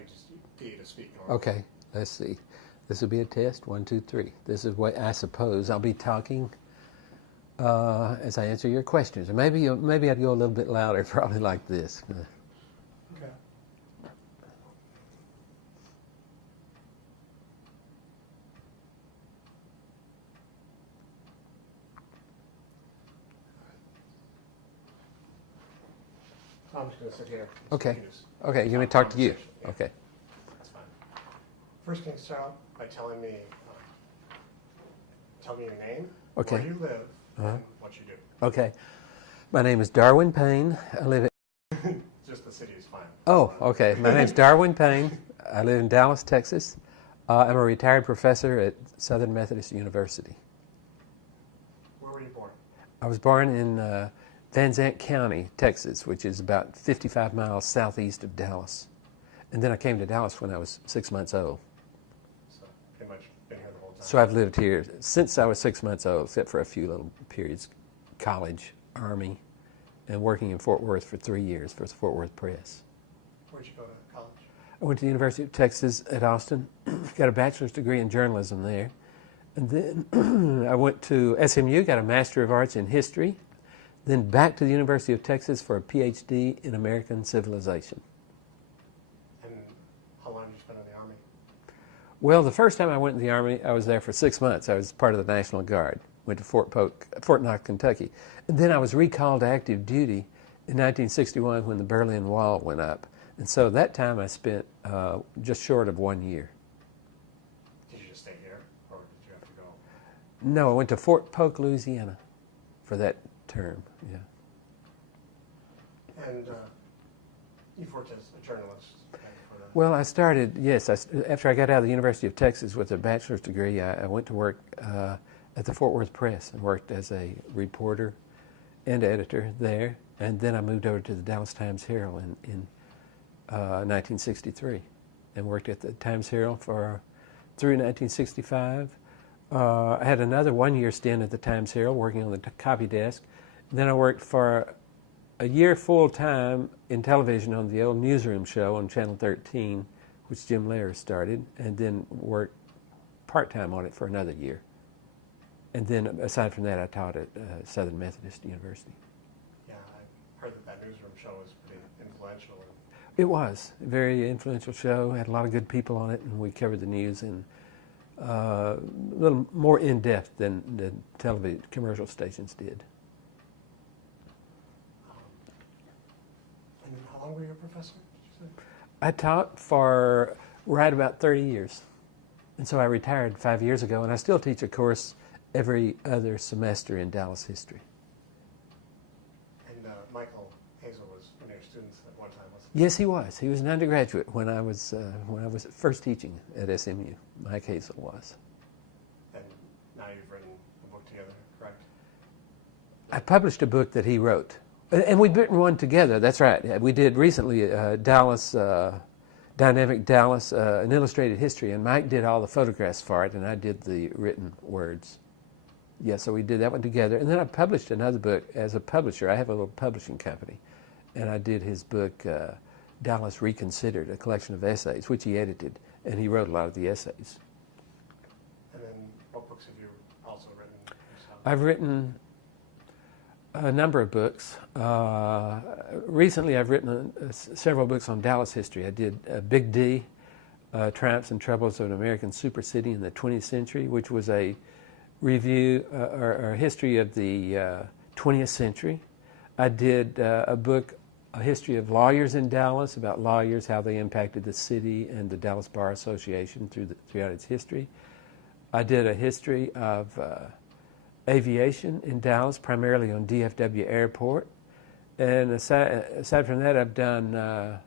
you just get you to speak normally. Okay, let's see. This will be a test. 1, 2, 3. This is what I suppose I'll be talking as I answer your questions. Or maybe I'd go a little bit louder, probably like this. Okay. I'm just going to sit here. Okay. You just- Okay, you're going to talk to you. Conversation, yeah. Okay. That's fine. First, can you start out by telling me your name, Okay. where you live, and what you do. Okay. My name is Darwin Payne. I live at... Just the city is fine. Oh, okay. My name's Darwin Payne. I live in Dallas, Texas. I'm a retired professor at Southern Methodist University. Where were you born? I was born in Van Zandt County, Texas, which is about 55 miles southeast of Dallas. And then I came to Dallas when I was 6 months old. So, pretty much been here the whole time. So I've lived here since I was 6 months old, except for a few little periods, college, Army, and working in Fort Worth for 3 years for the Fort Worth Press. Where'd you go to college? I went to the University of Texas at Austin, got a bachelor's degree in journalism there. And then I went to SMU, got a Master of Arts in History, then back to the University of Texas for a PhD in American Civilization. And how long did you spend in the Army? Well, the first time I went in the Army, I was there for 6 months. I was part of the National Guard. Went to Fort Knox, Kentucky. And then I was recalled to active duty in 1961 when the Berlin Wall went up. And so that time I spent just short of 1 year. Did you just stay here, or did you have to go? No, I went to Fort Polk, Louisiana for that term, yeah. And you've worked as a journalist before that? Well, I started, yes, after I got out of the University of Texas with a bachelor's degree, I went to work at the Fort Worth Press and worked as a reporter and editor there. And then I moved over to the Dallas Times-Herald in 1963 and worked at the Times-Herald through 1965. I had another 1 year stint at the Times-Herald working on the copy desk. Then I worked for a year full-time in television on the old newsroom show on Channel 13, which Jim Lehrer started, and then worked part-time on it for another year. And then, aside from that, I taught at Southern Methodist University. Yeah, I heard that newsroom show was pretty influential. It was a very influential show, had a lot of good people on it, and we covered the news in a little more in-depth than the television commercial stations did. And then how long were you a professor, did you say? I taught for right about 30 years. And so I retired 5 years ago, and I still teach a course every other semester in Dallas history. And Michael Hazel was one of your students at one time, wasn't he? Yes, he was. He was an undergraduate when I was first teaching at SMU. Mike Hazel was. And now you've written a book together, correct? I published a book that he wrote. And we've written one together, that's right. We did recently Dallas, Dynamic Dallas, an illustrated history, and Mike did all the photographs for it, and I did the written words. Yeah, so we did that one together. And then I published another book as a publisher. I have a little publishing company, and I did his book, Dallas Reconsidered, a collection of essays, which he edited, and he wrote a lot of the essays. And then what books have you also written yourself? I've written a number of books. Recently I've written several books on Dallas history. I did Big D, Triumphs and Troubles of an American Super City in the 20th Century, which was a review or history of the 20th century. I did a book, A History of Lawyers in Dallas, about lawyers, how they impacted the city and the Dallas Bar Association throughout its history. I did a history of aviation in Dallas, primarily on DFW Airport. And aside from that, I've done,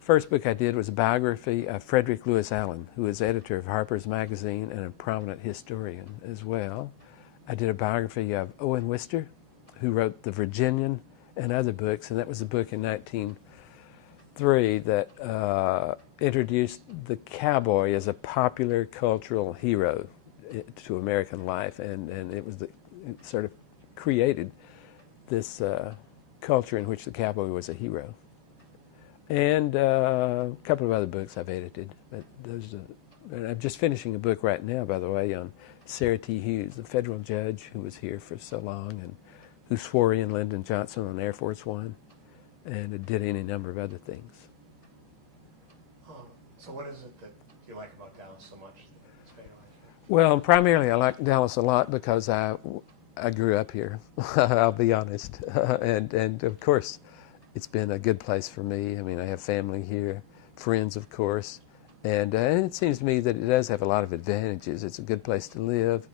first book I did was a biography of Frederick Lewis Allen, who is editor of Harper's Magazine and a prominent historian as well. I did a biography of Owen Wister, who wrote The Virginian and other books, and that was a book in 1903 that introduced the cowboy as a popular cultural hero to American life, and it sort of created this culture in which the cowboy was a hero. and a couple of other books I've edited. But and I'm just finishing a book right now, by the way, on Sarah T. Hughes, the federal judge who was here for so long and who swore in Lyndon Johnson on Air Force One, and did any number of other things. So what is it that you like about Dallas so much? Well, primarily I like Dallas a lot because I grew up here, I'll be honest. And of course, it's been a good place for me. I mean, I have family here, friends, of course. And it seems to me that it does have a lot of advantages. It's a good place to live.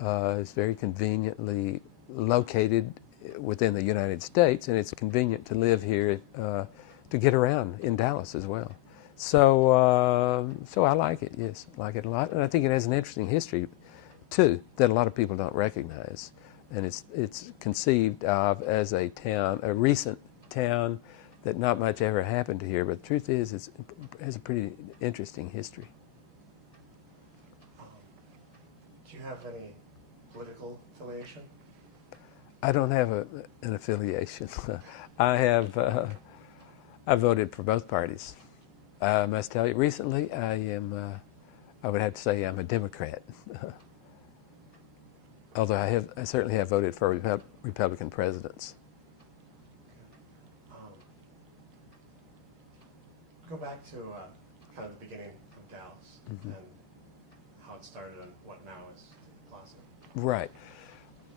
It's very conveniently located within the United States, and it's convenient to live here to get around in Dallas as well. So, so I like it, yes, I like it a lot. And I think it has an interesting history, too, that a lot of people don't recognize. And it's conceived of as a town, a recent town that not much ever happened to here, but the truth is it has a pretty interesting history. Do you have any political affiliation? I don't have an affiliation. I voted for both parties. I must tell you, recently I would have to say I'm a Democrat. Although I certainly have voted for Republican presidents. Go back to kind of the beginning of Dallas and how it started and what now is Dealey Plaza. Right.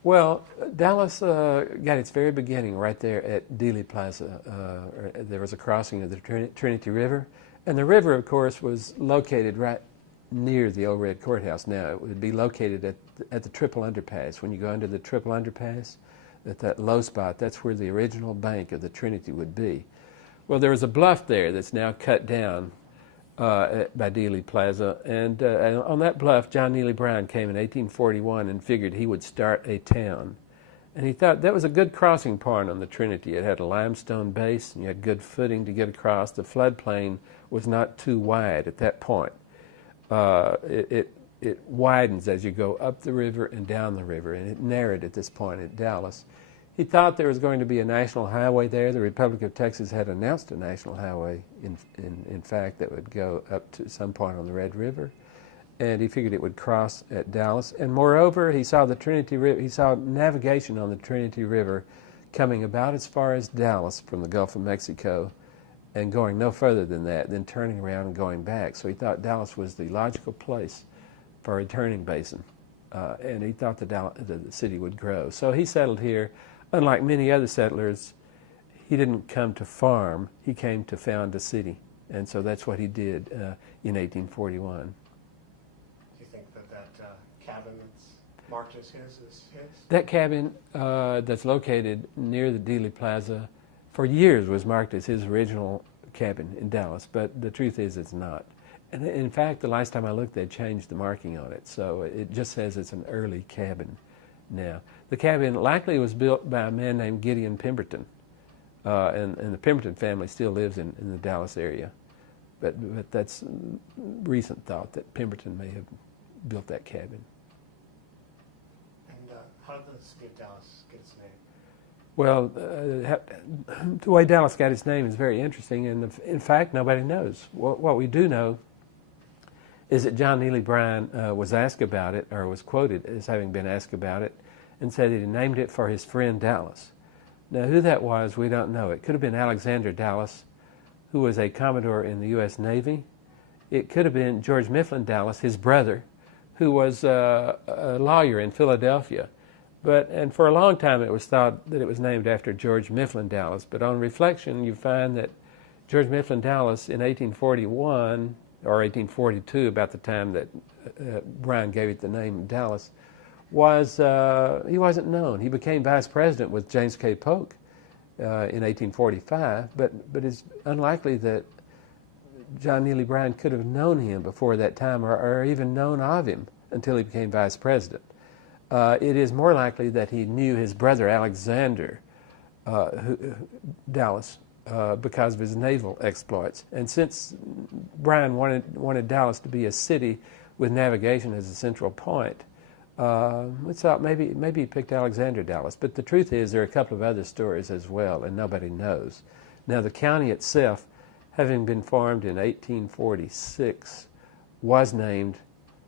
Well, Dallas got its very beginning right there at Dealey Plaza. There was a crossing of the Trinity River, and the river, of course, was located right near the old Red Courthouse. Now, it would be located at the Triple Underpass. When you go under the Triple Underpass, at that low spot, that's where the original bank of the Trinity would be. Well, there was a bluff there that's now cut down by Dealey Plaza, and on that bluff, John Neely Brown came in 1841 and figured he would start a town. And he thought that was a good crossing point on the Trinity. It had a limestone base, and you had good footing to get across. The floodplain was not too wide at that point. It widens as you go up the river and down the river, and it narrowed at this point at Dallas. He thought there was going to be a national highway there. The Republic of Texas had announced a national highway, in fact, that would go up to some point on the Red River, and he figured it would cross at Dallas. And moreover, he saw the Trinity River. He saw navigation on the Trinity River coming about as far as Dallas from the Gulf of Mexico, and going no further than that, then turning around and going back. So he thought Dallas was the logical place for a turning basin, and he thought the city would grow. So he settled here. Unlike many other settlers, he didn't come to farm, he came to found a city. And so that's what he did in 1841. Do you think that cabin that's marked as his is his? That cabin that's located near the Dealey Plaza for years was marked as his original cabin in Dallas, but the truth is it's not. And in fact, the last time I looked, they changed the marking on it, so it just says it's an early cabin now. The cabin likely was built by a man named Gideon Pemberton, and the Pemberton family still lives in the Dallas area. But that's recent thought that Pemberton may have built that cabin. And how did the city of Dallas get its name? Well, the way Dallas got its name is very interesting, and in fact, nobody knows. What we do know is that John Neely Brown was asked about it, or was quoted as having been asked about it, and said that he named it for his friend Dallas. Now, who that was, we don't know. It could have been Alexander Dallas, who was a Commodore in the U.S. Navy. It could have been George Mifflin Dallas, his brother, who was a lawyer in Philadelphia. And for a long time it was thought that it was named after George Mifflin Dallas. But on reflection, you find that George Mifflin Dallas in 1841 or 1842, about the time that Brown gave it the name Dallas, he wasn't known. He became vice president with James K. Polk in 1845, but it's unlikely that John Neely Brown could have known him before that time, or even known of him until he became vice president. It is more likely that he knew his brother Alexander Dallas because of his naval exploits. And since Brown wanted Dallas to be a city with navigation as a central point, we thought maybe he picked Alexander Dallas. But the truth is there are a couple of other stories as well, and nobody knows. Now, the county itself having been formed in 1846, was named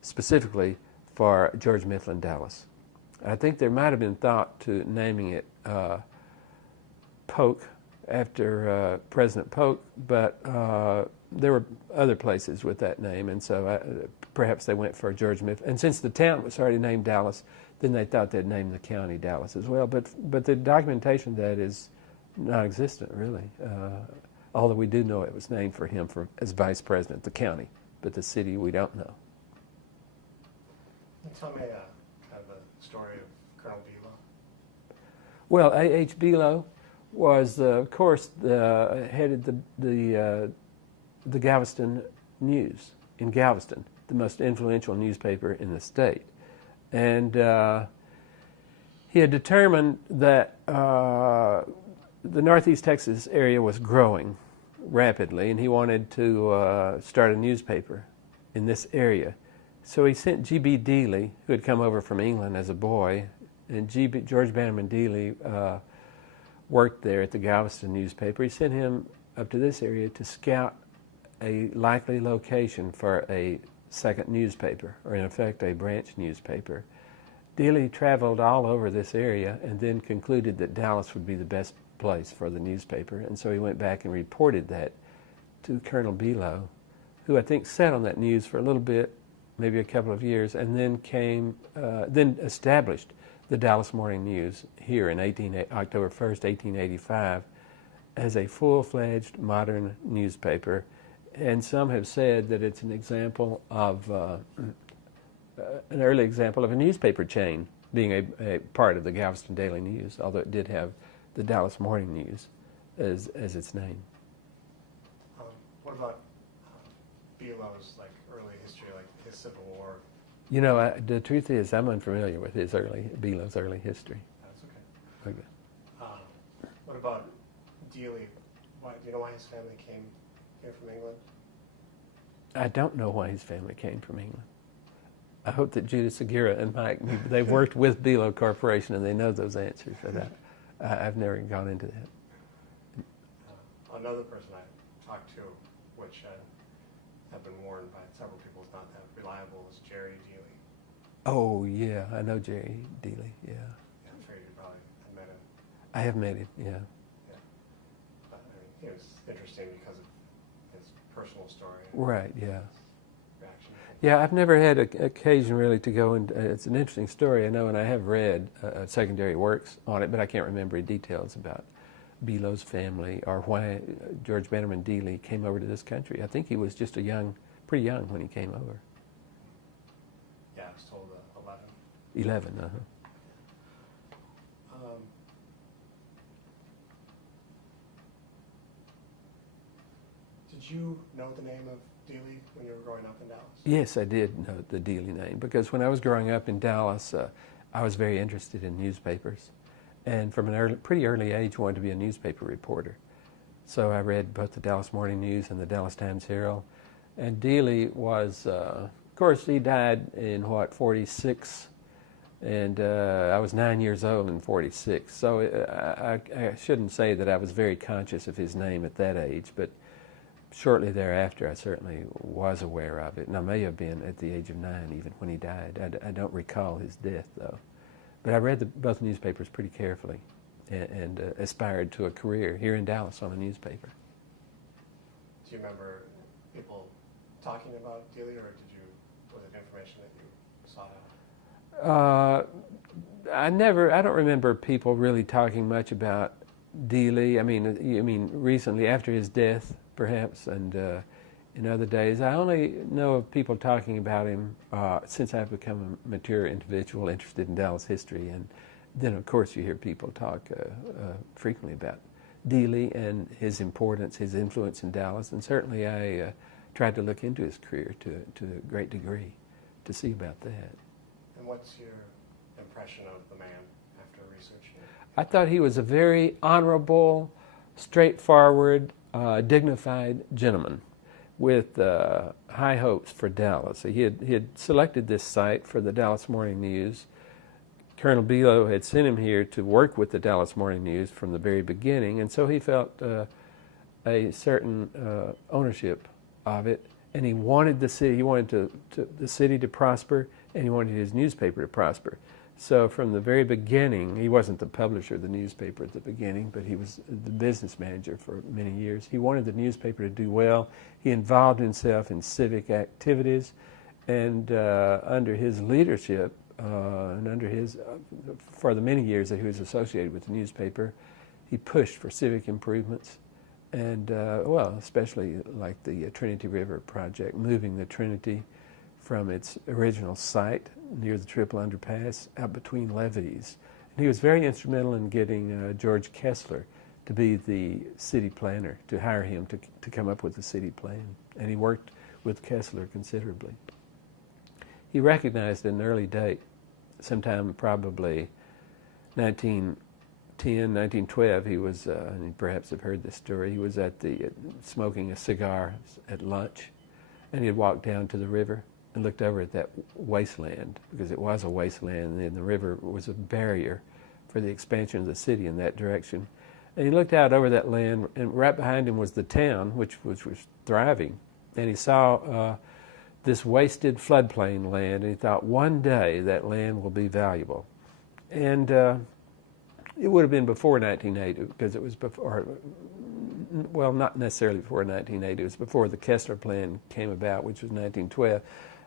specifically for George Mifflin Dallas. I think there might have been thought to naming it Polk after President Polk, but there were other places with that name, and so perhaps they went for George Mifflin. And since the town was already named Dallas, then they thought they'd name the county Dallas as well. But the documentation of that is non-existent, really. Although we do know it was named for him as vice president of the county, but the city we don't know. Can you tell me kind of the story of Colonel Below? Well, A.H. Below was, of course, headed the Galveston News in Galveston, the most influential newspaper in the state. And he had determined that the Northeast Texas area was growing rapidly, and he wanted to start a newspaper in this area. So he sent G.B. Dealey, who had come over from England as a boy, and George Bannerman Dealey worked there at the Galveston newspaper. He sent him up to this area to scout a likely location for a second newspaper, or in effect a branch newspaper. Dealey traveled all over this area and then concluded that Dallas would be the best place for the newspaper, and so he went back and reported that to Colonel Below, who I think sat on that news for a little bit, maybe a couple of years, and then established the Dallas Morning News here in October 1st, 1885, as a full-fledged modern newspaper. And some have said that it's an example of an early example of a newspaper chain being a part of the Galveston Daily News, although it did have the Dallas Morning News as its name. What about Below's early history, like his Civil War? You know, the truth is, I'm unfamiliar with Below's early history. That's okay. What about Dealey? Do you know why his family came here from England? I don't know why his family came from England. I hope that Judith Segura and Mike, they've worked with Below Corporation and they know those answers, but I've never gone into that. Another person I talked to, which have been warned by several people is not that reliable, is Jerry Dealey. Oh, yeah, I know Jerry Dealey, yeah. I'm afraid you probably have met him. I have met him, yeah. Yeah. But, he was interesting because of his personal story. Right, yeah. Reaction. Yeah, I've never had occasion really to go into it's an interesting story, I know, and I have read secondary works on it, but I can't remember details about Below's family or why George Bannerman Dealey came over to this country. I think he was just pretty young when he came over. Yeah, I was told 11. 11, uh-huh. Did you know the name of Dealey when you were growing up in Dallas? Yes, I did know the Dealey name because when I was growing up in Dallas, I was very interested in newspapers. And from a pretty early age, wanted to be a newspaper reporter. So I read both the Dallas Morning News and the Dallas Times-Herald. And Dealey was, of course, he died in, 46? And I was 9 years old in 46. So I shouldn't say that I was very conscious of his name at that age, but shortly thereafter I certainly was aware of it. And I may have been at the age of 9 even when he died. I don't recall his death, though. But I read both newspapers pretty carefully and aspired to a career here in Dallas on a newspaper. Do you remember people talking about Dealey, or was it information that you sought out? I don't remember people really talking much about Dealey. I mean recently after his death, perhaps, and in other days. I only know of people talking about him since I've become a mature individual interested in Dallas history, and then of course you hear people talk frequently about Dealey and his importance, his influence in Dallas, and certainly I tried to look into his career to a great degree to see about that. And what's your impression of the man after researching it? I thought he was a very honorable, straightforward, dignified gentleman with high hopes for Dallas. He had selected this site for the Dallas Morning News. Colonel Below had sent him here to work with the Dallas Morning News from the very beginning, and so he felt a certain ownership of it, and he wanted the city. He wanted the city to prosper, and he wanted his newspaper to prosper. So from the very beginning, he wasn't the publisher of the newspaper at the beginning, but he was the business manager for many years. He wanted the newspaper to do well. He involved himself in civic activities, and under his leadership, and under his, for the many years that he was associated with the newspaper, he pushed for civic improvements, and well, especially like the Trinity River project, moving the Trinity from its original site near the Triple Underpass out between levees. And he was very instrumental in getting George Kessler to be the city planner, to hire him to come up with the city plan. And he worked with Kessler considerably. He recognized at an early date, sometime probably 1910, 1912, he was, and you perhaps have heard this story, he was at the smoking a cigar at lunch, and he had walked down to the river and looked over at that wasteland, because it was a wasteland, and the river was a barrier for the expansion of the city in that direction. And he looked out over that land, and right behind him was the town, which was thriving. And he saw this wasted floodplain land, and he thought, one day that land will be valuable. And it would have been before 1980, because it was before, well, not necessarily before 1980, it was before the Kessler Plan came about, which was 1912.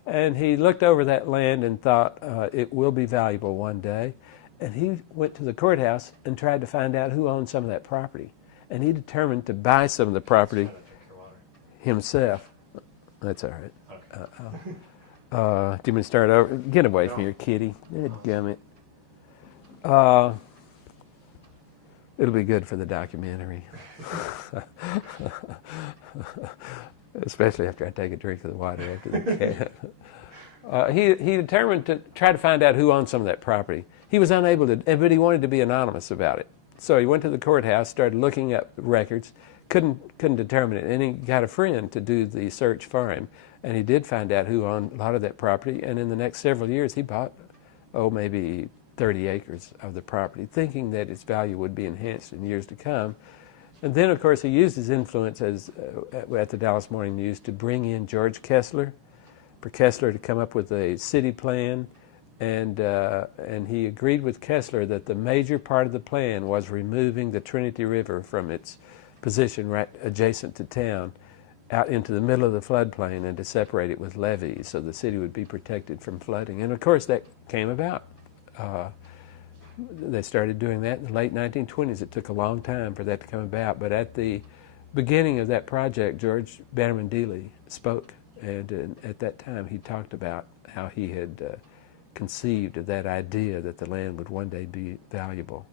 And he looked over that land and thought, it will be valuable one day. And he went to the courthouse and tried to find out who owned some of that property. And he determined to buy some of the property himself. That's all right. Okay. Do you want me to start over? Get away from your kitty. Dadgummit. It'll be good for the documentary. Especially after I take a drink of the water after the cat. He determined to try to find out who owned some of that property. He was unable to, but he wanted to be anonymous about it. So he went to the courthouse, started looking up records, couldn't determine it, and he got a friend to do the search for him. And he did find out who owned a lot of that property, and in the next several years he bought, maybe 30 acres of the property, thinking that its value would be enhanced in years to come. And then, of course, he used his influence as at the Dallas Morning News to bring in George Kessler, for Kessler to come up with a city plan, and he agreed with Kessler that the major part of the plan was removing the Trinity River from its position right adjacent to town out into the middle of the floodplain, and to separate it with levees so the city would be protected from flooding. And of course that came about. They started doing that in the late 1920s. It took a long time for that to come about, but at the beginning of that project, George Bannerman Dealey spoke, and at that time he talked about how he had conceived of that idea that the land would one day be valuable.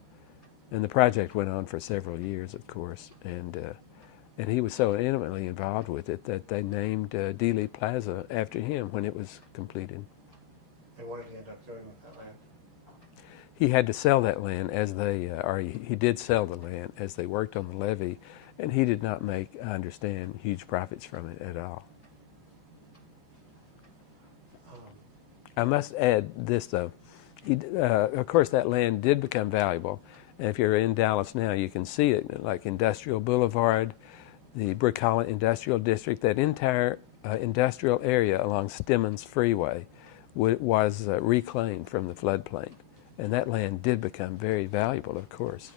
And the project went on for several years, of course, and he was so intimately involved with it that they named Dealey Plaza after him when it was completed. And what did he end up doing with that land? He had to sell that land as they, or he did sell the land as they worked on the levee, and he did not make, I understand, huge profits from it at all. I must add this, though. Of course, that land did become valuable, and if you're in Dallas now, you can see it, like Industrial Boulevard, the Brook Holland Industrial District, that entire industrial area along Stemmons Freeway was reclaimed from the floodplain. And that land did become very valuable, of course.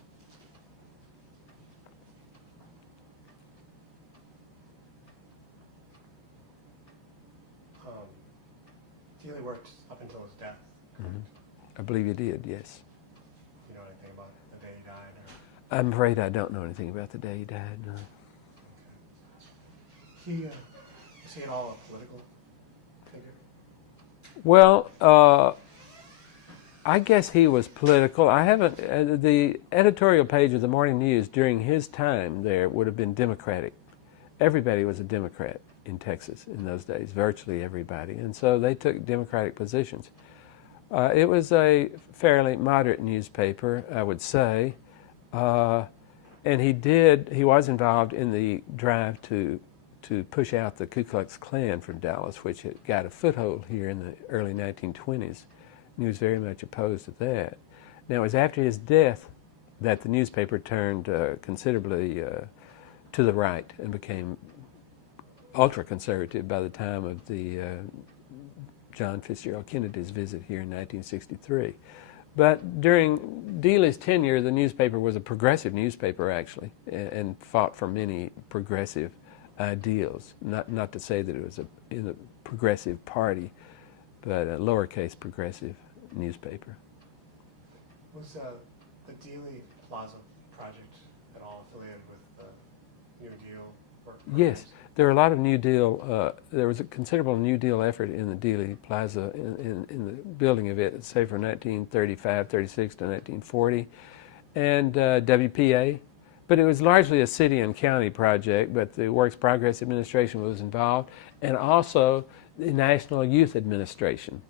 Dealey worked up until his death. Mm-hmm. I believe he did, yes. Do you know anything about the day he died? Or? I'm afraid I don't know anything about the day he died, no. Okay. Is he at all a political figure? Well, I guess he was political. I haven't, the editorial page of the Morning News during his time there would have been Democratic. Everybody was a Democrat in Texas in those days, virtually everybody, and so they took Democratic positions. It was a fairly moderate newspaper, I would say, and he was involved in the drive to push out the Ku Klux Klan from Dallas, which had got a foothold here in the early 1920s. And he was very much opposed to that. Now, it was after his death that the newspaper turned considerably to the right and became ultra-conservative by the time of the John Fitzgerald Kennedy's visit here in 1963. But during Dealey's tenure, the newspaper was a progressive newspaper, actually, and fought for many progressive ideals. Not to say that it was in a progressive party, but a lowercase progressive newspaper. Was the Dealey Plaza project at all affiliated with the New Deal work? Yes. There were a lot of New Deal, there was a considerable New Deal effort in the Dealey Plaza in the building of it, say from 1935, 36 to 1940, and WPA. But it was largely a city and county project, but the Works Progress Administration was involved, and also the National Youth Administration.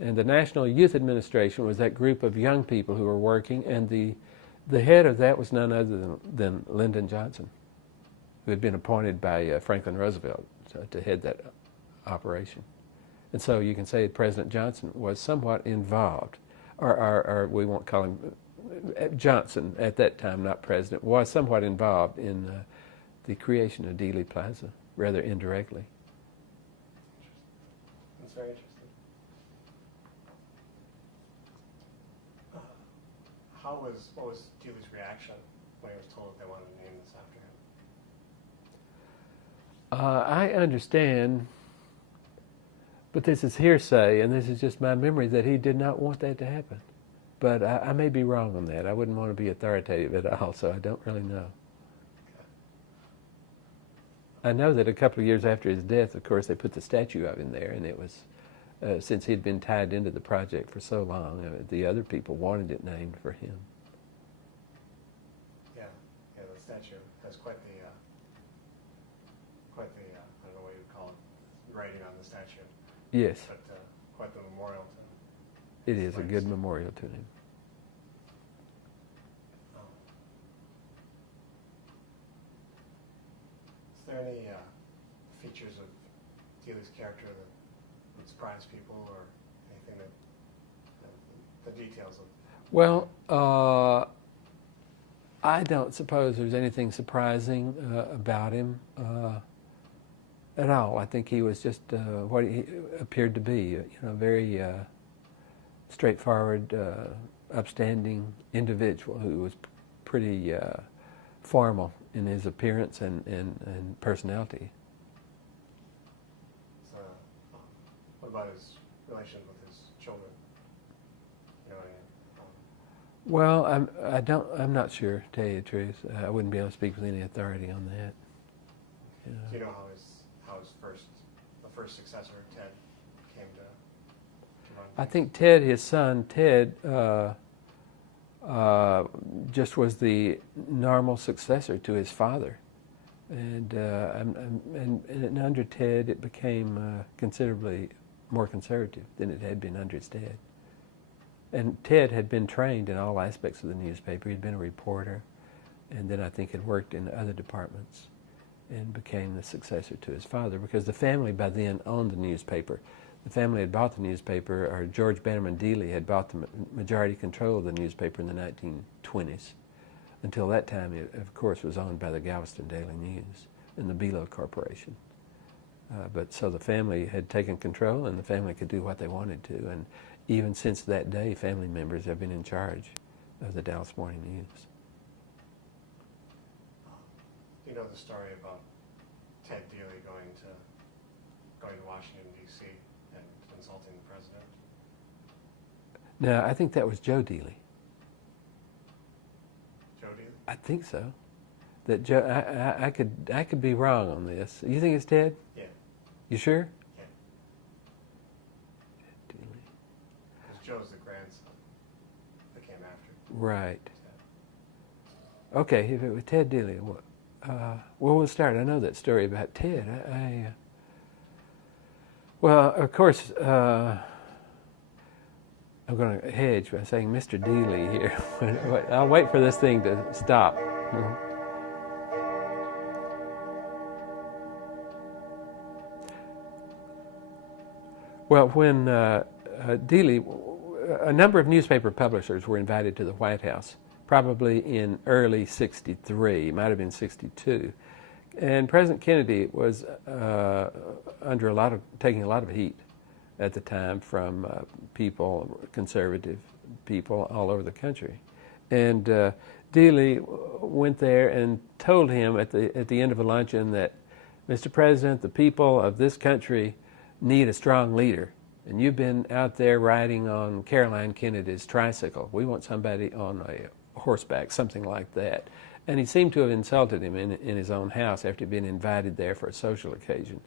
And the National Youth Administration was that group of young people who were working, and the head of that was none other than Lyndon Johnson, who had been appointed by Franklin Roosevelt to head that operation. And so you can say President Johnson was somewhat involved, or we won't call him, Johnson at that time, not President, was somewhat involved in the creation of Dealey Plaza, rather indirectly. That's very interesting. What was Dealey's reaction when he was told that they wanted to name this after him? I understand, but this is hearsay, and this is just my memory, that he did not want that to happen. But I may be wrong on that. I wouldn't want to be authoritative at all, so I don't really know. I know that a couple of years after his death, of course, they put the statue of him there, and it was, since he'd been tied into the project for so long, the other people wanted it named for him. Yeah, the statue has quite the I don't know what you'd call it, writing on the statue. Yes. But quite the memorial to him. It is a good memorial to him. Is there any features of Dealey's character that would surprise people, or anything that the details of? Well, I don't suppose there's anything surprising about him at all. I think he was just what he appeared to be, very straightforward, upstanding individual who was pretty formal in his appearance and personality. So, what about his relations with his children? Well, I'm not sure, to tell you the truth. I wouldn't be able to speak with any authority on that. Do you know how the first successor, Ted, came to run? I think Ted, his son, Ted, just was the normal successor to his father, and under Ted it became considerably more conservative than it had been under his dad. And Ted had been trained in all aspects of the newspaper. He'd been a reporter, and then I think had worked in other departments, and became the successor to his father, because the family by then owned the newspaper. The family had bought the newspaper, or George Bannerman Dealey had bought the majority control of the newspaper in the 1920s. Until that time, it, of course, was owned by the Galveston Daily News and the Belo Corporation. But so the family had taken control, and the family could do what they wanted to. And even since that day, family members have been in charge of the Dallas Morning News. You know the story about Ted Dealey going to Washington, D.C. and consulting the president? No, I think that was Joe Dealey. Joe Dealey? I think so. That Joe, I could be wrong on this. You think it's Ted? Yeah. You sure? Yeah. Because Joe's the grandson that came after. Right. Ted. Okay, if it was Ted Dealey, we'll start. I know that story about Ted. Well, of course, I'm going to hedge by saying Mr. Dealey here. I'll wait for this thing to stop. Well, when Dealey, a number of newspaper publishers were invited to the White House, probably in early '63, it might have been '62, And President Kennedy was under taking a lot of heat at the time from people, conservative people all over the country. And Dealey went there and told him at the end of a luncheon that, Mr. President, the people of this country need a strong leader. And you've been out there riding on Caroline Kennedy's tricycle. We want somebody on a horseback, something like that. And he seemed to have insulted him in his own house after he'd been invited there for a social occasion.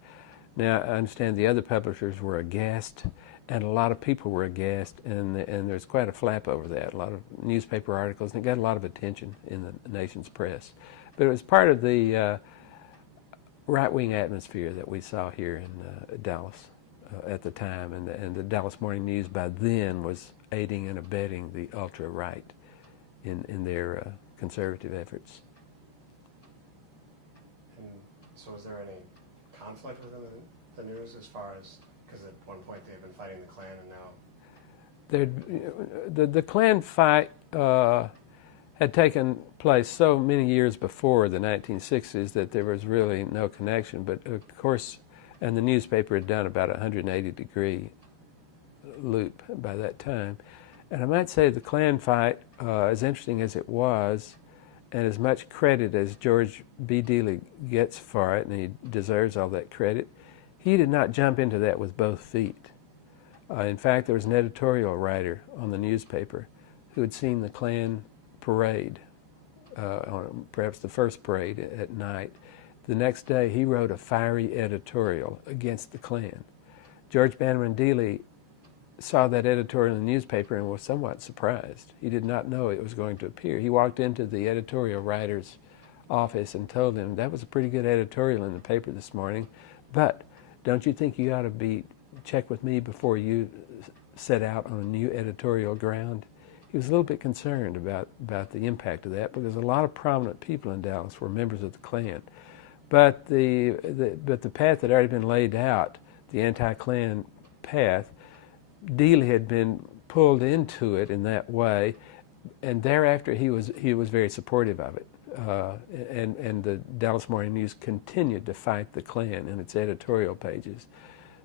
Now, I understand the other publishers were aghast, and a lot of people were aghast, and there's quite a flap over that, a lot of newspaper articles, and it got a lot of attention in the nation's press. But it was part of the right-wing atmosphere that we saw here in Dallas at the time, and the Dallas Morning News by then was aiding and abetting the ultra-right in their conservative efforts. And so is there any conflict within the news as far as, because at one point they've been fighting the Klan and now... The Klan fight had taken place so many years before the 1960s that there was really no connection, but of course, and the newspaper had done about a 180-degree loop by that time. And I might say the Klan fight, as interesting as it was, and as much credit as George B. Dealey gets for it, and he deserves all that credit, he did not jump into that with both feet. In fact, there was an editorial writer on the newspaper who had seen the Klan parade, perhaps the first parade at night. The next day, he wrote a fiery editorial against the Klan. George Bannerman Dealey saw that editorial in the newspaper and was somewhat surprised. He did not know it was going to appear. He walked into the editorial writer's office and told him, that was a pretty good editorial in the paper this morning, but don't you think you ought to check with me before you set out on a new editorial ground? He was a little bit concerned about the impact of that, because a lot of prominent people in Dallas were members of the Klan. But the path had already been laid out, the anti-Klan path. Dealey had been pulled into it in that way, and thereafter he was very supportive of it. And the Dallas Morning News continued to fight the Klan in its editorial pages.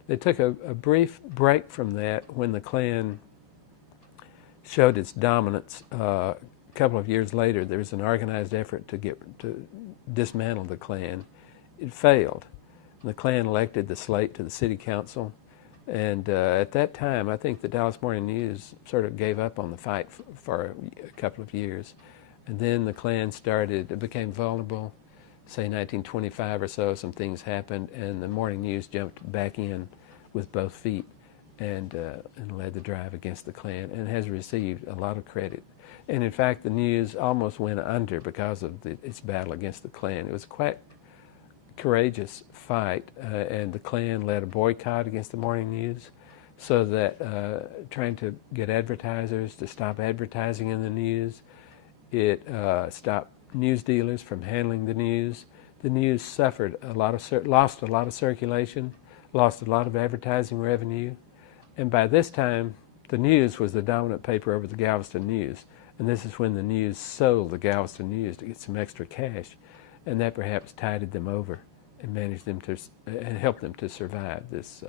They took a brief break from that when the Klan showed its dominance. A couple of years later, there was an organized effort to dismantle the Klan. It failed. The Klan elected the slate to the city council, and at that time, I think the Dallas Morning News sort of gave up on the fight for a couple of years. And then the Klan it became vulnerable. Say 1925 or so, some things happened, and the Morning News jumped back in with both feet and led the drive against the Klan, and has received a lot of credit. And in fact, the News almost went under because of its battle against the Klan. It was quite courageous fight, and the Klan led a boycott against the Morning News, so that trying to get advertisers to stop advertising in the news. It stopped news dealers from handling the news. The news suffered lost a lot of circulation, lost a lot of advertising revenue, and by this time the News was the dominant paper over the Galveston News, and this is when the News sold the Galveston News to get some extra cash, and that perhaps tided them over and managed them to and helped them to survive this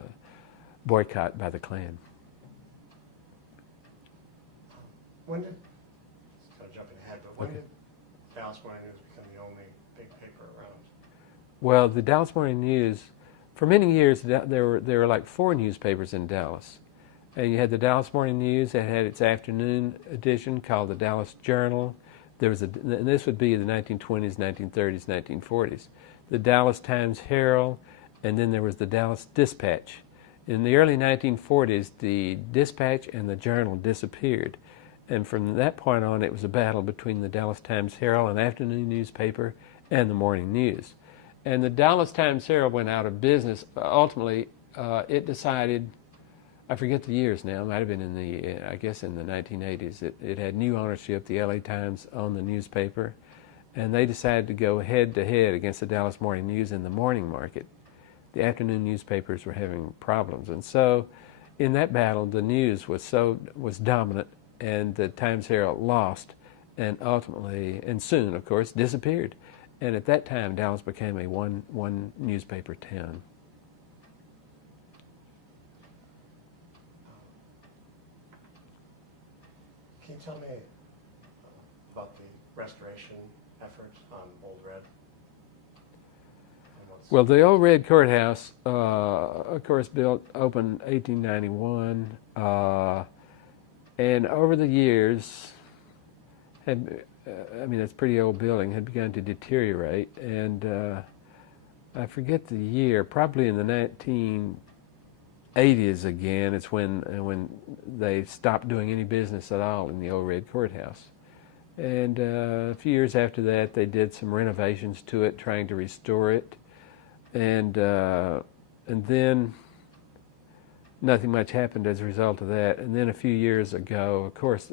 boycott by the Klan. When did, kind of jumping ahead, but when did Dallas Morning News become the only big paper around? Well, the Dallas Morning News, for many years, there were like 4 newspapers in Dallas. And you had the Dallas Morning News that had its afternoon edition called the Dallas Journal. There was and this would be the 1920s, 1930s, 1940s. The Dallas Times-Herald, and then there was the Dallas Dispatch. In the early 1940s, the Dispatch and the Journal disappeared. And from that point on, it was a battle between the Dallas Times-Herald, an afternoon newspaper, and the Morning News. And the Dallas Times-Herald went out of business. Ultimately, it decided, I forget the years now, it might have been in the, I guess in the 1980s, it had new ownership. The LA Times owned the newspaper, and they decided to go head-to-head against the Dallas Morning News in the morning market. The afternoon newspapers were having problems, and so in that battle, the News was dominant, and the Times-Herald lost, and ultimately, and soon, of course, disappeared. and at that time Dallas became a one newspaper town. Can you tell me about the restoration efforts on Old Red? Well, the Old Red Courthouse, of course, opened 1891, and over the years, I mean, it's a pretty old building, had begun to deteriorate, and I forget the year, probably in the 1980s again, it's when they stopped doing any business at all in the Old Red Courthouse. And a few years after that, they did some renovations to it, trying to restore it. And then nothing much happened as a result of that. And then a few years ago, of course,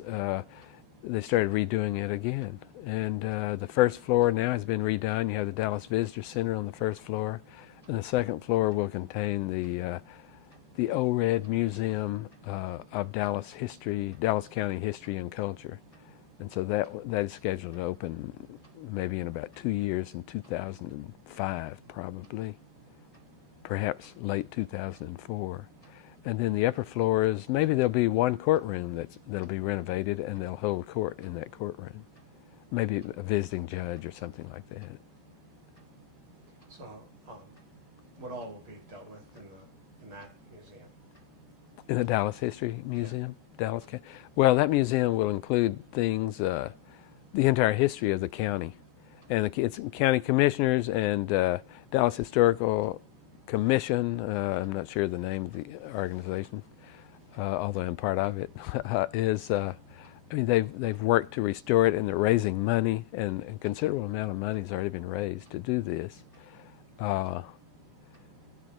they started redoing it again. And the first floor now has been redone. You have the Dallas Visitor Center on the first floor, and the second floor will contain the Old Red Museum of Dallas history, Dallas County history and culture. And so that is scheduled to open maybe in about 2 years, in 2005 probably, perhaps late 2004. And then the upper floor is, maybe there'll be one courtroom that'll be renovated, and they'll hold court in that courtroom. Maybe a visiting judge or something like that. So what all will be dealt with in that museum? In the Dallas History Museum? Dallas County? Well, that museum will include things, the entire history of the county. And it's county commissioners and Dallas Historical Commission, I'm not sure the name of the organization, although I'm part of it, is, I mean, they've worked to restore it, and they're raising money, and a considerable amount of money has already been raised to do this.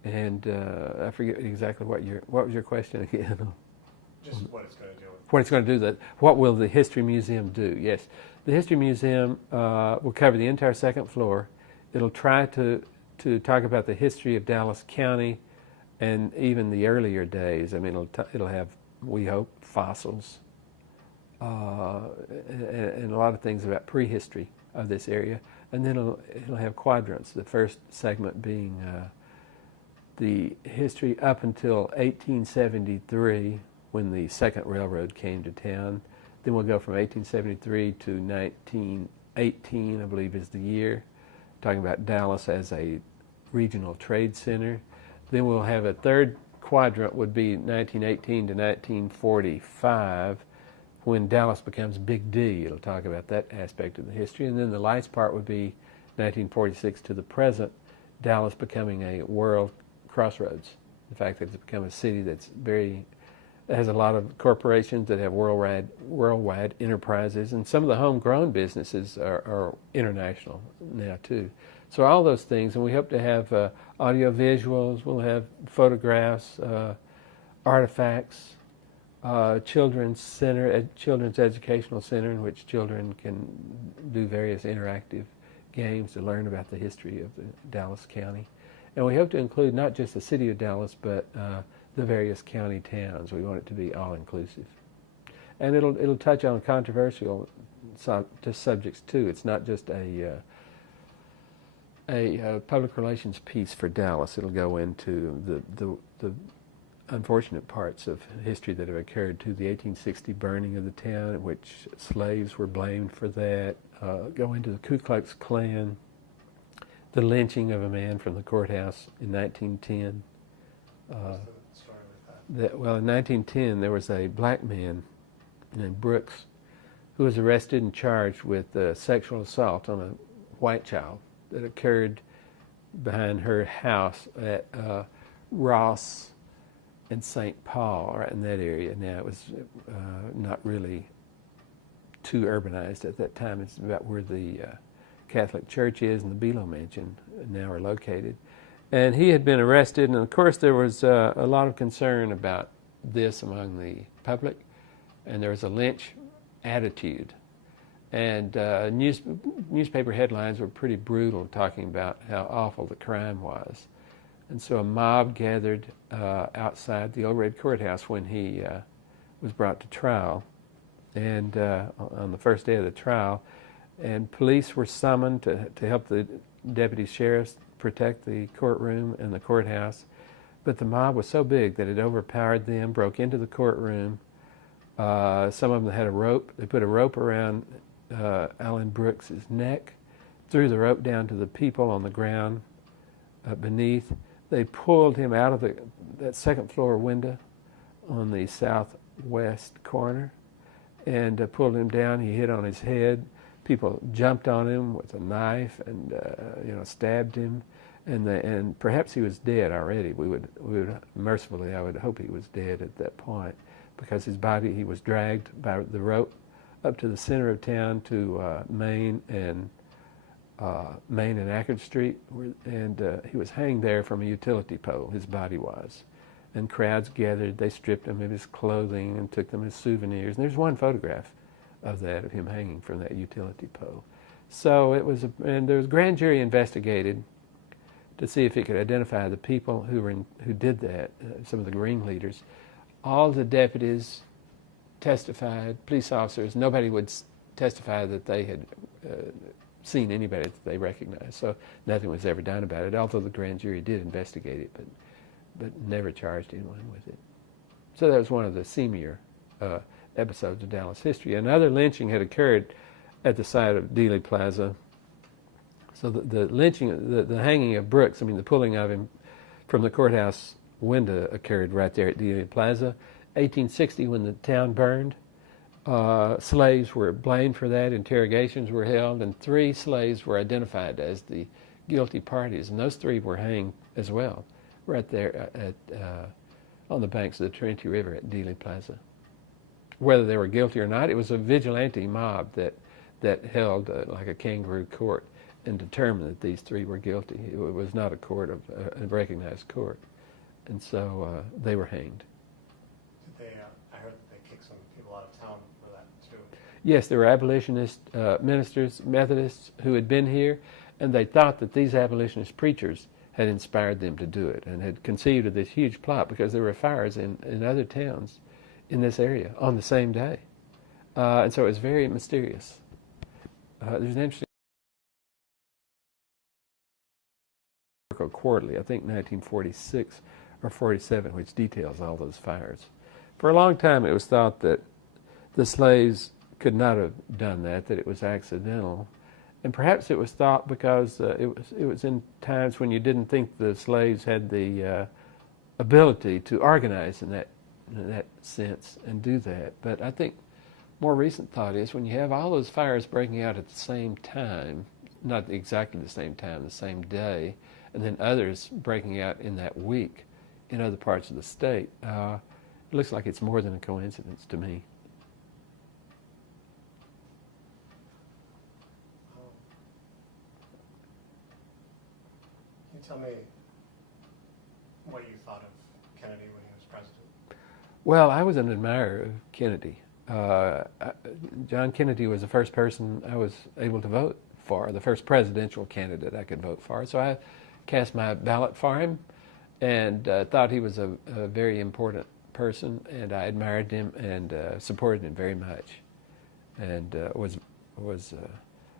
And I forget exactly what was your question again? Just what it's going to do. What it's going to do. What will the History Museum do? Yes. The History Museum will cover the entire second floor. It'll try to talk about the history of Dallas County and even the earlier days. I mean, it'll have, we hope, fossils and a lot of things about prehistory of this area. And then it'll have quadrants, the first segment being the history up until 1873, when the second railroad came to town. Then we'll go from 1873 to 1918, I believe is the year, talking about Dallas as a regional trade center. Then we'll have a third quadrant, would be 1918 to 1945, when Dallas becomes Big D. It'll talk about that aspect of the history. And then the last part would be 1946 to the present, Dallas becoming a world crossroads. The fact that it's become a city that's has a lot of corporations that have worldwide enterprises, and some of the homegrown businesses are international now too. So all those things, and we hope to have audio visuals, we'll have photographs, artifacts, children's educational center in which children can do various interactive games to learn about the history of the Dallas County. And we hope to include not just the city of Dallas, but the various county towns. We want it to be all-inclusive. And it'll touch on controversial subjects too. It's not just a public relations piece for Dallas. It'll go into the unfortunate parts of history that have occurred to the 1860 burning of the town, in which slaves were blamed for that. Go into the Ku Klux Klan, the lynching of a man from the courthouse in 1910. What's the story with that? Well, in 1910, there was a black man named Brooks who was arrested and charged with sexual assault on a white child that occurred behind her house at Ross and St. Paul, right in that area. Now, it was not really too urbanized at that time. It's about where the Catholic Church is and the Below Mansion now are located. And he had been arrested, and of course there was a lot of concern about this among the public, and there was a lynch attitude. And newspaper headlines were pretty brutal, talking about how awful the crime was. And so a mob gathered outside the Old Red Courthouse when he was brought to trial. And on the first day of the trial, and police were summoned to help the deputy sheriffs protect the courtroom and the courthouse. But the mob was so big that it overpowered them, broke into the courtroom. Some of them had a rope. They put a rope around Alan Brooks' neck, threw the rope down to the people on the ground beneath. They pulled him out of that second floor window on the southwest corner and pulled him down. He hit on his head. People jumped on him with a knife and stabbed him, and perhaps he was dead already. We would mercifully, I would hope he was dead at that point, because his body, he was dragged by the rope up to the center of town to Main and Ackerd Street, and he was hanged there from a utility pole. His body was, and crowds gathered. They stripped him of his clothing and took them as souvenirs. And there's one photograph of that, of him hanging from that utility pole. So it was, and there was a grand jury investigated to see if it could identify the people who did that, some of the ringleaders. All the deputies testified, police officers, nobody would testify that they had seen anybody that they recognized. So nothing was ever done about it, although the grand jury did investigate it, but never charged anyone with it. So that was one of the seamier episodes of Dallas history. Another lynching had occurred at the site of Dealey Plaza. So the lynching, the hanging of Brooks, the pulling of him from the courthouse window occurred right there at Dealey Plaza. 1860, when the town burned, slaves were blamed for that. Interrogations were held, and 3 slaves were identified as the guilty parties, and those 3 were hanged as well, right there on the banks of the Trinity River at Dealey Plaza. Whether they were guilty or not, it was a vigilante mob that held like a kangaroo court and determined that these 3 were guilty. It was not a court of a recognized court, and so they were hanged. I heard that they kicked some people out of town for that too. Yes, there were abolitionist ministers, Methodists, who had been here, and they thought that these abolitionist preachers had inspired them to do it and had conceived of this huge plot, because there were fires in other towns in this area on the same day. And so it was very mysterious. There's an interesting Quarterly, I think 1946 or 47, which details all those fires. For a long time it was thought that the slaves could not have done that it was accidental. And perhaps it was thought because it was in times when you didn't think the slaves had the ability to organize in that sense and do that. But I think more recent thought is, when you have all those fires breaking out at the same time, not exactly the same time, the same day, and then others breaking out in that week in other parts of the state, it looks like it's more than a coincidence to me. Can you tell me what you thought of Kennedy when he was president? Well, I was an admirer of Kennedy. John Kennedy was the first person I was able to vote for, the first presidential candidate I could vote for. So I cast my ballot for him and thought he was a very important person, and I admired him and supported him very much. And was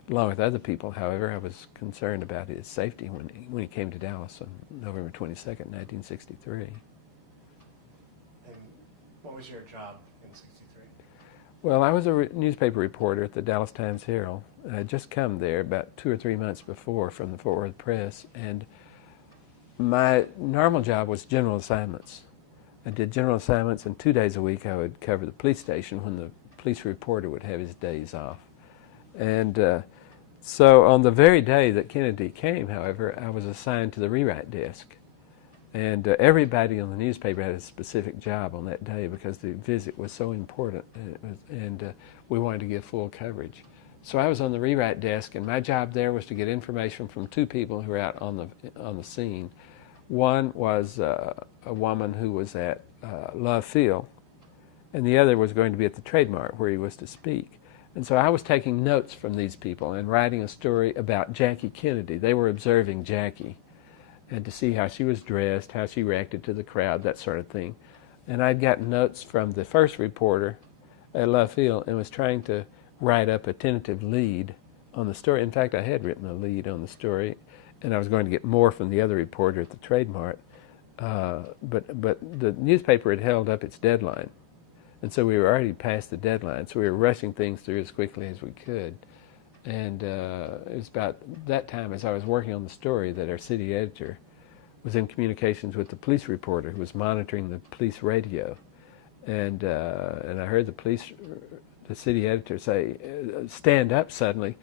along with other people, however, I was concerned about his safety when he came to Dallas on November 22nd, 1963. And what was your job in '63? Well, I was a newspaper reporter at the Dallas Times-Herald. I had just come there about 2 or 3 months before from the Fort Worth Press, and my normal job was general assignments. I did general assignments, and 2 days a week I would cover the police station when the police reporter would have his days off. And so on the very day that Kennedy came, however, I was assigned to the rewrite desk. And everybody on the newspaper had a specific job on that day because the visit was so important, and we wanted to give full coverage. So I was on the rewrite desk, and my job there was to get information from 2 people who were out on the scene. One was a woman who was at Love Field, and the other was going to be at the Trademark where he was to speak. And so I was taking notes from these people and writing a story about Jackie Kennedy. They were observing Jackie, and to see how she was dressed, how she reacted to the crowd, that sort of thing. And I'd gotten notes from the first reporter at Love Field and was trying to write up a tentative lead on the story. In fact, I had written a lead on the story, and I was going to get more from the other reporter at the Trade Mart. But the newspaper had held up its deadline, and so we were already past the deadline. So we were rushing things through as quickly as we could. And it was about that time, as I was working on the story, that our city editor was in communications with the police reporter who was monitoring the police radio. And I heard the city editor say, stand up suddenly,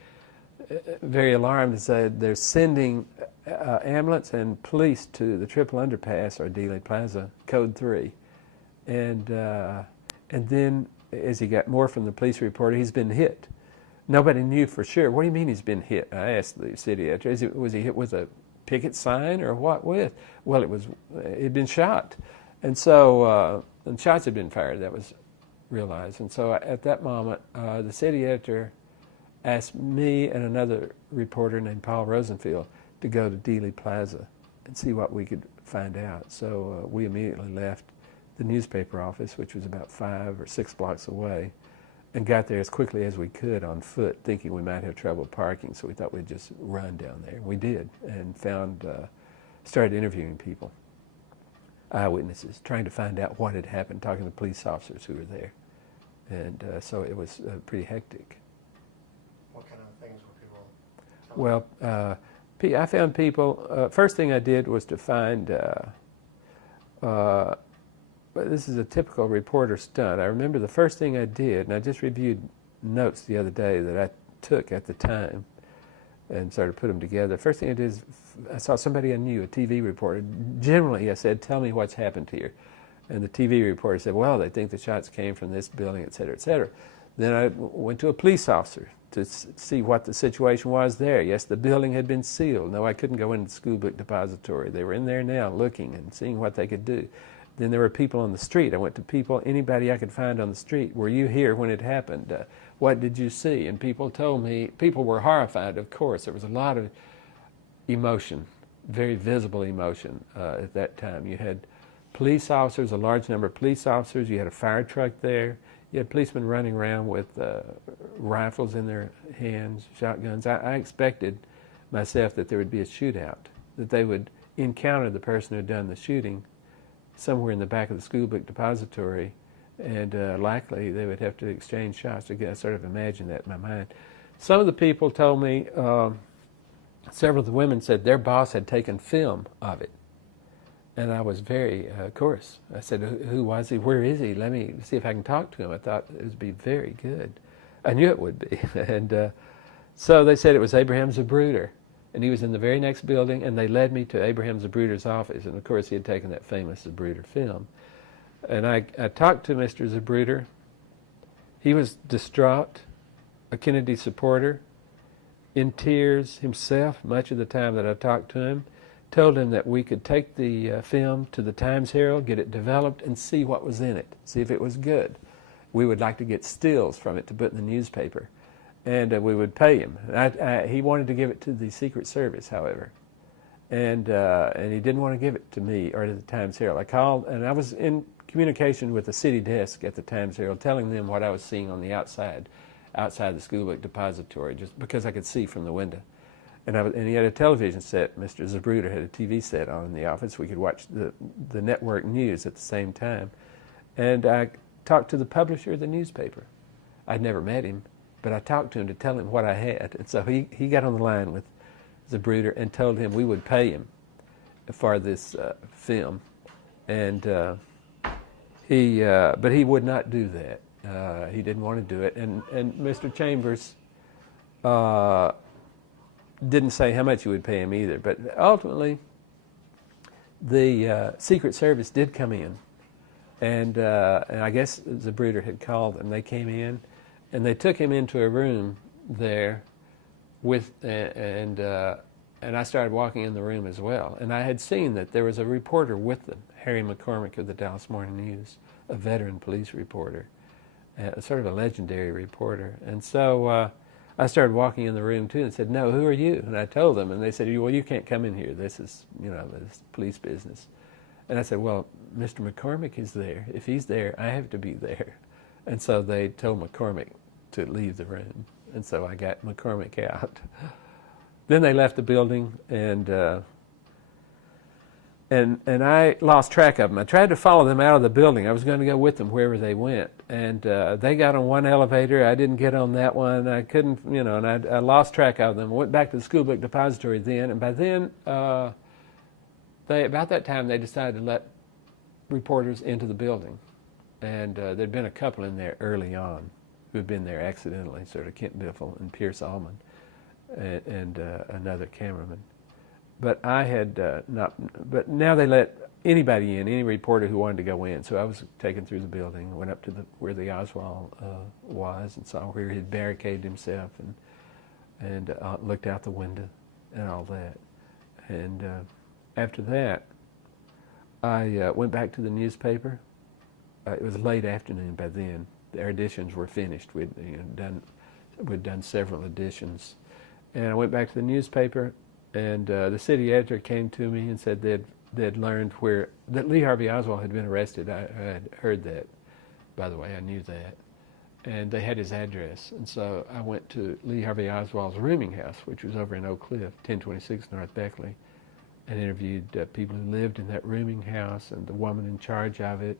very alarmed, and said, they're sending ambulance and police to the triple underpass, or Dealey Plaza, code 3. And then, as he got more from the police reporter, he's been hit. Nobody knew for sure. What do you mean he's been hit? I asked the city editor, was he hit with a picket sign or what with? Well, he'd been shot. And so, and shots had been fired, that was realized. And so at that moment, the city editor asked me and another reporter named Paul Rosenfield to go to Dealey Plaza and see what we could find out. So we immediately left the newspaper office, which was about 5 or 6 blocks away, and got there as quickly as we could on foot, thinking we might have trouble parking. So we thought we'd just run down there. We did, and started interviewing people, eyewitnesses, trying to find out what had happened, talking to police officers who were there. And so it was pretty hectic. What kind of things were people telling you? Well, I found people, first thing I did was to find, this is a typical reporter stunt. I remember the first thing I did, and I just reviewed notes the other day that I took at the time and sort of put them together. First thing I did is I saw somebody I knew, a TV reporter. Generally, I said, tell me what's happened here. And the TV reporter said, well, they think the shots came from this building, et cetera, et cetera. Then I went to a police officer to see what the situation was there. Yes, the building had been sealed. No, I couldn't go into the school book depository. They were in there now looking and seeing what they could do. Then there were people on the street. I went to people, anybody I could find on the street. Were you here when it happened? What did you see? And people told me, people were horrified, of course. There was a lot of emotion, very visible emotion at that time. You had police officers, a large number of police officers. You had a fire truck there. You had policemen running around with rifles in their hands, shotguns. I expected myself that there would be a shootout, that they would encounter the person who had done the shooting somewhere in the back of the school book depository, and likely they would have to exchange shots. Again, I sort of imagined that in my mind. Some of the people told me, several of the women said their boss had taken film of it. And I was very, of course, I said, who was he? Where is he? Let me see if I can talk to him. I thought it would be very good. I knew it would be. And so they said it was Abraham Zapruder. And he was in the very next building, and they led me to Abraham Zapruder's office. And of course, he had taken that famous Zapruder film. And I talked to Mr. Zapruder. He was distraught, a Kennedy supporter, in tears himself much of the time that I talked to him. Told him that we could take the film to the Times-Herald, get it developed, and see what was in it, see if it was good. We would like to get stills from it to put in the newspaper, and we would pay him. He wanted to give it to the Secret Service, however, and he didn't want to give it to me or to the Times-Herald. I called, and I was in communication with the city desk at the Times-Herald, telling them what I was seeing on the outside the school book depository, just because I could see from the window. And he had a television set. Mr. Zapruder had a TV set on in the office. We could watch the network news at the same time. And I talked to the publisher of the newspaper. I'd never met him, but I talked to him to tell him what I had. And so he got on the line with Zapruder and told him we would pay him for this film. And but he would not do that. He didn't want to do it. And Mr. Chambers didn't say how much he would pay him either. But ultimately, the Secret Service did come in, and I guess Zapruder had called them. They came in, and they took him into a room there with, and I started walking in the room as well. And I had seen that there was a reporter with them, Harry McCormick of the Dallas Morning News, a veteran police reporter, sort of a legendary reporter. And so I started walking in the room too and said, no, who are you? And I told them, and they said, well, you can't come in here. This is, this police business. And I said, well, Mr. McCormick is there. If he's there, I have to be there. And so they told McCormick to leave the room. and so I got McCormick out. Then they left the building, and I lost track of them. I tried to follow them out of the building. I was going to go with them wherever they went, and they got on one elevator. I didn't get on that one. I couldn't, and I lost track of them. I went back to the school book depository then, and by then, about that time, they decided to let reporters into the building, and there'd been a couple in there early on who had been there accidentally, sort of Kent Biffle and Pierce Allman, and another cameraman. But I had not. But now they let anybody in, any reporter who wanted to go in. So I was taken through the building, went up to where the Oswald was, and saw where he had barricaded himself, and looked out the window and all that. And after that, I went back to the newspaper. It was late afternoon by then. Our editions were finished. We'd done several editions, and I went back to the newspaper. And the city editor came to me and said they'd learned that Lee Harvey Oswald had been arrested. I had heard that, by the way, I knew that. And they had his address. And so I went to Lee Harvey Oswald's rooming house, which was over in Oak Cliff, 1026 North Beckley, and interviewed people who lived in that rooming house and the woman in charge of it,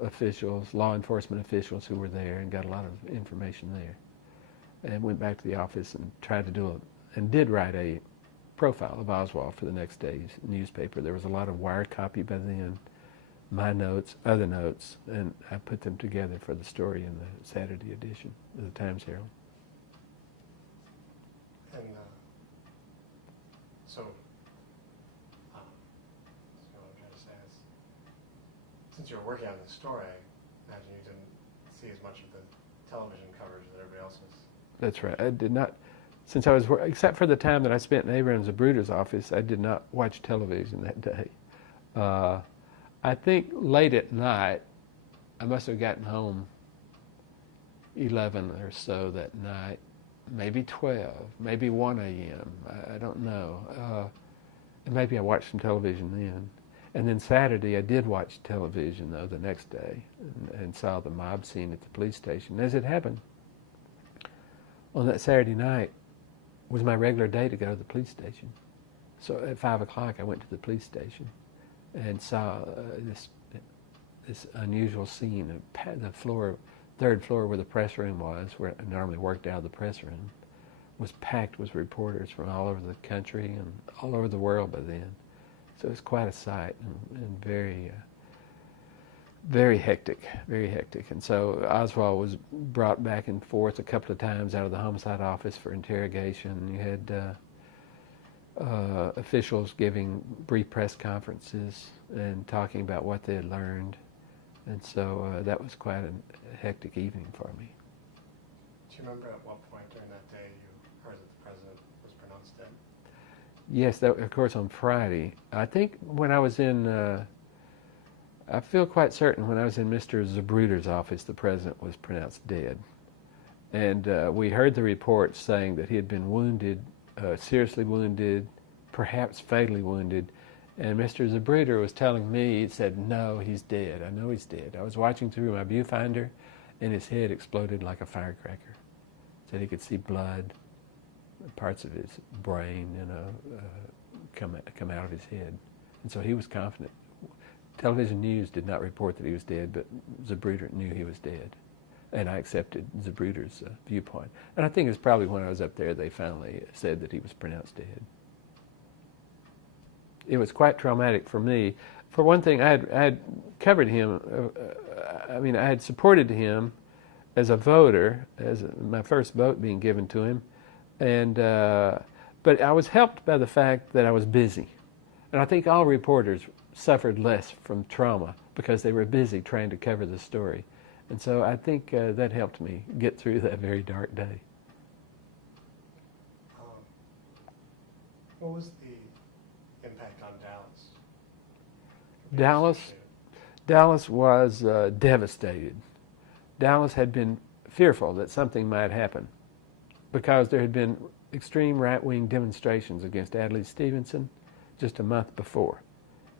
officials, law enforcement officials who were there, and got a lot of information there. And went back to the office and tried to did write a profile of Oswald for the next day's newspaper. There was a lot of wire copy by then, my notes, other notes, and I put them together for the story in the Saturday edition of the Times Herald. And so what I'm trying to say is, since you were working on this story, I imagine you didn't see as much of the television coverage that everybody else was. That's right. I did not. Since I was, except for the time that I spent in Abraham Zapruder's office, I did not watch television that day. I think late at night, I must have gotten home 11 or so that night, maybe 12, maybe 1 a.m., I don't know. And maybe I watched some television then. And then Saturday, I did watch television, though, the next day, and saw the mob scene at the police station. As it happened, on that Saturday night, was my regular day to go to the police station. So at 5 o'clock, I went to the police station and saw this unusual scene. The third floor where the press room was, where I normally worked out of the press room, was packed with reporters from all over the country and all over the world by then. So it was quite a sight and very, very hectic, very hectic. And so Oswald was brought back and forth a couple of times out of the homicide office for interrogation. You had officials giving brief press conferences and talking about what they had learned. And so that was quite a hectic evening for me. Do you remember at what point during that day you heard that the president was pronounced dead? Yes, that, of course, on Friday. I think when I was in... I feel quite certain when I was in Mr. Zapruder's office, the president was pronounced dead. And we heard the reports saying that he had been wounded, seriously wounded, perhaps fatally wounded. And Mr. Zapruder was telling me, he said, no, he's dead. I know he's dead. I was watching through my viewfinder, and his head exploded like a firecracker. Said he could see blood, parts of his brain, come out of his head. And so he was confident. Television news did not report that he was dead, but Zapruder knew he was dead. And I accepted Zapruder's viewpoint. And I think it's probably when I was up there they finally said that he was pronounced dead. It was quite traumatic for me. For one thing, I had covered him. I had supported him as a voter, as my first vote being given to him. And but I was helped by the fact that I was busy. And I think all reporters suffered less from trauma because they were busy trying to cover the story. And so I think that helped me get through that very dark day. What was the impact on Dallas? Dallas was devastated. Dallas had been fearful that something might happen because there had been extreme right-wing demonstrations against Adlai Stevenson just a month before.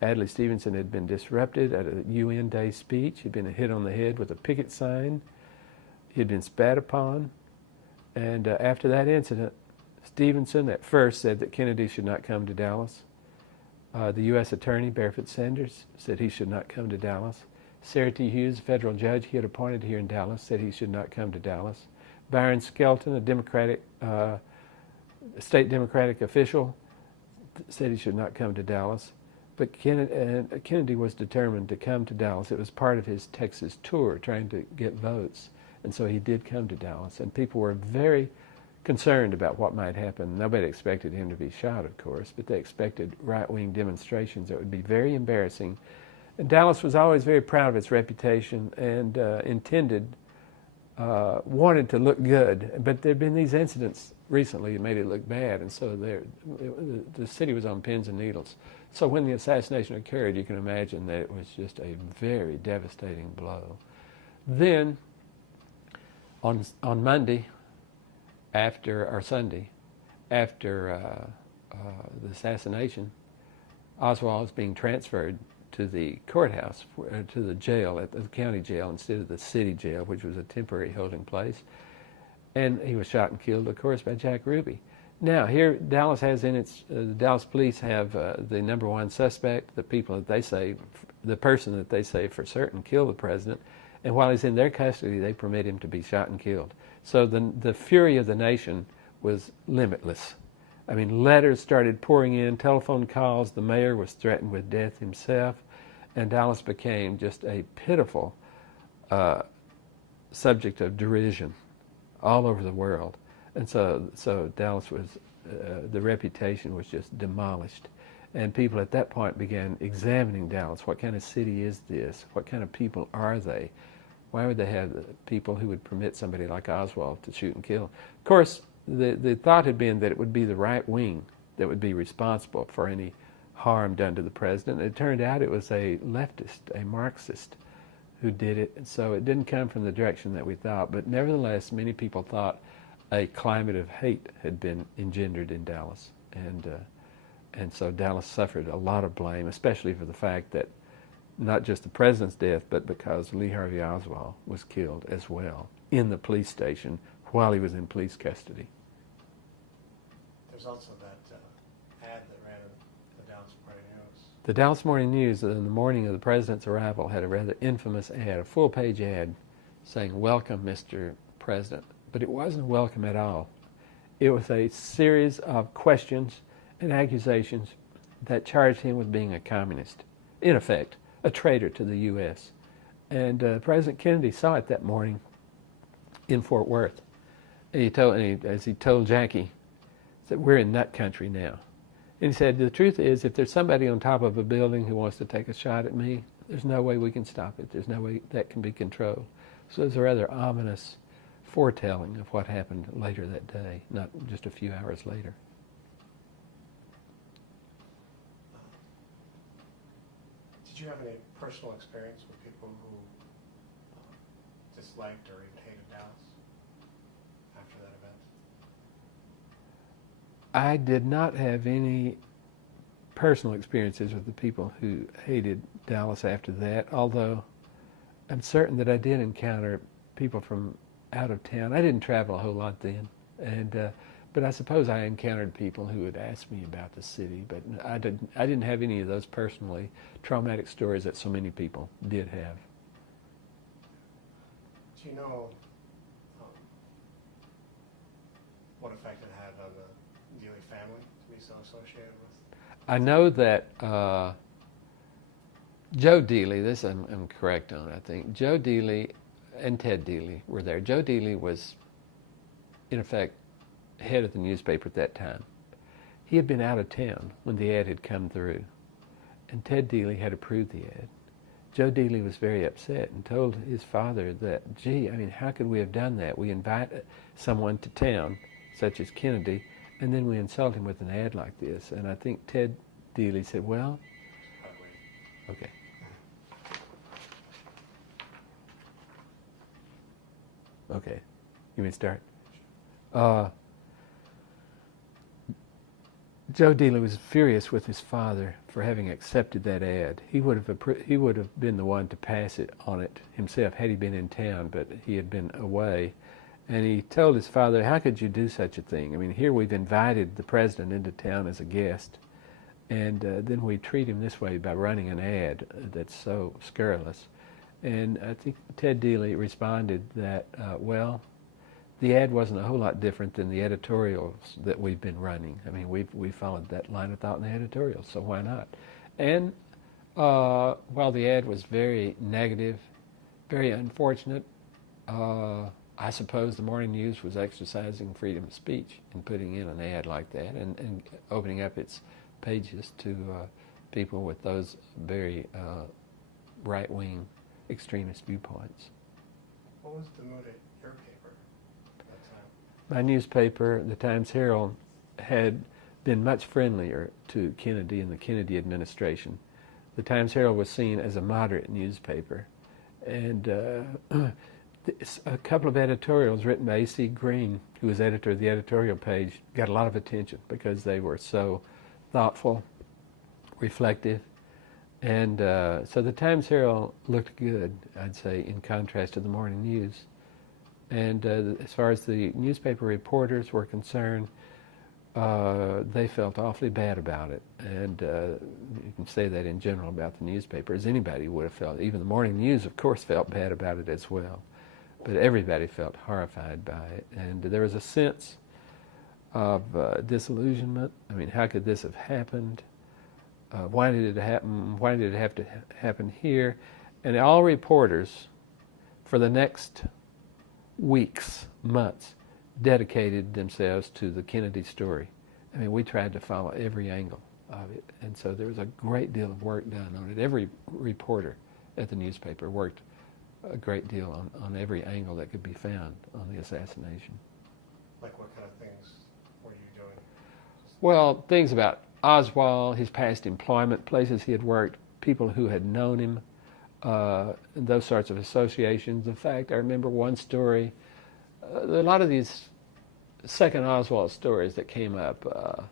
Adlai Stevenson had been disrupted at a UN Day speech. He'd been hit on the head with a picket sign. He'd been spat upon. And after that incident, Stevenson at first said that Kennedy should not come to Dallas. The U.S. Attorney, Barefoot Sanders, said he should not come to Dallas. Sarah T. Hughes, a federal judge he had appointed here in Dallas, said he should not come to Dallas. Byron Skelton, a state Democratic official, said he should not come to Dallas. But Kennedy was determined to come to Dallas. It was part of his Texas tour, trying to get votes. And so he did come to Dallas. And people were very concerned about what might happen. Nobody expected him to be shot, of course, but they expected right-wing demonstrations that would be very embarrassing. And Dallas was always very proud of its reputation and wanted to look good. But there had been these incidents recently that made it look bad, and so the city was on pins and needles. So when the assassination occurred, you can imagine that it was just a very devastating blow. Then, on Monday, Sunday, after the assassination, Oswald was being transferred to the courthouse, to the jail, at the county jail, instead of the city jail, which was a temporary holding place. And he was shot and killed, of course, by Jack Ruby. Now, here Dallas has in its, the Dallas police have the number one suspect, the person that they say for certain killed the president, and while he's in their custody, they permit him to be shot and killed. So the fury of the nation was limitless. I mean, letters started pouring in, telephone calls, the mayor was threatened with death himself, and Dallas became just a pitiful subject of derision all over the world. And so Dallas was, the reputation was just demolished. And people at that point began examining Dallas. What kind of city is this? What kind of people are they? Why would they have people who would permit somebody like Oswald to shoot and kill? Of course, the thought had been that it would be the right wing that would be responsible for any harm done to the president. It turned out it was a leftist, a Marxist, who did it. So it didn't come from the direction that we thought. But nevertheless, many people thought a climate of hate had been engendered in Dallas. And so Dallas suffered a lot of blame, especially for the fact that not just the president's death, but because Lee Harvey Oswald was killed as well in the police station while he was in police custody. There's also that ad that ran in the Dallas Morning News. The Dallas Morning News, in the morning of the president's arrival, had a rather infamous ad, a full-page ad, saying, "Welcome, Mr. President." But it wasn't welcome at all. It was a series of questions and accusations that charged him with being a communist, in effect, a traitor to the U.S. And President Kennedy saw it that morning in Fort Worth. And as he told Jackie, he said, "We're in nut country now." And he said, "The truth is, if there's somebody on top of a building who wants to take a shot at me, there's no way we can stop it. There's no way that can be controlled." So it's a rather ominous foretelling of what happened later that day, not just a few hours later. Did you have any personal experience with people who disliked or even hated Dallas after that event? I did not have any personal experiences with the people who hated Dallas after that, although I'm certain that I did encounter people from out of town. I didn't travel a whole lot then, but I suppose I encountered people who would ask me about the city, but I didn't have any of those personally traumatic stories that so many people did have. Do you know what effect it had on the Dealey family to be so associated with? I know that Joe Dealey, this I'm correct on, I think, Joe Dealey and Ted Dealey were there. Joe Dealey was, in effect, head of the newspaper at that time. He had been out of town when the ad had come through, and Ted Dealey had approved the ad. Joe Dealey was very upset and told his father that, "Gee, I mean, how could we have done that? We invite someone to town, such as Kennedy, and then we insult him with an ad like this." And I think Ted Dealey said, "Well, okay." Okay, you may start. Joe Dealey was furious with his father for having accepted that ad. He would have been the one to pass it on it himself had he been in town, but he had been away. And he told his father, how could you do such a thing? I mean, here we've invited the president into town as a guest, and then we treat him this way by running an ad that's so scurrilous. And I think Ted Dealey responded that, well, the ad wasn't a whole lot different than the editorials that we've been running. I mean, we followed that line of thought in the editorials, so why not? And while the ad was very negative, very unfortunate, I suppose the morning news was exercising freedom of speech in putting in an ad like that and opening up its pages to people with those very right-wing extremist viewpoints. What was the mood at your paper at that time? My newspaper, the Times-Herald, had been much friendlier to Kennedy and the Kennedy administration. The Times-Herald was seen as a moderate newspaper, and a couple of editorials written by A.C. Green, who was editor of the editorial page, got a lot of attention because they were so thoughtful, reflective, and so the Times-Herald looked good, I'd say, in contrast to the morning news. And as far as the newspaper reporters were concerned, they felt awfully bad about it. And you can say that in general about the newspaper, as anybody would have felt. Even the morning news, of course, felt bad about it as well. But everybody felt horrified by it. And there was a sense of disillusionment. I mean, how could this have happened? Why did it happen? Why did it have to happen here? And all reporters, for the next weeks, months, dedicated themselves to the Kennedy story. I mean, we tried to follow every angle of it. And so there was a great deal of work done on it. Every reporter at the newspaper worked a great deal on every angle that could be found on the assassination. Like what kind of things were you doing? Well, things about Oswald, his past employment, places he had worked, people who had known him, and those sorts of associations. In fact, I remember one story, a lot of these second Oswald stories that came up,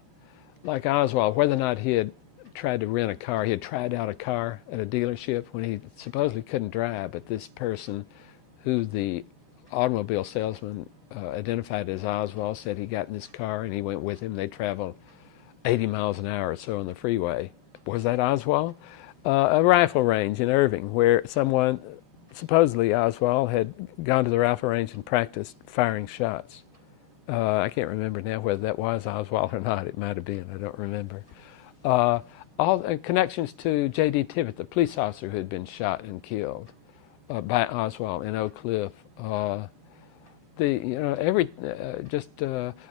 like Oswald, whether or not he had tried to rent a car. He had tried out a car at a dealership when he supposedly couldn't drive, but this person who the automobile salesman identified as Oswald said he got in this car and he went with him. They traveled 80 miles an hour or so on the freeway. Was that Oswald? A rifle range in Irving where someone, supposedly Oswald, had gone to the rifle range and practiced firing shots. I can't remember now whether that was Oswald or not. It might have been. I don't remember. All connections to J.D. Tippit, the police officer who had been shot and killed by Oswald in Oak Cliff.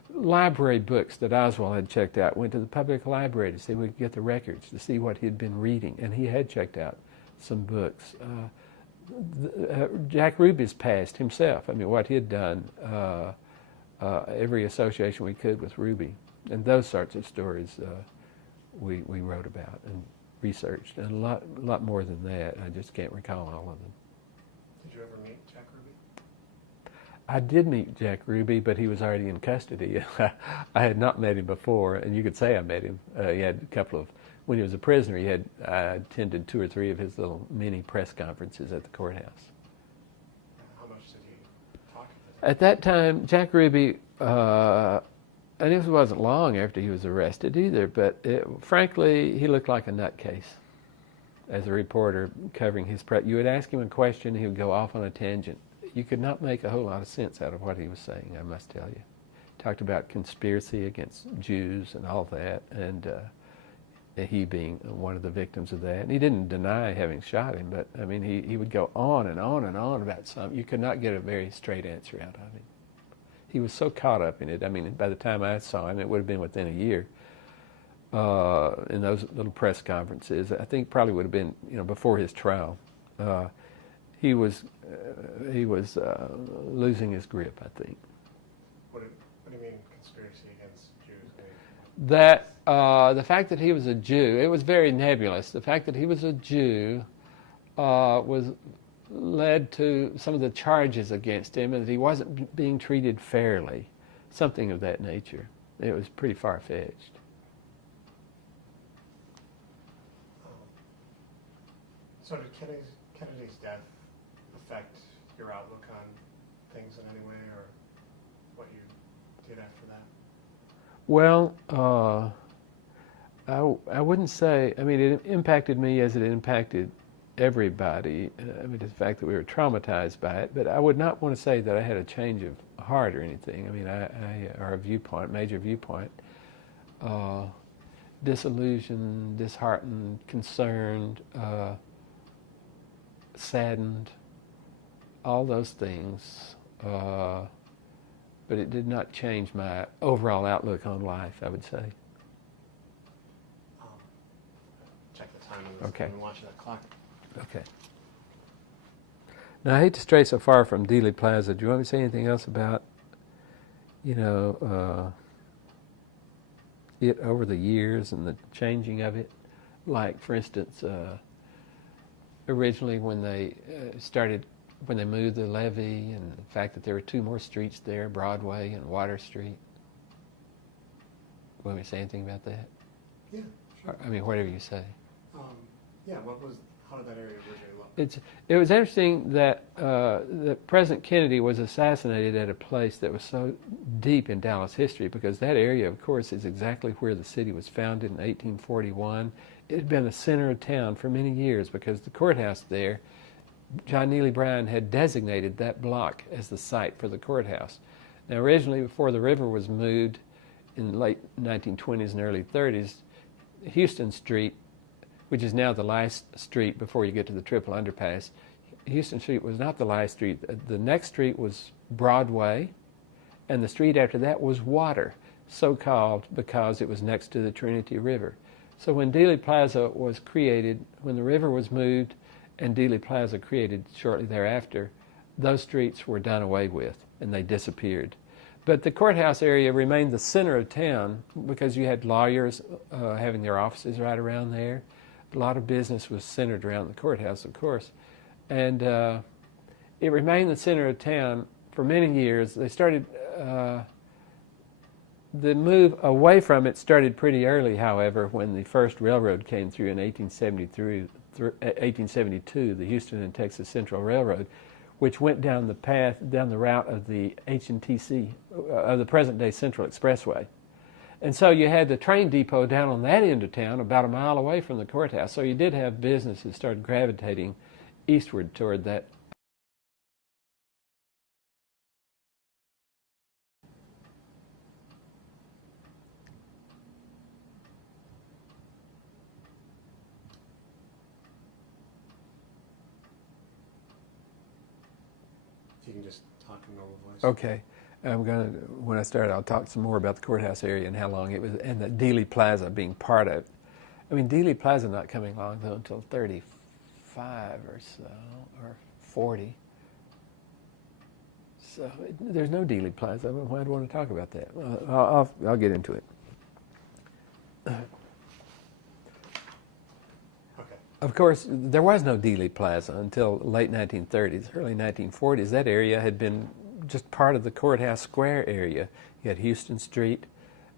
Library books that Oswald had checked out. Went to the public library to see if we could get the records, to see what he'd been reading, and he had checked out some books. Jack Ruby's past himself. I mean, what he had done. Every association we could with Ruby, and those sorts of stories we wrote about and researched, and a lot more than that. I just can't recall all of them. Did you ever meet Jack Ruby? I did meet Jack Ruby, but he was already in custody. I had not met him before, and you could say I met him. He had a couple of, when he was a prisoner, I attended 2 or 3 of his little mini press conferences at the courthouse. How much did he talk at the time? At that time, Jack Ruby, and it wasn't long after he was arrested either, but frankly, he looked like a nutcase as a reporter covering his press. You would ask him a question, he would go off on a tangent. You could not make a whole lot of sense out of what he was saying, I must tell you. Talked about conspiracy against Jews and all that, and he being one of the victims of that. And he didn't deny having shot him, but I mean, he would go on and on and on about something. You could not get a very straight answer out of him. He was so caught up in it. I mean, by the time I saw him, it would have been within a year. In those little press conferences, I think probably would have been, before his trial. He was losing his grip, I think. What do you mean conspiracy against Jews? That the fact that he was a Jew, it was very nebulous. The fact that he was a Jew was led to some of the charges against him, and that he wasn't being treated fairly, something of that nature. It was pretty far-fetched. So did Kennedy's death affect your outlook on things in any way, or did after that? Well, I wouldn't say, I mean, it impacted me as it impacted everybody. I mean, the fact that we were traumatized by it, but I would not want to say that I had a change of heart or anything. I mean, or a viewpoint, major viewpoint. Disillusioned, disheartened, concerned, saddened, all those things. But it did not change my overall outlook on life, I would say. Check the time on this. Okay. I'm watching that clock. Okay. Now, I hate to stray so far from Dealey Plaza. Do you want me to say anything else about, it over the years and the changing of it? Like, for instance, originally when they when they moved the levee, and the fact that there were two more streets there, Broadway and Water Street. Want me to say anything about that? Yeah, sure. I mean, whatever you say. How did that area originally look? It was interesting that that President Kennedy was assassinated at a place that was so deep in Dallas history, because that area, of course, is exactly where the city was founded in 1841. It had been the center of town for many years because the courthouse there, John Neely Bryan had designated that block as the site for the courthouse. Now, originally, before the river was moved in the late 1920s and early 30s, Houston Street, which is now the last street before you get to the Triple Underpass, Houston Street was not the last street. The next street was Broadway, and the street after that was Water, so called because it was next to the Trinity River. So when Dealey Plaza was created, when the river was moved and Dealey Plaza created shortly thereafter, those streets were done away with and they disappeared. But the courthouse area remained the center of town because you had lawyers having their offices right around there. A lot of business was centered around the courthouse, of course. And it remained the center of town for many years. They started, the move away from it started pretty early, however, when the first railroad came through in 1872, the Houston and Texas Central Railroad, which went down the route of the H&TC, of the present-day Central Expressway. And so you had the train depot down on that end of town, about a mile away from the courthouse. So you did have businesses start gravitating eastward toward that. If you can just talk in normal voice. Okay. When I start, I'll talk some more about the courthouse area and how long it was, and the Dealey Plaza being part of it. I mean, Dealey Plaza not coming along though until 35 or so, or 40. So there's no Dealey Plaza. Why do I want to talk about that? I'll get into it. Okay. Of course, there was no Dealey Plaza until late 1930s, early 1940s. That area had been just part of the courthouse square area. You had Houston Street,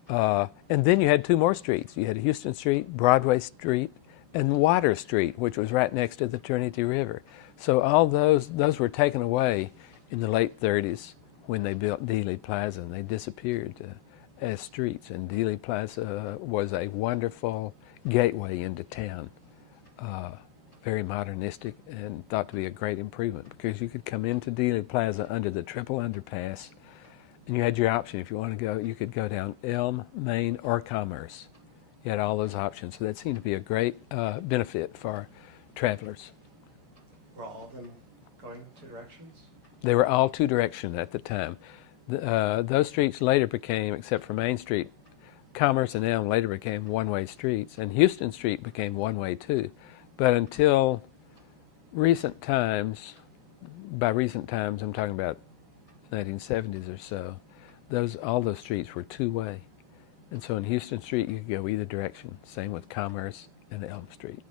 and then you had two more streets. You had Houston Street, Broadway Street, and Water Street, which was right next to the Trinity River. So all those were taken away in the late 30s when they built Dealey Plaza, and they disappeared as streets. And Dealey Plaza was a wonderful gateway into town. Very modernistic and thought to be a great improvement because you could come into Dealey Plaza under the Triple Underpass, and you had your option. If you want to go, you could go down Elm, Main, or Commerce. You had all those options, so that seemed to be a great benefit for travelers. Were all of them going two directions? They were all two direction at the time. Those streets later became, except for Main Street, Commerce and Elm later became one-way streets, and Houston Street became one-way too. But until recent times, by recent times I'm talking about 1970s or so, all those streets were two-way. And so in Houston Street you could go either direction. Same with Commerce and Elm Street.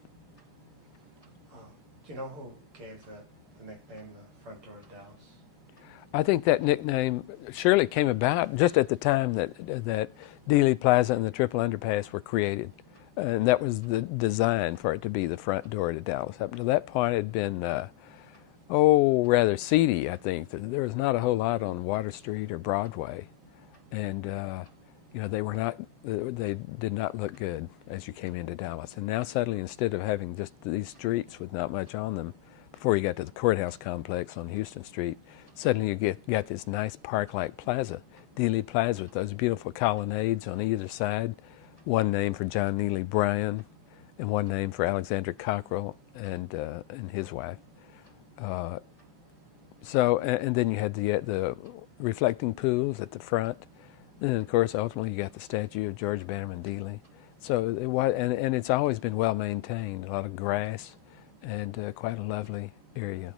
Do you know who gave the nickname the front door of Dallas? I think that nickname surely came about just at the time that Dealey Plaza and the Triple Underpass were created. And that was the design for it to be the front door to Dallas. Up to that point, it had been, rather seedy, I think. There was not a whole lot on Water Street or Broadway. and you know, they did not look good as you came into Dallas. And now suddenly, instead of having just these streets with not much on them, before you got to the courthouse complex on Houston Street, suddenly you got this nice park-like plaza, Dealey Plaza, with those beautiful colonnades on either side, one name for John Neely Bryan, and one name for Alexander Cockrell and his wife. And then you had the reflecting pools at the front. And then, of course, ultimately you got the statue of George Bannerman Dealey. So it was, and it's always been well maintained. A lot of grass, and quite a lovely area.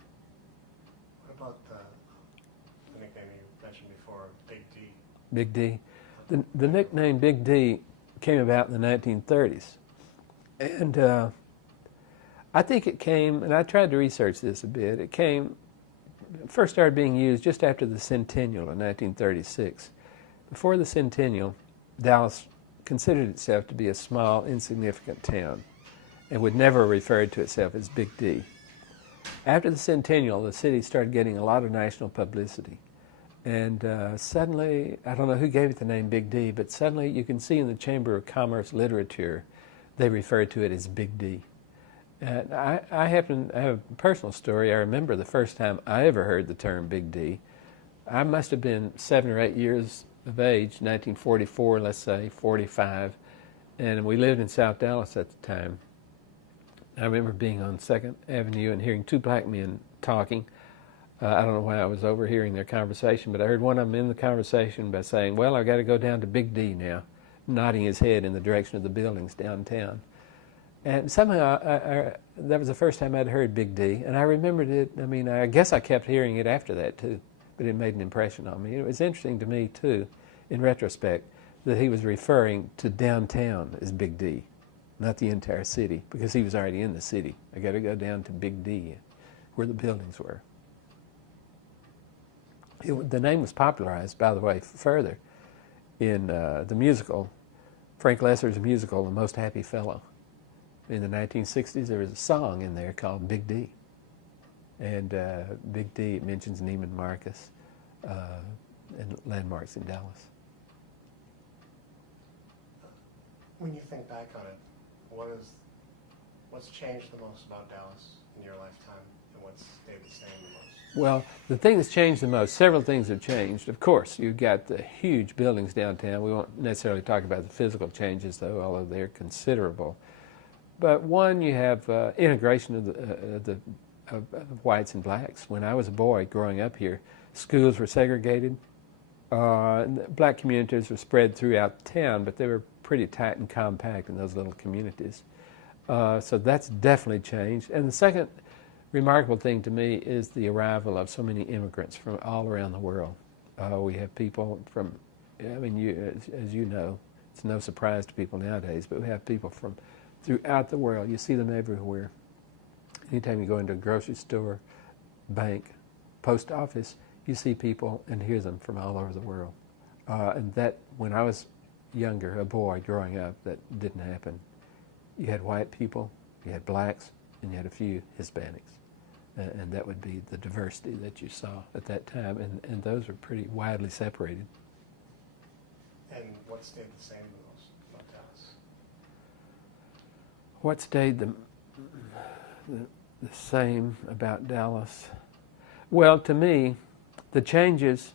What about the nickname you mentioned before, Big D? Big D. The nickname Big D came about in the 1930s, and I think it came. And I tried to research this a bit. It first started being used just after the centennial in 1936. Before the centennial, Dallas considered itself to be a small, insignificant town and would never refer to itself as Big D. After the centennial, the city started getting a lot of national publicity. And suddenly, I don't know who gave it the name Big D, but suddenly you can see in the Chamber of Commerce literature, they refer to it as Big D. And I happen to have a personal story. I remember the first time I ever heard the term Big D. I must have been 7 or 8 years of age, 1944, let's say, 45, and we lived in South Dallas at the time. I remember being on 2nd Avenue and hearing two black men talking. I don't know why I was overhearing their conversation, but I heard one of them in the conversation by saying, "Well, I've got to go down to Big D now," nodding his head in the direction of the buildings downtown. And somehow, that was the first time I'd heard Big D, and I remembered it. I mean, I guess I kept hearing it after that, too, but it made an impression on me. It was interesting to me, too, in retrospect, that he was referring to downtown as Big D, not the entire city, because he was already in the city. I got to go down to Big D, where the buildings were. The name was popularized, by the way, further in the musical, Frank Lesser's musical, The Most Happy Fellow. In the 1960s, there was a song in there called Big D. And Big D, it mentions Neiman Marcus and landmarks in Dallas. When you think back on it, what's changed the most about Dallas in your lifetime, and what's stayed the same the most? Well, the thing that's changed the most, several things have changed. Of course, you've got the huge buildings downtown. We won't necessarily talk about the physical changes, though, although they're considerable. But one, you have integration of whites and blacks. When I was a boy growing up here, schools were segregated. Black communities were spread throughout town, but they were pretty tight and compact in those little communities. So that's definitely changed. And the second remarkable thing to me is the arrival of so many immigrants from all around the world. We have people from, I mean, as you know, it's no surprise to people nowadays, but we have people from throughout the world. You see them everywhere. Anytime you go into a grocery store, bank, post office, you see people and hear them from all over the world. And that, when I was younger, a boy growing up, that didn't happen. You had white people, you had blacks, and you had a few Hispanics. And that would be the diversity that you saw at that time. And those were pretty widely separated. And what stayed the same the most about Dallas? What stayed the same about Dallas? Well, to me, the changes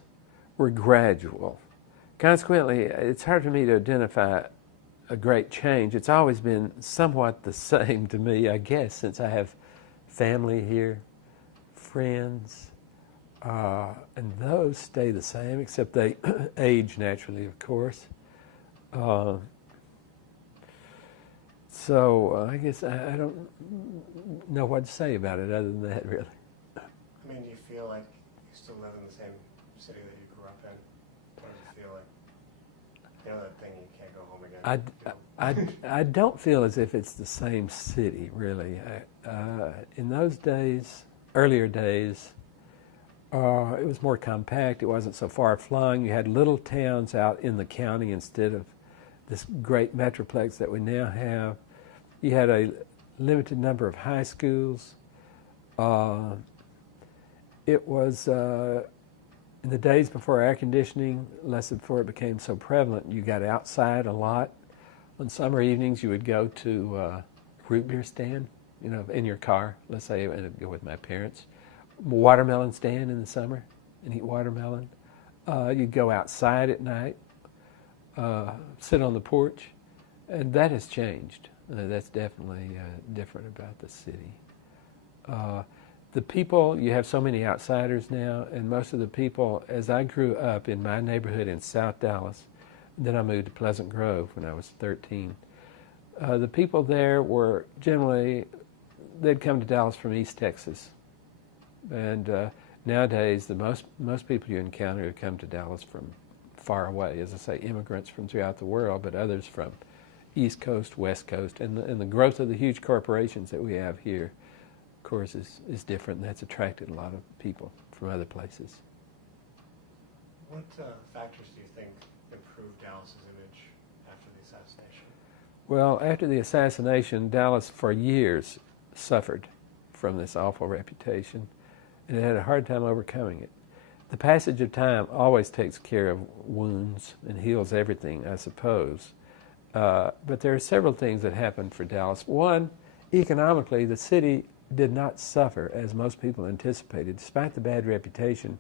were gradual. Consequently, it's hard for me to identify a great change. It's always been somewhat the same to me, I guess, since I have family here, friends, and those stay the same, except they age naturally, of course. So I guess I don't know what to say about it other than that, really. I mean, do you feel like you still live in the same city that you grew up in? What does it feel like? You know that thing, you can't go home again? I don't feel as if it's the same city, really. In those days, earlier days, it was more compact. It wasn't so far-flung. You had little towns out in the county instead of this great metroplex that we now have. You had a limited number of high schools. It was, In the days before air conditioning, less before it became so prevalent, you got outside a lot. On summer evenings, you would go to a root beer stand, in your car. Let's say I'd go with my parents. Watermelon stand in the summer and eat watermelon. You'd go outside at night, sit on the porch, and that has changed. That's definitely different about the city. The people, you have so many outsiders now, and most of the people, as I grew up in my neighborhood in South Dallas, then I moved to Pleasant Grove when I was 13. The people there were generally, they'd come to Dallas from East Texas. And nowadays, most people you encounter come to Dallas from far away, as I say, immigrants from throughout the world, but others from East Coast, West Coast, and the growth of the huge corporations that we have here, of course, is different, and that's attracted a lot of people from other places. What factors do you think improved Dallas's image after the assassination? Well, after the assassination, Dallas for years suffered from this awful reputation, and it had a hard time overcoming it. The passage of time always takes care of wounds and heals everything, I suppose. But there are several things that happened for Dallas. One, economically, the city did not suffer as most people anticipated. Despite the bad reputation,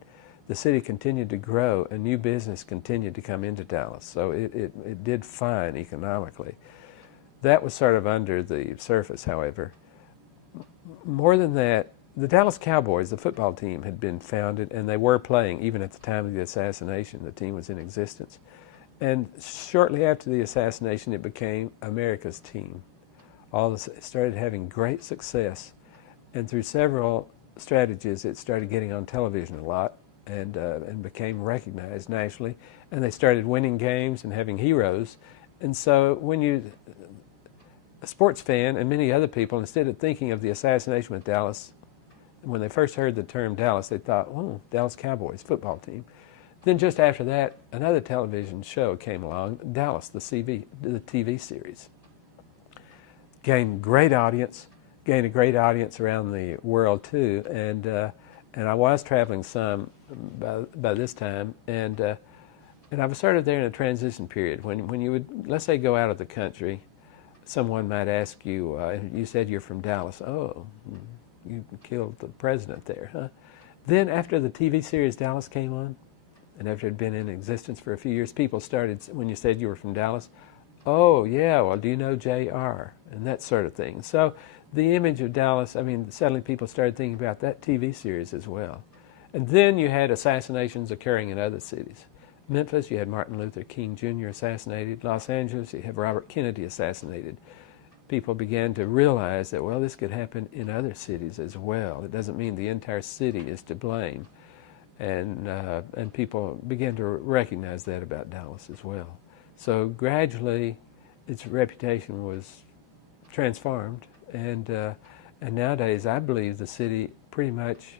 the city continued to grow and new business continued to come into Dallas. So it did fine economically. That was sort of under the surface, however. More than that, the Dallas Cowboys, the football team, had been founded, and they were playing even at the time of the assassination. The team was in existence. And shortly after the assassination, it became America's team. It started having great success, and through several strategies, it started getting on television a lot and became recognized nationally. And they started winning games and having heroes. And so when a sports fan and many other people, instead of thinking of the assassination with Dallas, when they first heard the term Dallas, they thought, oh, Dallas Cowboys football team. Then just after that, another television show came along, Dallas, the TV series. Gained a great audience around the world too, and I was traveling some by this time, and I was sort of there in a transition period. When you would, let's say, go out of the country, someone might ask you, you said you're from Dallas. Oh, you killed the president there, huh? Then after the TV series Dallas came on, and after it had been in existence for a few years, people started, when you said you were from Dallas, oh, yeah, well, do you know J.R.? And that sort of thing. So the image of Dallas, suddenly people started thinking about that TV series as well. And then you had assassinations occurring in other cities. Memphis, you had Martin Luther King Jr. assassinated. Los Angeles, you have Robert Kennedy assassinated. People began to realize that, well, this could happen in other cities as well. It doesn't mean the entire city is to blame. And people began to recognize that about Dallas as well. So gradually, its reputation was transformed, and nowadays I believe the city pretty much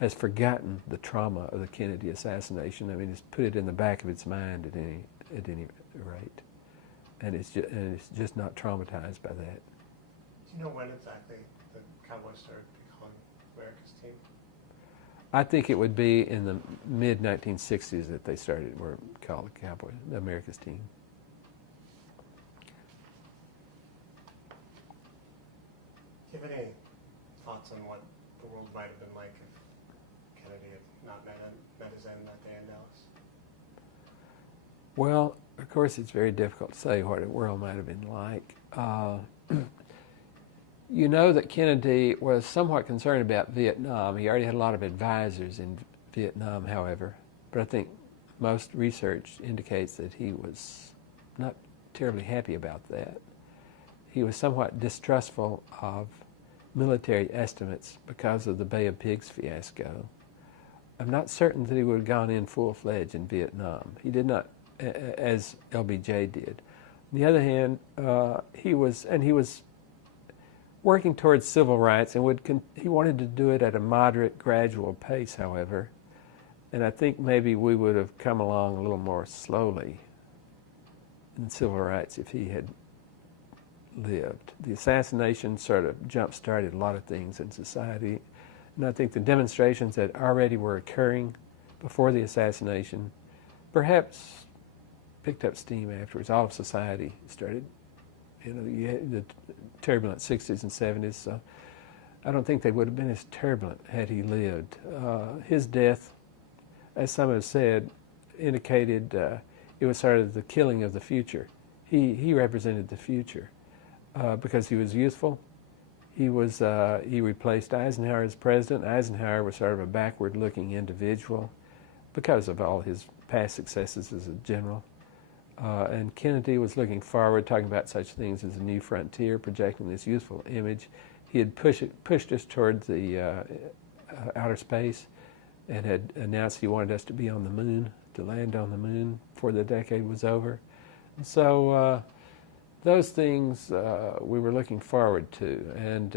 has forgotten the trauma of the Kennedy assassination. It's put it in the back of its mind at any rate, and it's just not traumatized by that. Do you know when exactly the Cowboys started becoming America's team? I think it would be in the mid-1960s that they were called the Cowboys, America's team. Do you have any thoughts on what the world might have been like if Kennedy had not met his end that day in Dallas? Well, of course, it's very difficult to say what the world might have been like. You know that Kennedy was somewhat concerned about Vietnam. He already had a lot of advisors in Vietnam, however, but I think most research indicates that he was not terribly happy about that. He was somewhat distrustful of military estimates because of the Bay of Pigs fiasco. I'm not certain that he would have gone in full-fledged in Vietnam. He did not, as LBJ did. On the other hand, he was working towards civil rights, and he wanted to do it at a moderate, gradual pace, however. And I think maybe we would have come along a little more slowly in civil rights if he had lived. The assassination sort of jump-started a lot of things in society, and I think the demonstrations that already were occurring before the assassination, perhaps picked up steam afterwards. All of society started, you had the turbulent 60s and 70s, so I don't think they would have been as turbulent had he lived. His death, as some have said, indicated it was sort of the killing of the future. He represented the future because he was youthful. He replaced Eisenhower as president. Eisenhower was sort of a backward-looking individual because of all his past successes as a general. And Kennedy was looking forward, talking about such things as a new frontier, projecting this youthful image. He had pushed us toward the outer space and had announced he wanted us to be on the moon, to land on the moon before the decade was over. And so those things we were looking forward to. And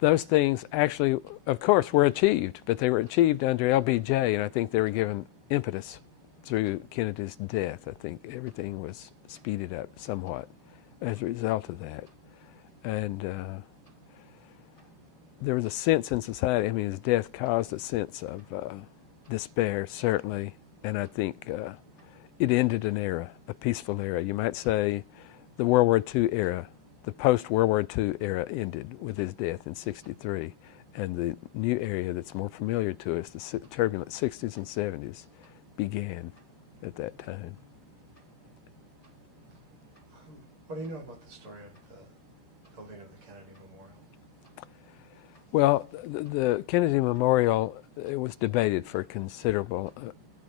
those things actually, of course, were achieved, but they were achieved under LBJ, and I think they were given impetus through Kennedy's death. I think everything was speeded up somewhat as a result of that. And there was a sense in society, I mean, his death caused a sense of despair, certainly, and I think it ended an era, a peaceful era. You might say the World War II era, the post-World War II era ended with his death in '63, and the new era that's more familiar to us, the turbulent 60s and 70s, began at that time. What do you know about the story of the building of the Kennedy Memorial? Well, the Kennedy Memorial, it was debated for a considerable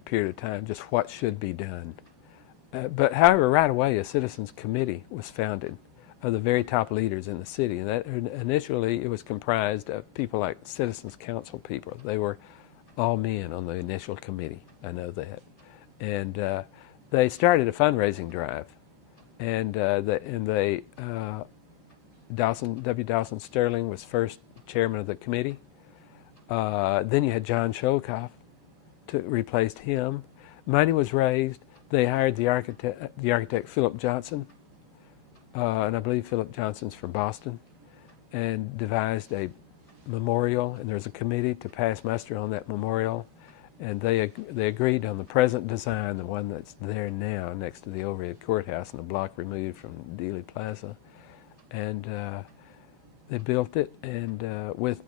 period of time, just what should be done. But however, right away, a citizens committee was founded of the very top leaders in the city. And that initially, it was comprised of people like citizens council people. They were all men on the initial committee, I know that. And they started a fundraising drive. And W. Dawson Sterling was first chairman of the committee. Then you had John Sholkoff replaced him. Money was raised. They hired the architect Philip Johnson, and I believe Philip Johnson's from Boston, and devised a memorial. And there was a committee to pass muster on that memorial, and they agreed on the present design, the one that's there now next to the overhead courthouse and a block removed from Dealey Plaza, and they built it, and with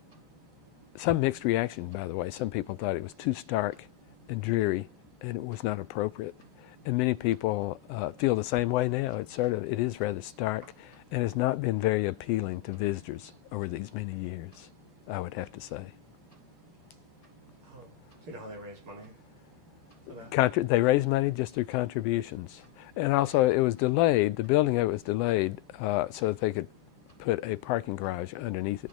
some mixed reaction, by the way. Some people thought it was too stark and dreary, and it was not appropriate. And many people feel the same way now. It is rather stark, and has not been very appealing to visitors over these many years, I would have to say. Do you know how they raised money for that? They raised money just through contributions. And also it was delayed, the building of it was delayed so that they could put a parking garage underneath it.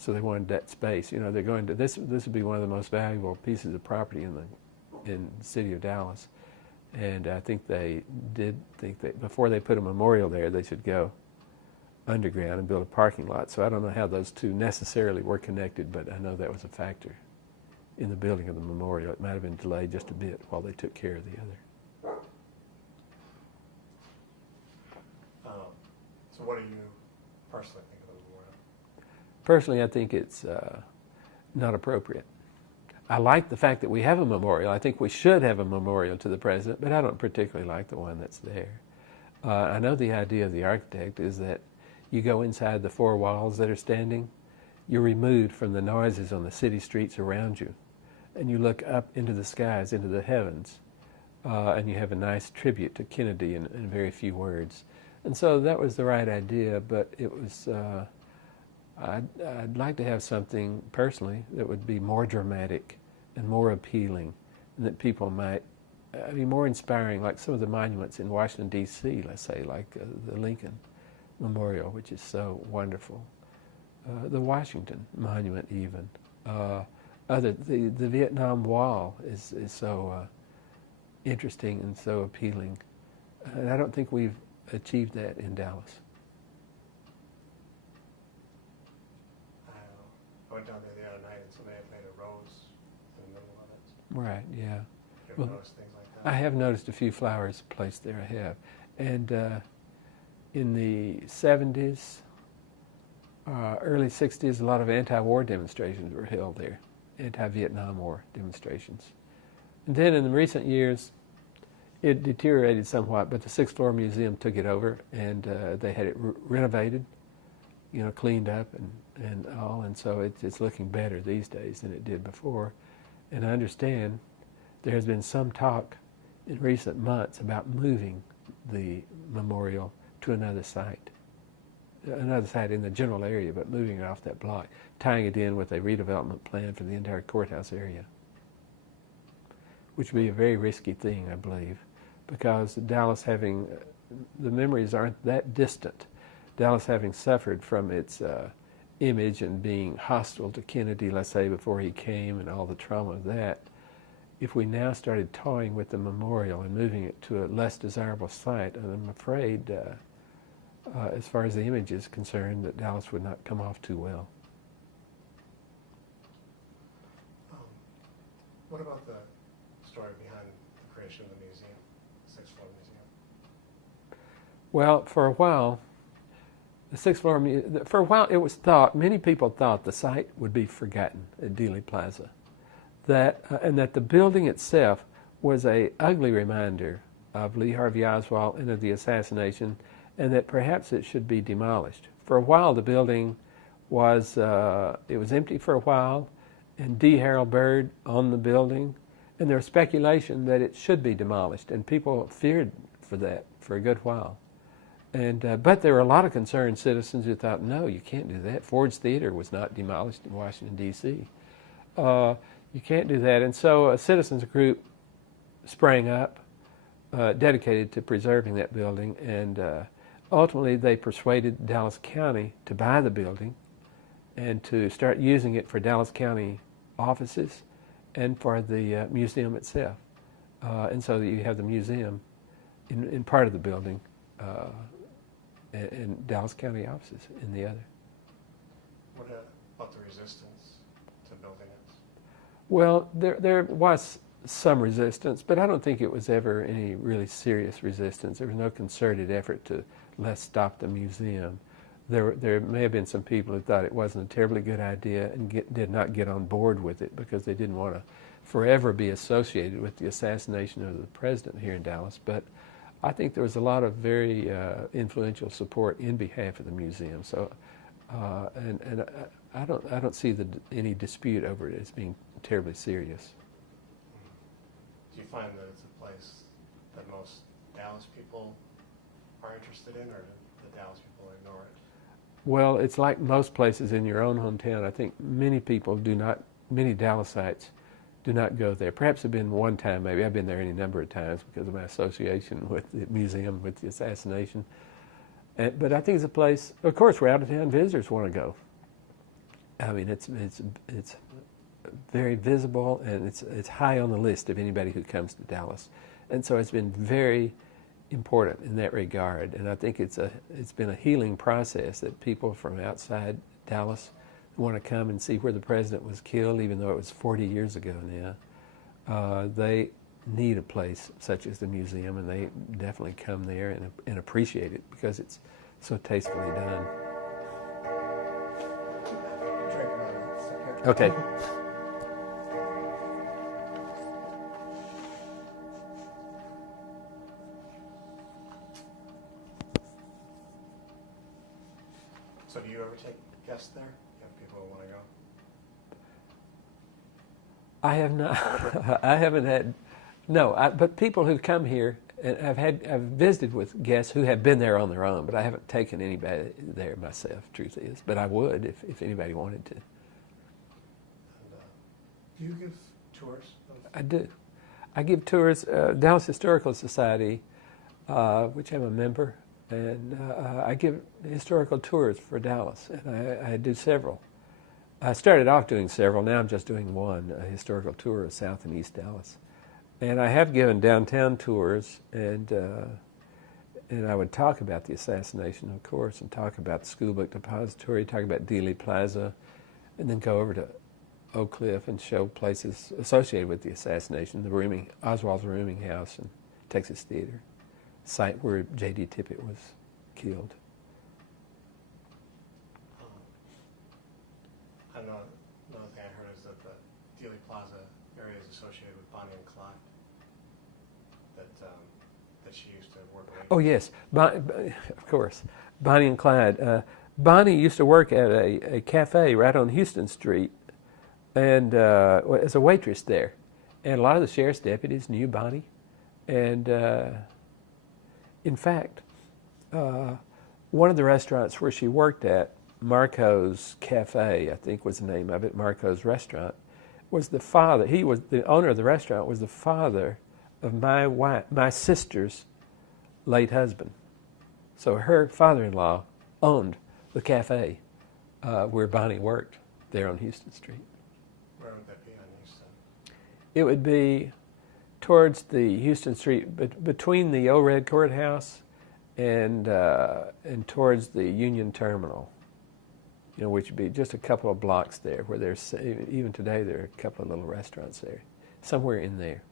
So they wanted that space. You know, they're going to, this would be one of the most valuable pieces of property in the city of Dallas. And I think they did think that before they put a memorial there, they should go underground and build a parking lot. So I don't know how those two necessarily were connected, but I know that was a factor in the building of the memorial. It might have been delayed just a bit while they took care of the other. So what do you personally think of the memorial? Personally, I think it's not appropriate. I like the fact that we have a memorial. I think we should have a memorial to the president, but I don't particularly like the one that's there. I know the idea of the architect is that you go inside the four walls that are standing, you're removed from the noises on the city streets around you, and you look up into the skies, into the heavens, and you have a nice tribute to Kennedy in very few words. And so that was the right idea, but it was, I'd like to have something personally that would be more dramatic and more appealing, and that people might be more inspiring, like some of the monuments in Washington, D.C., let's say, like the Lincoln Memorial, which is so wonderful. The Washington Monument even. The Vietnam Wall is so interesting and so appealing. And I don't think we've achieved that in Dallas. I went down there the other night and somebody had made a rose in the middle of it. Right, yeah. You ever noticed things like that? I have noticed a few flowers placed there, I have. And in the 70s, early 60s, a lot of anti-war demonstrations were held there anti-Vietnam War demonstrations. And then in the recent years, it deteriorated somewhat, but the sixth floor museum took it over, and they had it renovated, cleaned up and all, and so it's looking better these days than it did before. And I understand there has been some talk in recent months about moving the memorial to another site in the general area, but moving it off that block, tying it in with a redevelopment plan for the entire courthouse area, which would be a very risky thing, I believe, because Dallas the memories aren't that distant. Dallas having suffered from its image and being hostile to Kennedy, let's say, before he came, and all the trauma of that, if we now started toying with the memorial and moving it to a less desirable site, I'm afraid, as far as the image is concerned, that Dallas would not come off too well. What about the story behind the creation of the museum, sixth floor museum? Well, for a while, it was thought, many people thought the site would be forgotten at Dealey Plaza, and that the building itself was an ugly reminder of Lee Harvey Oswald and of the assassination, and that perhaps it should be demolished. For a while, the building was empty for a while, and D. Harold Byrd owned the building, and there was speculation that it should be demolished, and people feared for that for a good while. And but there were a lot of concerned citizens who thought, no, you can't do that. Ford's Theater was not demolished in Washington, D.C. You can't do that. And so a citizens group sprang up, dedicated to preserving that building, and ultimately they persuaded Dallas County to buy the building and to start using it for Dallas County offices and for the museum itself. And so that you have the museum in part of the building, and Dallas County offices in the other. What about the resistance to building it? Well, there was some resistance, but I don't think it was ever any really serious resistance. There was no concerted effort to let's stop the museum. There may have been some people who thought it wasn't a terribly good idea and did not get on board with it because they didn't want to forever be associated with the assassination of the president here in Dallas. But I think there was a lot of very influential support in behalf of the museum. So, and I don't see any dispute over it as being terribly serious. Do you find that it's a place that most Dallas people are interested in, or do the Dallas people ignore it? Well, it's like most places in your own hometown. I think many Dallasites do not go there. Perhaps have been one time, maybe. I've been there any number of times because of my association with the museum, with the assassination. But I think it's a place, of course, where out-of-town visitors want to go. I mean, it's very visible, and it's high on the list of anybody who comes to Dallas. And so it's been very important in that regard. And I think it's been a healing process that people from outside Dallas want to come and see where the president was killed, even though it was 40 years ago now. They need a place such as the museum, and they definitely come there and appreciate it because it's so tastefully done. Okay. So do you ever take guests there? You have people who want to go? I have not. I haven't had. No, but people who come here, and I've visited with guests who have been there on their own, but I haven't taken anybody there myself. Truth is, but I would if anybody wanted to. And, do you give tours? I do. I give tours. Dallas Historical Society, which I'm a member, and I give historical tours for Dallas, and I do several. I started off doing several. Now I'm just doing one, a historical tour of South and East Dallas. And I have given downtown tours, and I would talk about the assassination, of course, and talk about the school book depository, talk about Dealey Plaza, and then go over to Oak Cliff and show places associated with the assassination, Oswald's rooming house and Texas Theater, site where J.D. Tippit was killed. I know another thing I heard is that the that she used to work with? Oh yes, of course, Bonnie and Clyde. Bonnie used to work at a cafe right on Houston Street, and as a waitress there. And a lot of the sheriff's deputies knew Bonnie, and in fact, one of the restaurants where she worked at, Marco's Cafe, I think was the name of it, Marco's Restaurant, was the father. He was the owner of the restaurant. Was the father of my sister's late husband. So her father-in-law owned the cafe where Bonnie worked there on Houston Street. Where would that be on Houston? It would be towards the Houston Street, between the Old Red Courthouse and towards the Union Terminal. You know, which would be just a couple of blocks there, where there's, even today, there are a couple of little restaurants there, somewhere in there.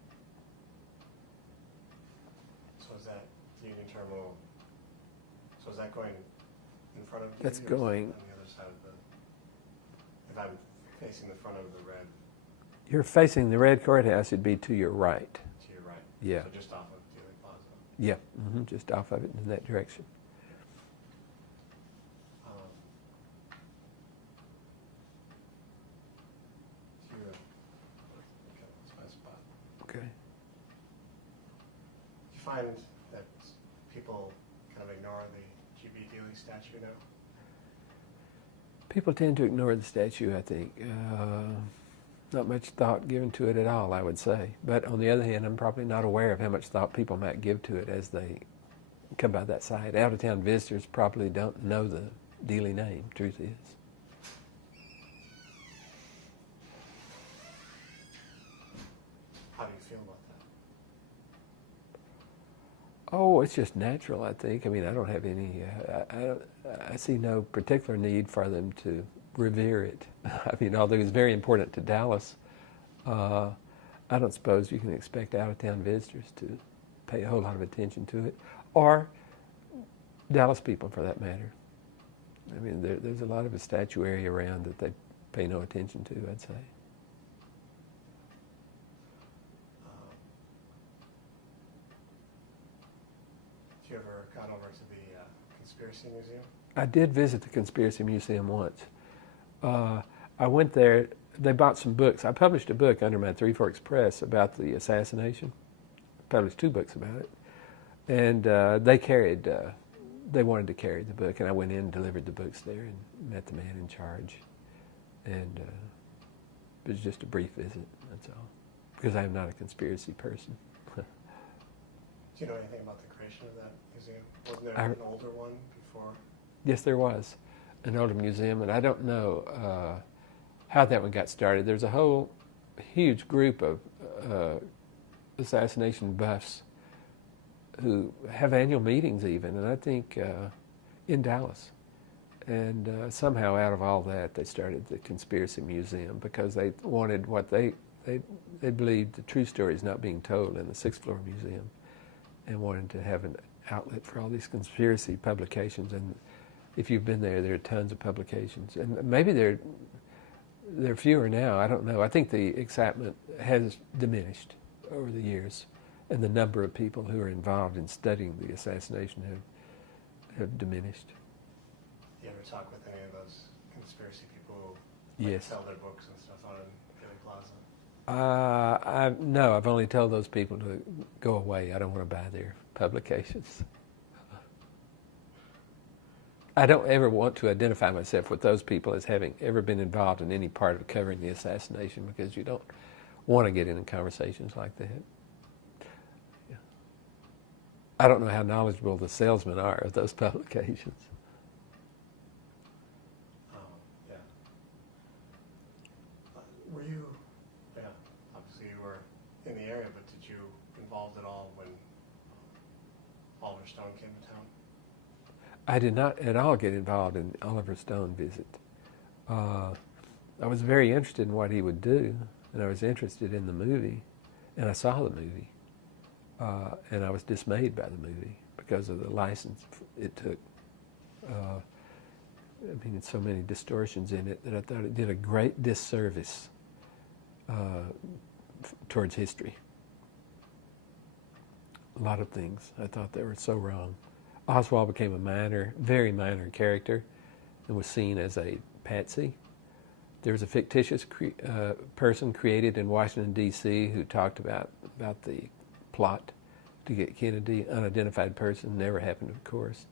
So is that the Union Terminal? So is that going in front of you? That's or going on the other side of the. If I'm facing the front of the red. You're facing the Red Courthouse. It'd be to your right. To your right. Yeah. So just off of Dealey Plaza. Yeah. Just off of it in that direction. Okay. Do you find that people kind of ignore the G.B. Dealey statue now? People tend to ignore the statue, I think. Not much thought given to it at all, I would say. But on the other hand, I'm probably not aware of how much thought people might give to it as they come by that site. Out-of-town visitors probably don't know the Dealey name, truth is. How do you feel about that? Oh, it's just natural, I think. I mean, I don't have any, I see no particular need for them to revere it. I mean, although it's very important to Dallas, I don't suppose you can expect out-of-town visitors to pay a whole lot of attention to it, or Dallas people for that matter. I mean, there's a lot of a statuary around that they pay no attention to, I'd say. Have you ever gone over to the Conspiracy Museum? I did visit the Conspiracy Museum once. I went there. They bought some books. I published a book under my Three Forks Press about the assassination. Published 2 books about it. And they wanted to carry the book, and I went in and delivered the books there and met the man in charge. And it was just a brief visit, that's all. Because I am not a conspiracy person. Do you know anything about the creation of that museum? Wasn't there an older one before? Yes, there was an older museum, and I don't know how that one got started. There's a whole huge group of assassination buffs who have annual meetings even, and I think in Dallas. And somehow out of all that, they started the Conspiracy Museum because they wanted what they believed the true story is not being told in the 6th floor museum, and wanted to have an outlet for all these conspiracy publications. And if you've been there, there are tons of publications. And maybe they're fewer now, I don't know. I think the excitement has diminished over the years, and the number of people who are involved in studying the assassination have diminished. You ever talk with any of those conspiracy people who Yes. sell their books and stuff out in Dealey Plaza? No, I've only told those people to go away. I don't want to buy their publications. I don't ever want to identify myself with those people as having ever been involved in any part of covering the assassination, because you don't want to get into conversations like that. Yeah. I don't know how knowledgeable the salesmen are of those publications. Yeah. Were you, obviously you were in the area, but did you involved at all when Oliver Stone came to town? I did not at all get involved in Oliver Stone visit. I was very interested in what he would do, and I was interested in the movie, and I saw the movie, and I was dismayed by the movie because of the license it took. I mean, so many distortions in it that I thought it did a great disservice towards history. a lot of things. I thought they were so wrong. Oswald became a very minor character and was seen as a patsy. There was a fictitious person created in Washington, D.C. who talked about the plot to get Kennedy, unidentified person, never happened, of course.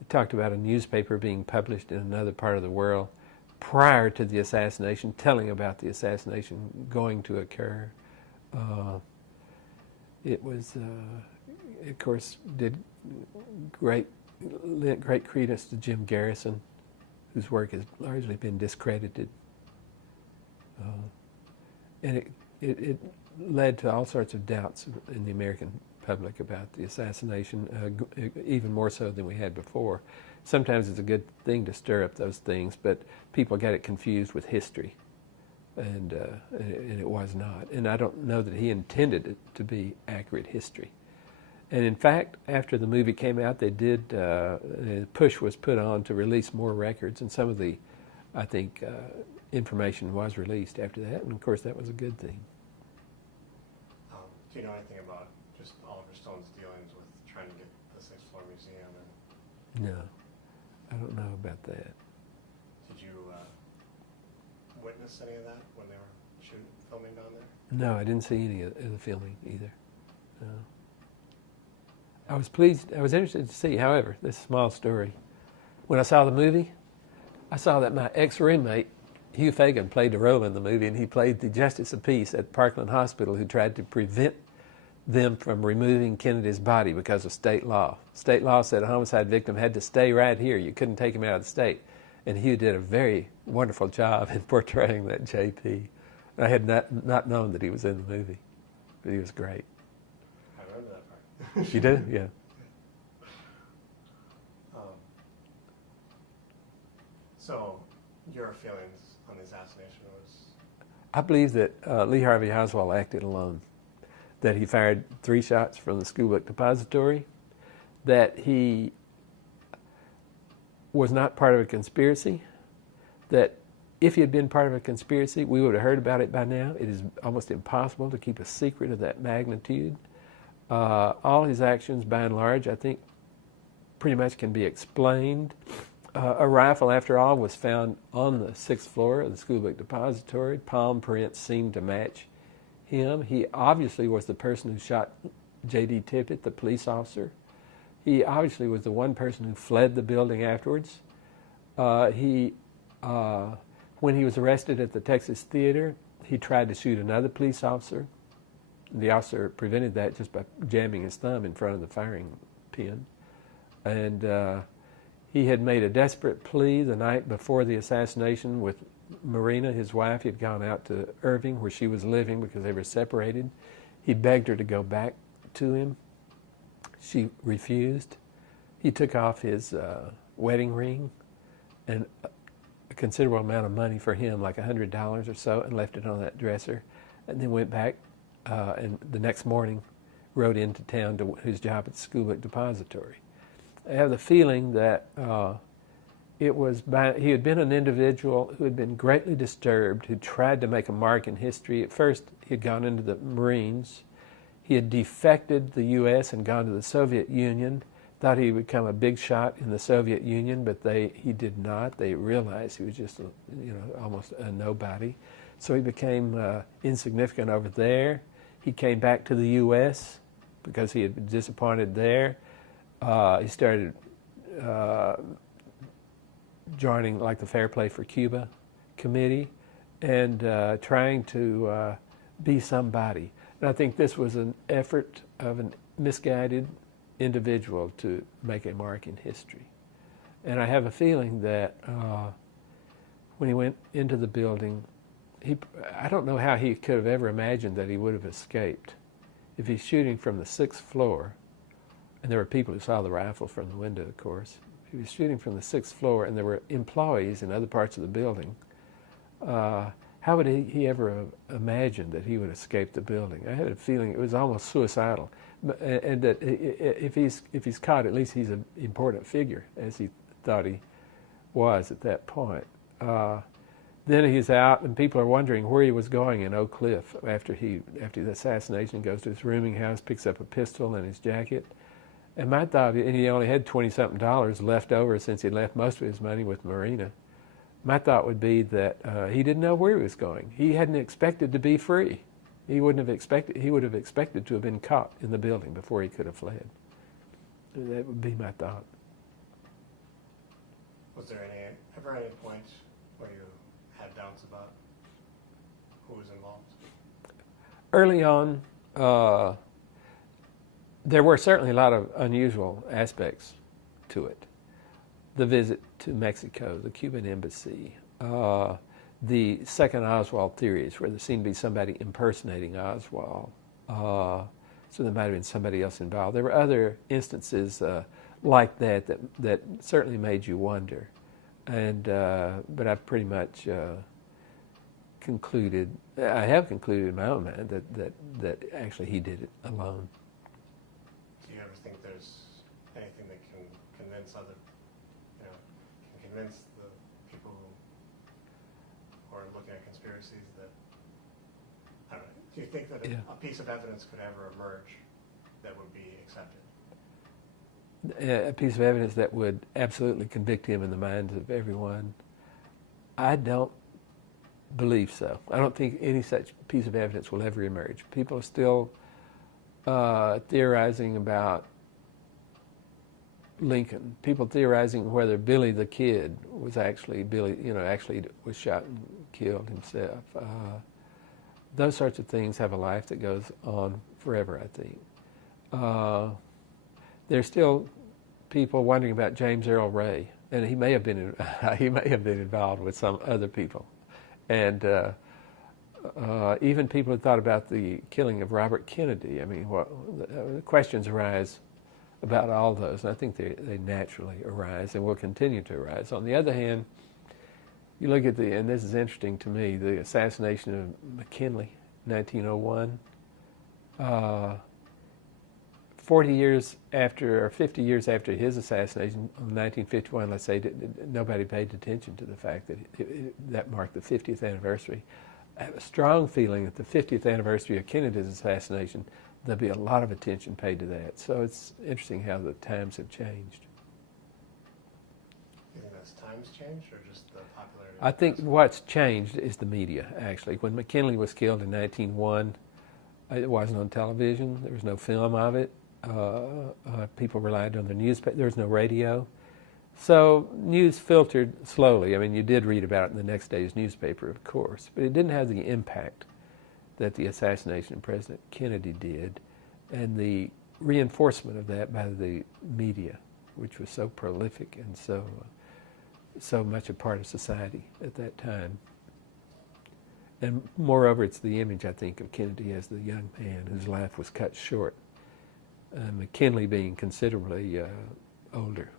It talked about a newspaper being published in another part of the world prior to the assassination, telling about the assassination going to occur. It was, of course, lent great credence to Jim Garrison, whose work has largely been discredited. And it led to all sorts of doubts in the American public about the assassination, even more so than we had before. Sometimes it's a good thing to stir up those things, but people got it confused with history, and it was not. And I don't know that he intended it to be accurate history. And in fact, after the movie came out, they did, push was put on to release more records, and some of the, I think, information was released after that, and of course that was a good thing. Do you know anything about just Oliver Stone's dealings with trying to get the sixth floor museum? No, I don't know about that. Did you witness any of that when they were filming down there? No, I didn't see any of the filming either. No. I was pleased, I was interested to see, however, this small story. When I saw the movie, I saw that my ex-roommate, Hugh Fagan, played a role in the movie, and he played the Justice of Peace at Parkland Hospital who tried to prevent them from removing Kennedy's body because of state law. State law said a homicide victim had to stay right here. You couldn't take him out of the state. And Hugh did a very wonderful job in portraying that JP. I had not known that he was in the movie, but he was great. I remember that part. You do? Yeah. So, your feelings on the assassination was? I believe that Lee Harvey Oswald acted alone, that he fired 3 shots from the schoolbook depository, that he was not part of a conspiracy, that if he had been part of a conspiracy, we would have heard about it by now. It is almost impossible to keep a secret of that magnitude. All his actions, by and large, I think pretty much can be explained. A rifle, after all, was found on the 6th floor of the schoolbook depository. Palm prints seemed to match him. He obviously was the person who shot J.D. Tippit, the police officer. He obviously was the one person who fled the building afterwards. When he was arrested at the Texas Theater, he tried to shoot another police officer. The officer prevented that just by jamming his thumb in front of the firing pin. And he had made a desperate plea the night before the assassination with Marina, his wife. He had gone out to Irving, where she was living, because they were separated. He begged her to go back to him. She refused. He took off his wedding ring and a considerable amount of money for him, like $100 or so, and left it on that dresser, and then went back and the next morning rode into town to his job at the schoolbook depository. I have the feeling that he had been an individual who had been greatly disturbed, who tried to make a mark in history. At first, he had gone into the Marines. He had defected the U.S. and gone to the Soviet Union, thought he would become a big shot in the Soviet Union, but he did not. They realized he was just, almost a nobody. So he became insignificant over there. He came back to the U.S. because he had been disappointed there. He started joining like the Fair Play for Cuba committee and trying to be somebody. And I think this was an effort of a misguided individual to make a mark in history. And I have a feeling that when he went into the building, I don't know how he could have ever imagined that he would have escaped. If he's shooting from the 6th floor, and there were people who saw the rifle from the window, of course. If he was shooting from the 6th floor and there were employees in other parts of the building, how would he ever imagine that he would escape the building? I had a feeling it was almost suicidal. And that if he's caught, at least he's an important figure, as he thought he was at that point. then he's out, and people are wondering where he was going in Oak Cliff after the assassination. Goes to his rooming house, picks up a pistol and his jacket. And my thought, and he only had $20-something left over since he left most of his money with Marina. My thought would be that he didn't know where he was going. He hadn't expected to be free. He would have expected to have been caught in the building before he could have fled. That would be my thought. Was there ever any point where you had doubts about who was involved? Early on, there were certainly a lot of unusual aspects to it. The visit to Mexico, the Cuban embassy, the second Oswald theories, where there seemed to be somebody impersonating Oswald. So there might have been somebody else involved. There were other instances like that certainly made you wonder. And but I've pretty much concluded, I have concluded in my own mind that actually he did it alone. Do you ever think there's anything that can convince can convince the people who are looking at conspiracies that, I don't know, do you think that a piece of evidence could ever emerge that would be accepted? A piece of evidence that would absolutely convict him in the minds of everyone? I don't believe so. I don't think any such piece of evidence will ever emerge. People are still theorizing about Lincoln. People theorizing whether Billy the Kid was actually actually was shot and killed himself. Those sorts of things have a life that goes on forever, I think. There's still people wondering about James Earl Ray, and he may have been involved with some other people, and even people who thought about the killing of Robert Kennedy. I mean, questions arise about all those, and I think they naturally arise and will continue to arise. On the other hand, you look at and this is interesting to me, the assassination of McKinley, 1901. 40 years after, or 50 years after his assassination, in 1951, let's say, nobody paid attention to the fact that that marked the 50th anniversary. I have a strong feeling that the 50th anniversary of Kennedy's assassination, there'll be a lot of attention paid to that. So it's interesting how the times have changed. You think that's times changed, or just the popularity? I think what's changed is the media, actually. When McKinley was killed in 1901, it wasn't on television. There was no film of it. People relied on the newspaper. There was no radio. So news filtered slowly. I mean, you did read about it in the next day's newspaper, of course, but it didn't have the impact that the assassination of President Kennedy did, and the reinforcement of that by the media, which was so prolific and so much a part of society at that time. And moreover, it's the image, I think, of Kennedy as the young man whose life was cut short. McKinley being considerably older.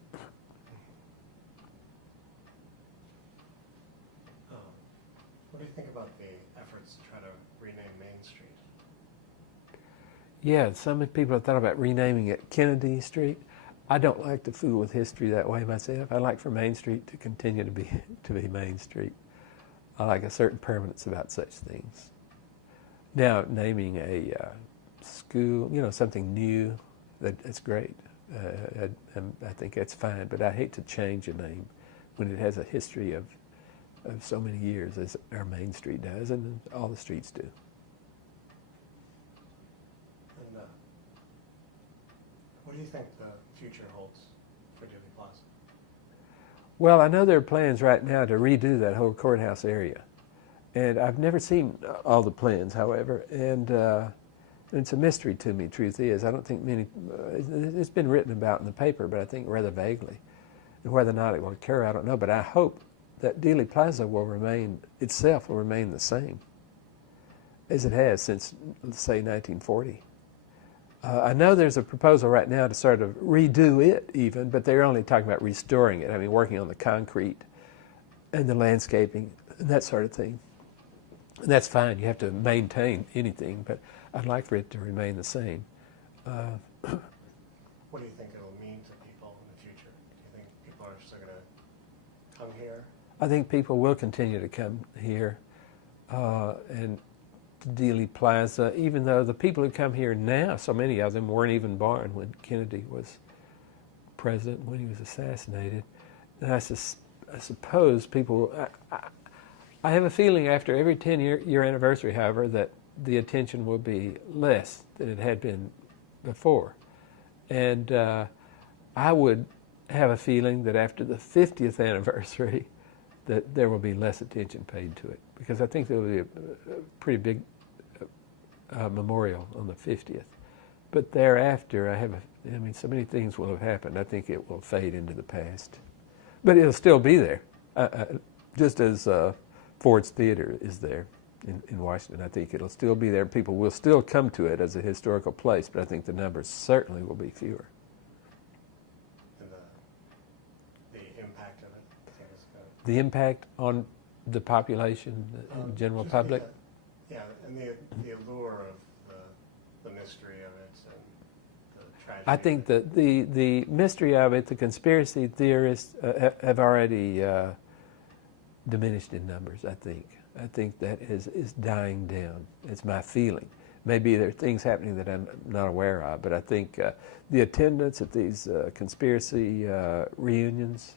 What do you think about the efforts to try to rename Main Street? Yeah, some people have thought about renaming it Kennedy Street. I don't like to fool with history that way myself. I like for Main Street to continue to be Main Street. I like a certain permanence about such things. Now, naming a school, something new, that's great. I think that's fine, but I hate to change a name when it has a history of so many years as our Main Street does, and all the streets do. And what do you think the future holds for Dealey Plaza? Well, I know there are plans right now to redo that whole courthouse area. And I've never seen all the plans, however, and it's a mystery to me, truth is. I don't think it's been written about in the paper, but I think rather vaguely. And whether or not it will occur, I don't know, but I hope that Dealey Plaza will remain the same as it has since, let's say, 1940. I know there's a proposal right now to sort of redo it even, but they're only talking about restoring it. I mean, working on the concrete and the landscaping and that sort of thing. And that's fine. You have to maintain anything, but I'd like for it to remain the same. What do you think it'll mean to people in the future? Do you think people are still going to come here? I think people will continue to come here and to Dealey Plaza, even though the people who come here now, so many of them weren't even born when Kennedy was president, when he was assassinated. And I suppose people, I have a feeling after every 10-year anniversary, however, that the attention will be less than it had been before. And I would have a feeling that after the 50th anniversary that there will be less attention paid to it, because I think there will be a pretty big memorial on the 50th. But thereafter, I mean, so many things will have happened. I think it will fade into the past. But it'll still be there, just as Ford's Theater is there in Washington. I think it'll still be there. People will still come to it as a historical place, but I think the numbers certainly will be fewer. And the impact of it? The impact on the population, the general public? Yeah, and the allure of the mystery of it and the tragedy. I think that the mystery of it, the conspiracy theorists have already diminished in numbers, I think. I think that is dying down. It's my feeling. Maybe there are things happening that I'm not aware of, but I think the attendance at these conspiracy reunions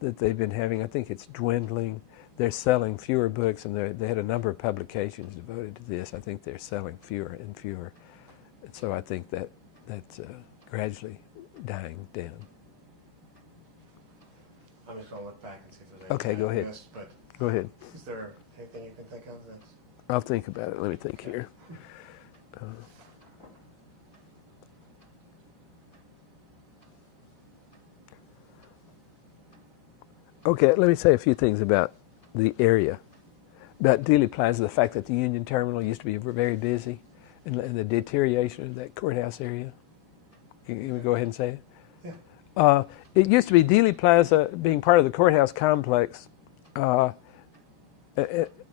that they've been having, I think it's dwindling. They're selling fewer books, and they had a number of publications devoted to this. I think they're selling fewer and fewer. And so I think that's gradually dying down. I'm just going to look back and see if there's anything Okay, go ahead. missed, but Go ahead. is there anything you can think of that's... I'll think about it. Let me think here. Okay, let me say a few things about the area. About Dealey Plaza, the fact that the Union Terminal used to be very busy, and the deterioration of that courthouse area. Can you go ahead and say it? Yeah. It used to be Dealey Plaza being part of the courthouse complex, and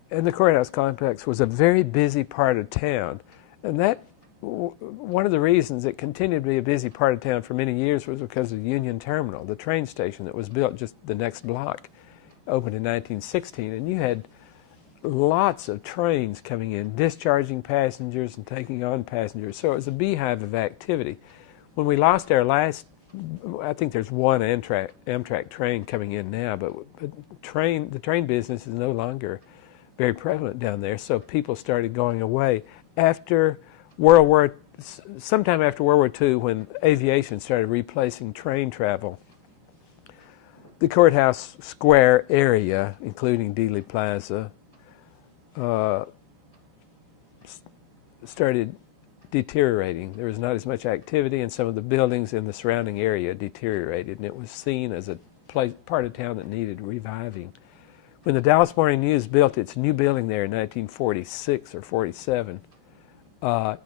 the courthouse complex was a very busy part of town. And that, one of the reasons it continued to be a busy part of town for many years was because of the Union Terminal, the train station that was built just the next block, opened in 1916. And you had lots of trains coming in, discharging passengers and taking on passengers. So it was a beehive of activity. When we lost our last, I think there's one Amtrak train coming in now, but the train business is no longer very prevalent down there, so people started going away. After sometime after World War II, when aviation started replacing train travel, the courthouse square area, including Dealey Plaza, started deteriorating. There was not as much activity, and some of the buildings in the surrounding area deteriorated, and it was seen as a part of town that needed reviving. When the Dallas Morning News built its new building there in 1946 or 47,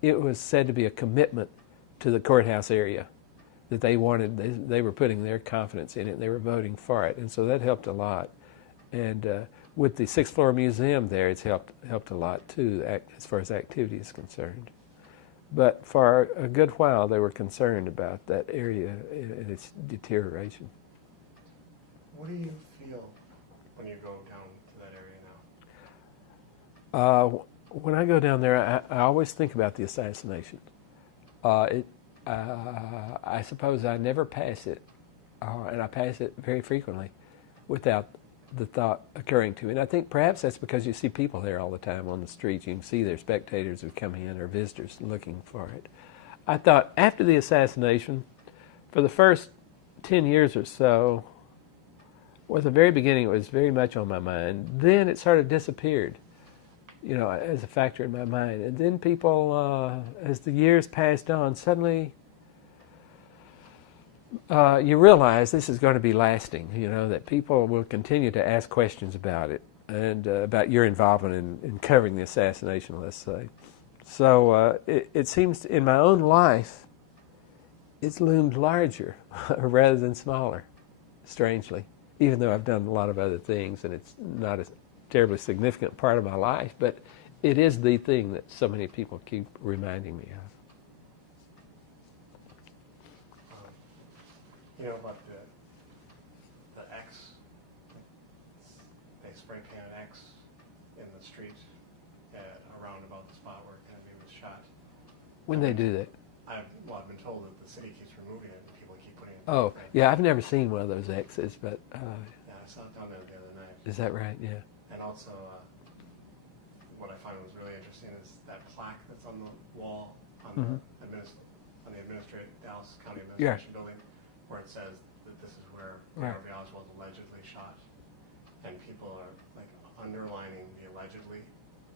it was said to be a commitment to the courthouse area, that they wanted, they were putting their confidence in it, and they were voting for it, and so that helped a lot. And with the sixth floor museum there, it's helped a lot too, as far as activity is concerned. But for a good while, they were concerned about that area and its deterioration. What do you feel when you go down to that area now? When I go down there, I always think about the assassination. I suppose I never pass it, and I pass it very frequently without the thought occurring to me. And I think perhaps that's because you see people there all the time on the streets. You can see their spectators who come in or visitors looking for it. I thought after the assassination, for the first 10 years or so, at the very beginning, it was very much on my mind. Then it sort of disappeared, you know, as a factor in my mind. And then people, as the years passed on, suddenly you realize this is going to be lasting, you know, that people will continue to ask questions about it and about your involvement in covering the assassination, let's say. So it seems in my own life, it's loomed larger rather than smaller, strangely, even though I've done a lot of other things and it's not a terribly significant part of my life, but it is the thing that so many people keep reminding me of. You know, about the When they do that? I've been told that the city keeps removing it and people keep putting it. Oh, yeah, I've never seen one of those X's, but Yeah, I saw it down there the other night. is that right? Yeah. And also, what I find was really interesting is that plaque that's on the wall on Mhm. on the Dallas County Yeah. Administration building, where it says that this is where Right. Harvey Oswald allegedly shot, and people are like underlining the allegedly.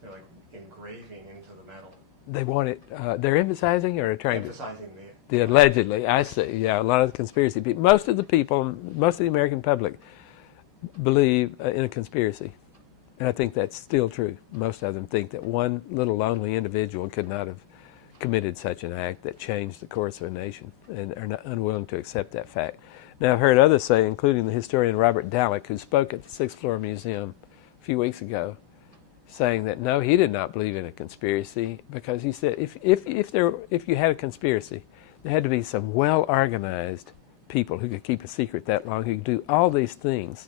They're like engraving into the metal, They want it. They're emphasizing or trying to. emphasizing The allegedly, I see. Yeah, a lot of the conspiracy people. Most of the people, most of the American public, believe in a conspiracy, and I think that's still true. Most of them think that one little lonely individual could not have committed such an act that changed the course of a nation, and are not unwilling to accept that fact. Now, I've heard others say, including the historian Robert Dallek, who spoke at the Sixth Floor Museum a few weeks ago, saying that no, he did not believe in a conspiracy, because he said if you had a conspiracy, there had to be some well-organized people who could keep a secret that long, who could do all these things.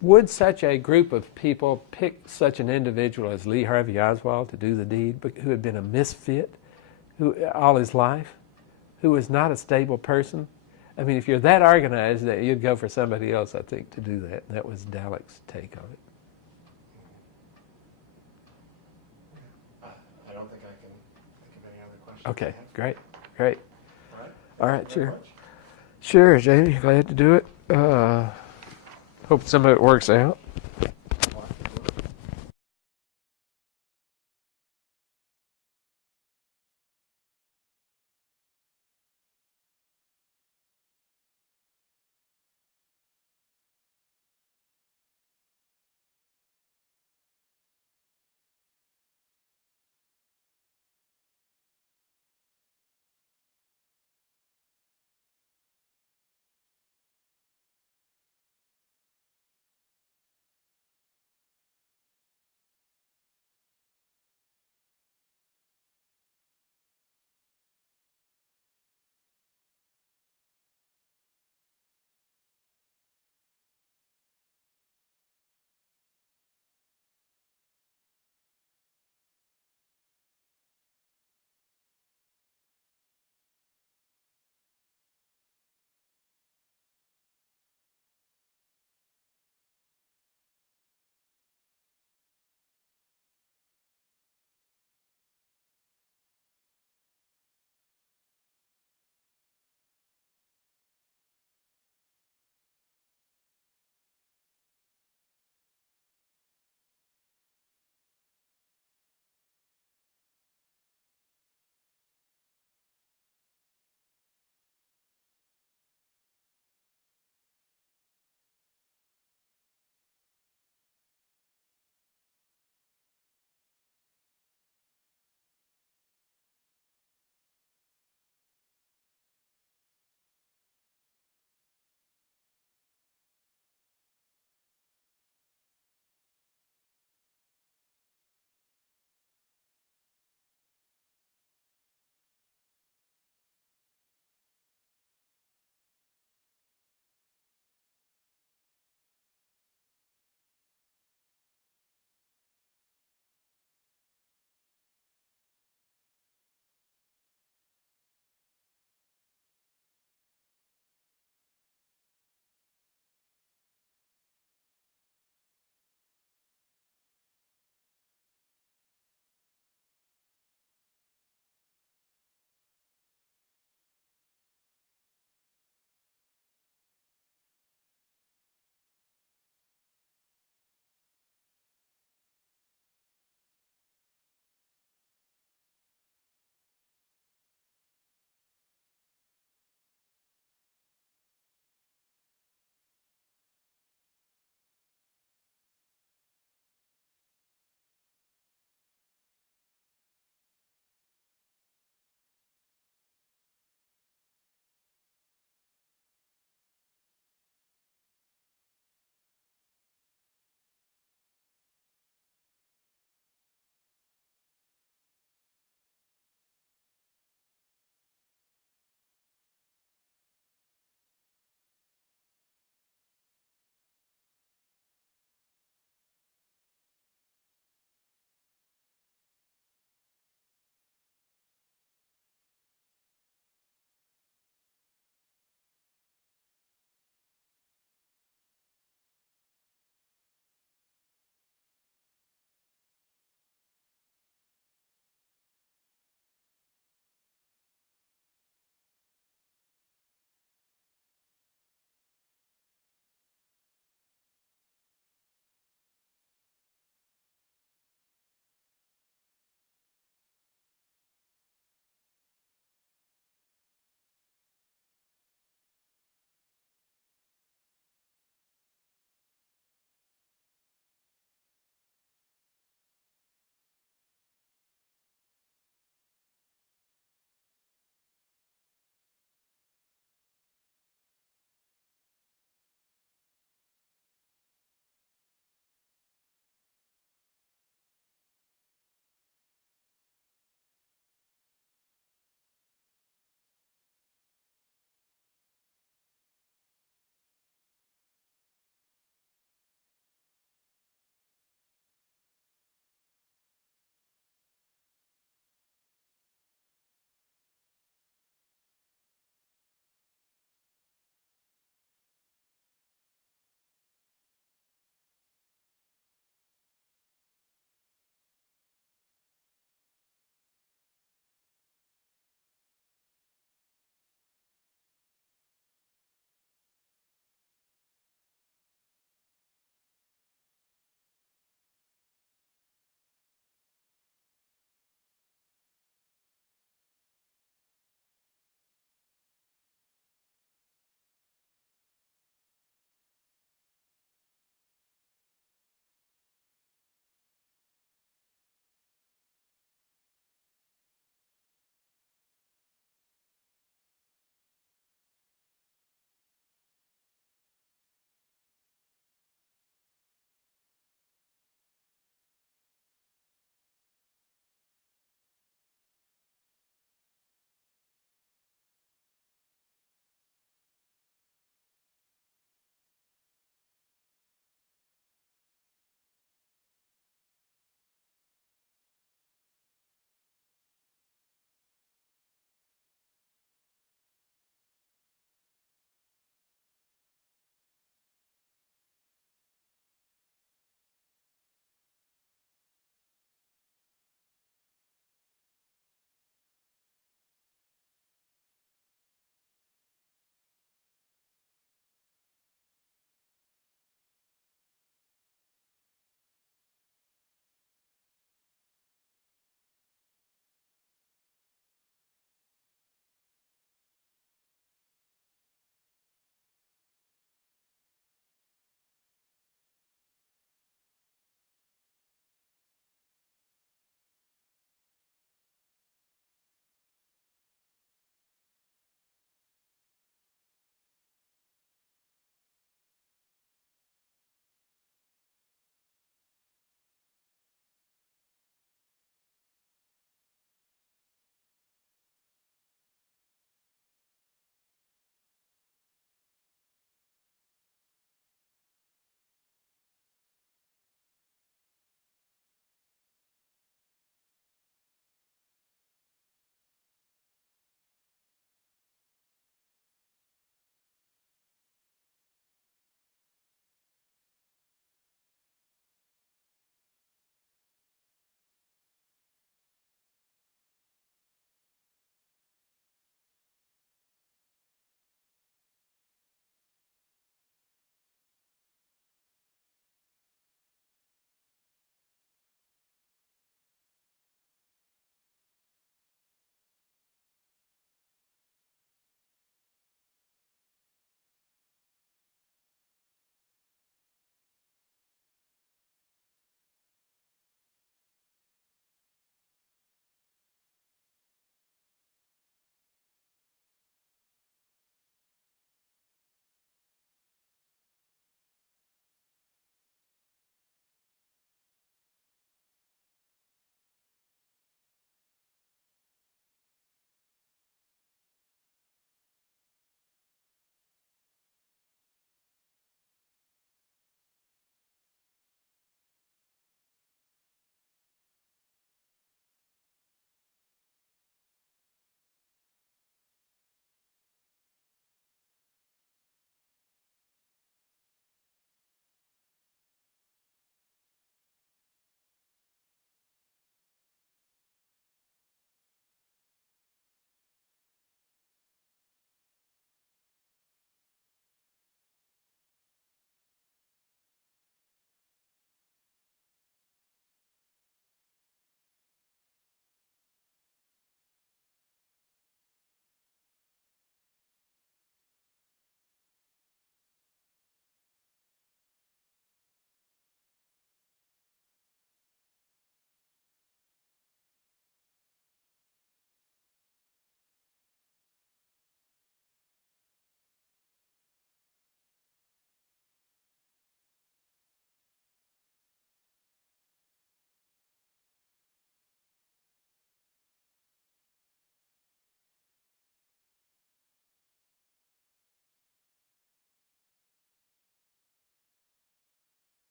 Would such a group of people pick such an individual as Lee Harvey Oswald to do the deed, but who had been a misfit all his life, who was not a stable person? I mean, if you're that organized, that you'd go for somebody else, I think, to do that. And that was Dallek's take on it. I don't think I can think of any other questions. Okay, I have. great. All right. All right, Thank you very sure. much. Sure, Jamie, glad to do it. Hope some of it works out.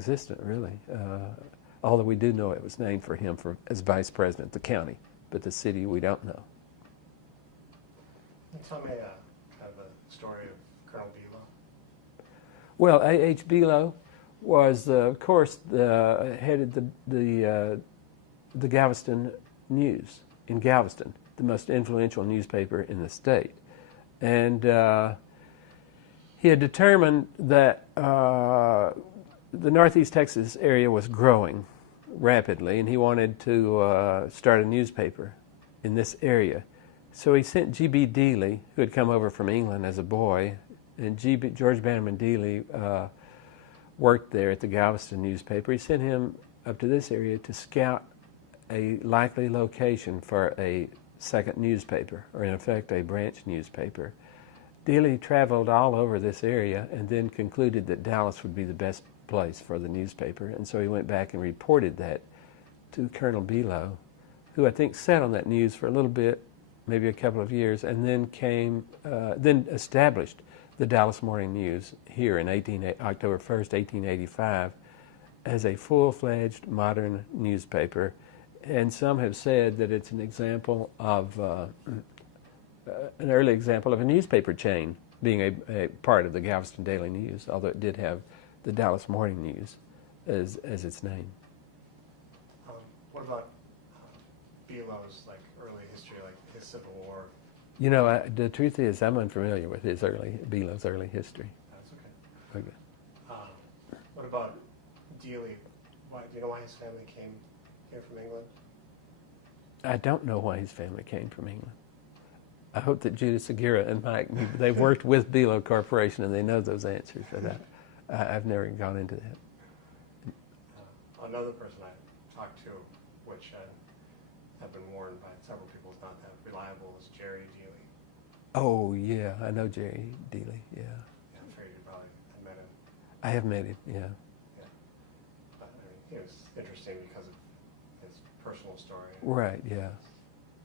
existent, really. Although we do know it was named for him as vice president of the county, but the city we don't know. Can you tell me kind of the story of Colonel Bealow? Well, A.H. Bealow was, of course, headed the Galveston News in Galveston, the most influential newspaper in the state. And he had determined that the Northeast Texas area was growing rapidly, and he wanted to start a newspaper in this area. So he sent G.B. Dealey, who had come over from England as a boy, and George Bannerman Dealey worked there at the Galveston newspaper. He sent him up to this area to scout a likely location for a second newspaper, or in effect a branch newspaper. Dealey traveled all over this area and then concluded that Dallas would be the best place for the newspaper, and so he went back and reported that to Colonel Bealow, who I think sat on that news for a little bit, maybe a couple of years, and then established the Dallas Morning News here in October 1st, 1885, as a full-fledged modern newspaper. And some have said that it's an example of an early example of a newspaper chain being a part of the Galveston Daily News, although it did have the Dallas Morning News as its name. What about Bealow's early history, like his Civil War? You know, the truth is I'm unfamiliar with Bealow's early history. That's okay. What about Dealey? Do you know why his family came here from England? I don't know why his family came from England. I hope that Judith Segura and Mike, they've worked with Bealow Corporation and they know those answers for that. I've never gone into that. Another person I talked to, which have been warned by several people is not that reliable, is Jerry Dealey. Oh, yeah, I know Jerry Dealey, yeah. I'm sure you probably have met him. I have met him, yeah. But he was interesting because of his personal story. Right, yeah.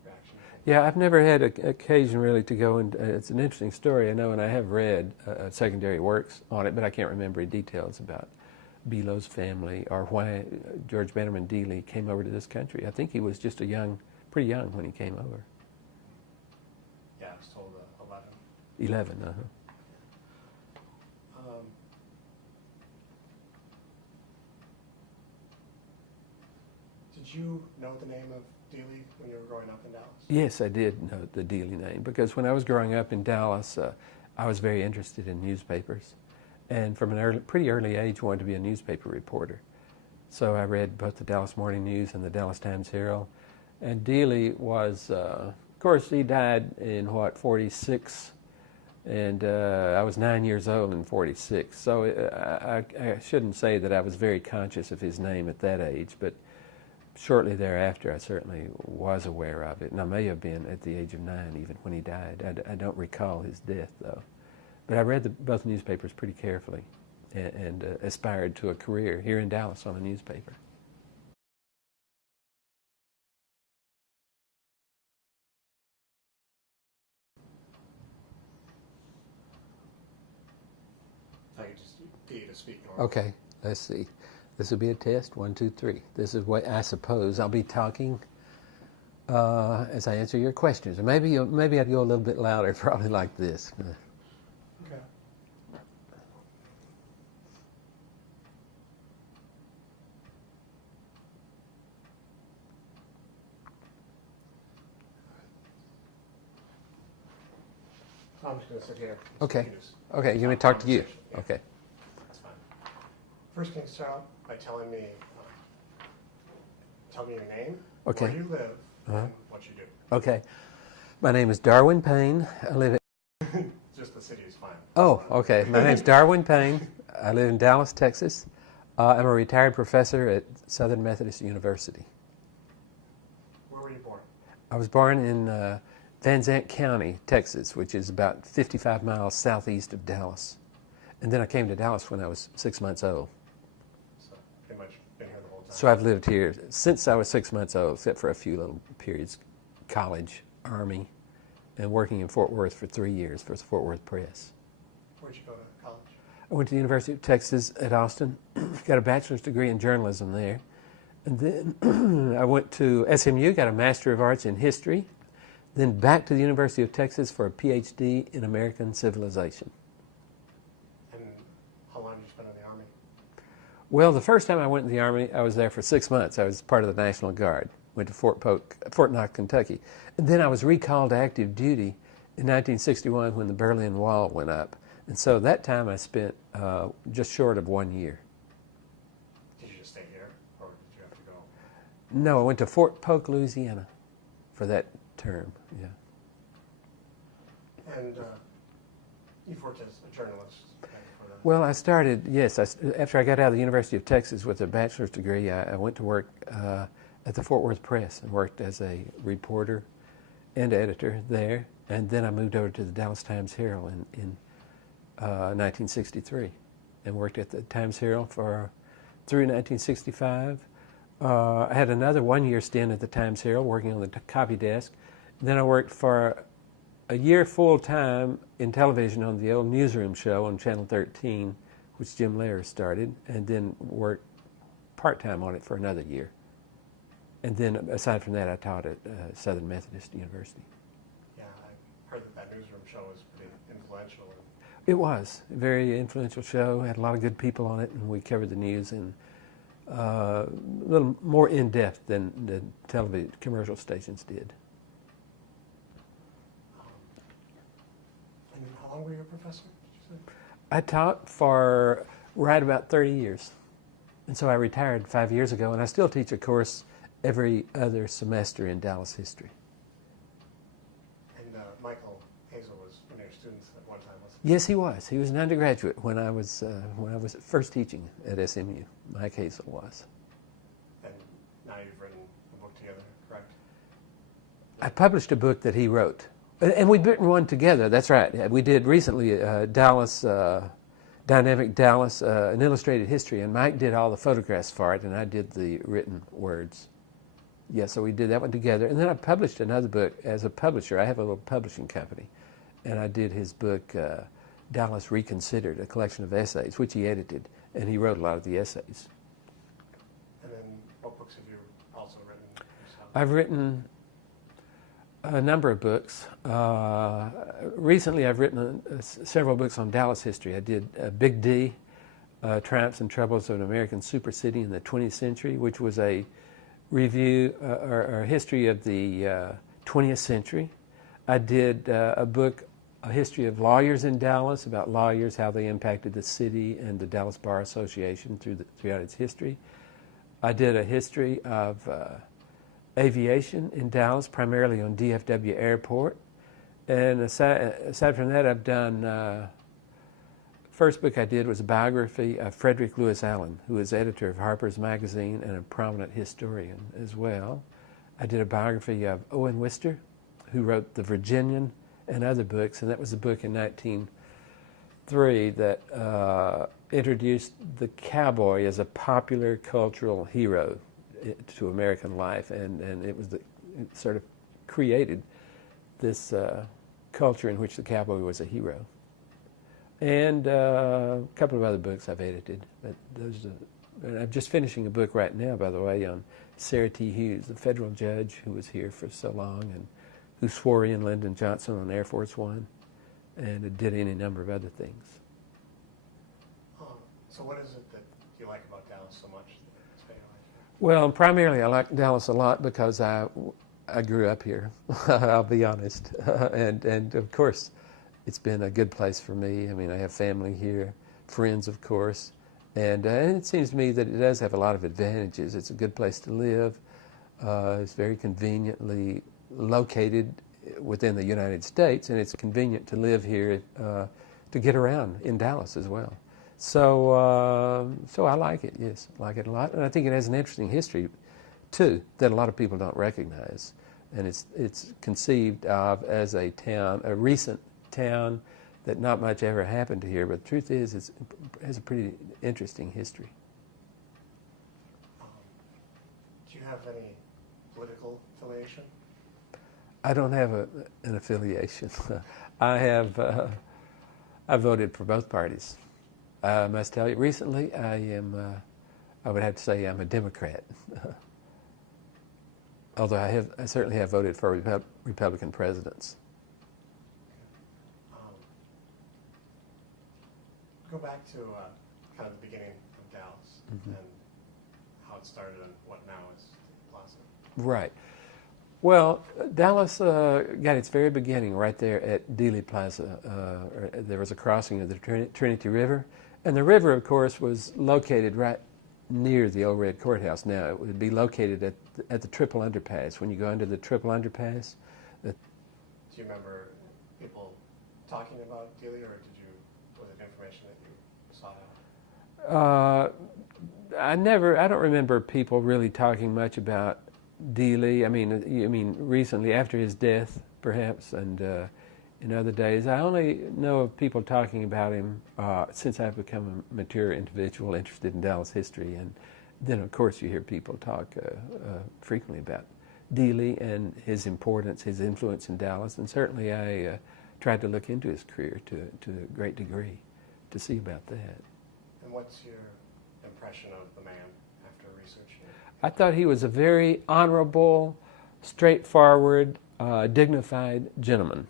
Reaction. Yeah, I've never had occasion really to go into it's an interesting story, I know, and I have read secondary works on it, but I can't remember details about Bealow's family or why George Bannerman Dealey came over to this country. I think he was just pretty young when he came over. Yeah, I was told 11, uh-huh. Did you know the name of Dealey when you were growing up in Dallas? Yes, I did know the Dealey name because when I was growing up in Dallas, I was very interested in newspapers. And from a pretty early age, wanted to be a newspaper reporter. So I read both the Dallas Morning News and the Dallas Times-Herald. And Dealey was, of course, he died in, 46? And I was 9 years old in 46. So I shouldn't say that I was very conscious of his name at that age, but shortly thereafter I certainly was aware of it. And I may have been at the age of 9 even when he died. I don't recall his death, though. But I read both newspapers pretty carefully and aspired to a career here in Dallas on a newspaper. I could just get you to speak normally. Okay, let's see. This will be a test. 1, 2, 3. This is what I suppose I'll be talking as I answer your questions. Or maybe I'd go a little bit louder, probably like this. Okay. I'm just going to sit here. Okay. Okay, you're going to talk to you. Yeah. Okay. That's fine. First, can you start out by telling me your name, Okay. where you live, and what you do. Okay. My name is Darwin Payne. I live at... Just the city is fine. Oh, okay. My name's Darwin Payne. I live in Dallas, Texas. I'm a retired professor at Southern Methodist University. Where were you born? I was born in Van Zandt County, Texas, which is about 55 miles southeast of Dallas. And then I came to Dallas when I was 6 months old. So pretty much been here the whole time. So I've lived here since I was 6 months old, except for a few little periods, college, Army, and working in Fort Worth for 3 years for the Fort Worth Press. Where'd you go to college? I went to the University of Texas at Austin, got a bachelor's degree in journalism there. And then I went to SMU, got a Master of Arts in History, then back to the University of Texas for a PhD in American Civilization. And how long did you spend in the Army? Well, the first time I went in the Army, I was there for 6 months. I was part of the National Guard. Went to Fort Knox, Kentucky. And then I was recalled to active duty in 1961 when the Berlin Wall went up. And so that time I spent just short of 1 year. Did you just stay here, or did you have to go? No, I went to Fort Polk, Louisiana for that term, yeah. And you've worked as a journalist before that? Well, I started, yes, after I got out of the University of Texas with a bachelor's degree, I went to work at the Fort Worth Press and worked as a reporter and editor there. And then I moved over to the Dallas Times-Herald in 1963 and worked at the Times-Herald through 1965. I had another 1 year stint at the Times-Herald working on the copy desk. Then I worked for a year full-time in television on the old newsroom show on Channel 13, which Jim Lehrer started, and then worked part-time on it for another year. And then, aside from that, I taught at Southern Methodist University. Yeah, I heard that newsroom show was pretty influential. It was a very influential show. Had a lot of good people on it, and we covered the news in a little more in depth than the television commercial stations did. And how long were you a professor, did you say? I taught for right about 30 years, and so I retired 5 years ago, and I still teach a course every other semester in Dallas history. And Michael Hazel was one of your students at one time, wasn't he? Yes, he was. He was an undergraduate when I was first teaching at SMU. Mike Hazel was. And now you've written a book together, correct? I published a book that he wrote, and we've written one together. That's right. We did recently Dallas, Dynamic Dallas, an illustrated history, and Mike did all the photographs for it, and I did the written words. Yeah, so we did that one together. And then I published another book as a publisher. I have a little publishing company. And I did his book, Dallas Reconsidered, a collection of essays, which he edited. And he wrote a lot of the essays. And then what books have you also written yourself? I've written a number of books. Recently I've written several books on Dallas history. I did Big D, Triumphs and Troubles of an American Super City in the 20th Century, which was a review or history of the 20th century. I did a book, A History of Lawyers in Dallas, about lawyers, how they impacted the city and the Dallas Bar Association throughout its history. I did a history of aviation in Dallas, primarily on DFW Airport. And aside from that, I've done first book I did was a biography of Frederick Lewis Allen, who was editor of Harper's Magazine and a prominent historian as well. I did a biography of Owen Wister, who wrote The Virginian and other books, and that was a book in 1903 that introduced the cowboy as a popular cultural hero to American life, and it sort of created this culture in which the cowboy was a hero. And a couple of other books I've edited. But and I'm just finishing a book right now, by the way, on Sarah T. Hughes, the federal judge who was here for so long and who swore in Lyndon Johnson on Air Force One, and did any number of other things. So what is it that you like about Dallas so much? Well, primarily I like Dallas a lot because I grew up here, I'll be honest. And of course, it's been a good place for me. I mean, I have family here, friends, of course, and it seems to me that it does have a lot of advantages. It's a good place to live. It's very conveniently located within the United States, and it's convenient to live here to get around in Dallas as well. So, so I like it. Yes, I like it a lot, and I think it has an interesting history too that a lot of people don't recognize. And it's conceived of as a town, a recent town that not much ever happened here, but the truth is it has a pretty interesting history. Do you have any political affiliation? I don't have an affiliation. I voted for both parties. I must tell you, recently I would have to say I'm a Democrat. Although I certainly have voted for Republican presidents. Go back to kind of the beginning of Dallas and how it started and what now is Dealey Plaza. Right. Well, Dallas got its very beginning right there at Dealey Plaza. There was a crossing of the Trinity River, and the river, of course, was located right near the old Red Courthouse. Now, it would be located at the Triple Underpass. When you go under the Triple Underpass. Do you remember people talking about Dealey, or was it information that you sought out? I don't remember people really talking much about Dealey. I mean recently after his death, perhaps, and in other days. I only know of people talking about him since I've become a mature individual interested in Dallas history, and then of course you hear people talk frequently about Dealey and his importance, his influence in Dallas, and certainly I tried to look into his career to a great degree to see about that. And what's your impression of the man after researching it? I thought he was a very honorable, straightforward, dignified gentleman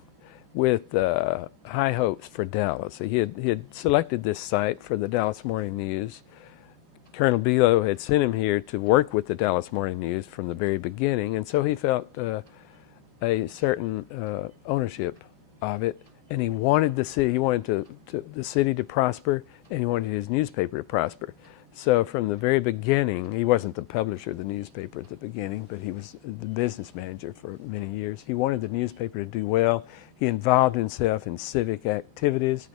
with high hopes for Dallas. He had selected this site for the Dallas Morning News. Colonel Below had sent him here to work with the Dallas Morning News from the very beginning, and so he felt a certain ownership of it, and he wanted the city. He wanted the city to prosper, and he wanted his newspaper to prosper. So from the very beginning, he wasn't the publisher of the newspaper at the beginning, but he was the business manager for many years. He wanted the newspaper to do well. He involved himself in civic activities,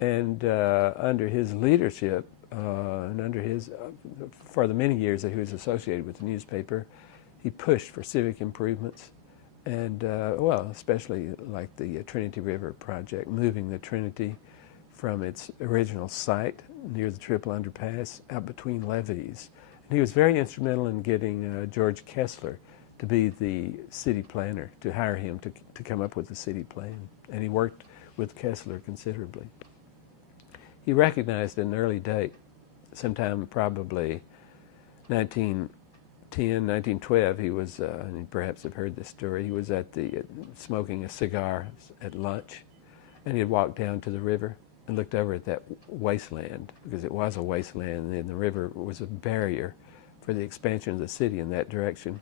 and under his leadership, for the many years that he was associated with the newspaper, he pushed for civic improvements, and especially like the Trinity River project, moving the Trinity from its original site near the Triple Underpass out between levees. And he was very instrumental in getting George Kessler to be the city planner, to hire him to come up with the city plan. And he worked with Kessler considerably. He recognized at an early date, sometime probably 1910, 1912, he was, and you perhaps have heard this story, he was smoking a cigar at lunch, and he had walked down to the river and looked over at that wasteland, because it was a wasteland, and the river was a barrier for the expansion of the city in that direction.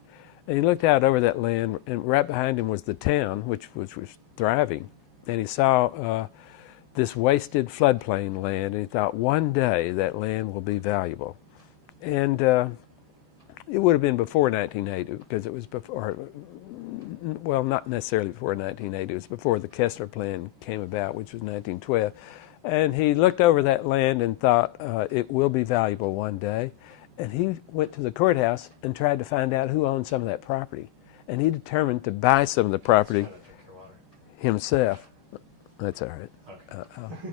And he looked out over that land, and right behind him was the town, which was thriving, and he saw this wasted floodplain land, and he thought, one day that land will be valuable. And it would have been before 1980, because it was before, well, not necessarily before 1980, it was before the Kessler Plan came about, which was 1912. And he looked over that land and thought, it will be valuable one day. And he went to the courthouse and tried to find out who owned some of that property. And he determined to buy some of the property himself. That's all right. Okay.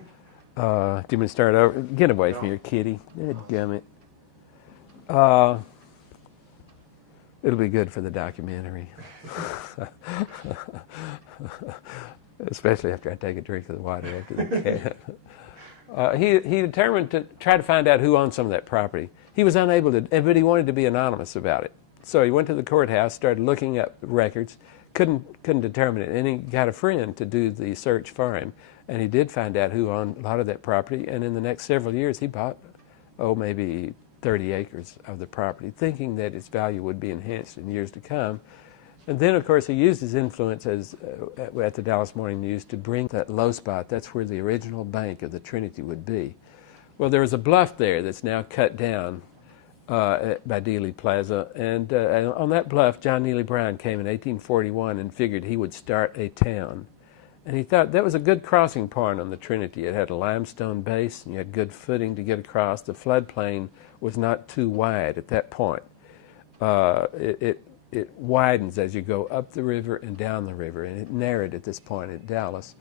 Do you want me to start over? Get away from your kitty. Dadgummit. It'll be good for the documentary. Especially after I take a drink of the water after the cat. He determined to try to find out who owned some of that property. He was unable to, but he wanted to be anonymous about it. So he went to the courthouse, started looking up records, couldn't determine it, and he got a friend to do the search for him. And he did find out who owned a lot of that property, and in the next several years he bought, maybe 30 acres of the property, thinking that its value would be enhanced in years to come. And then, of course, he used his influence at the Dallas Morning News to bring that low spot. That's where the original bank of the Trinity would be. Well, there was a bluff there that's now cut down by Dealey Plaza, and on that bluff, John Neely Brown came in 1841 and figured he would start a town. And he thought that was a good crossing point on the Trinity. It had a limestone base, and you had good footing to get across. The floodplain was not too wide at that point. It widens as you go up the river and down the river, and it narrowed at this point at Dallas.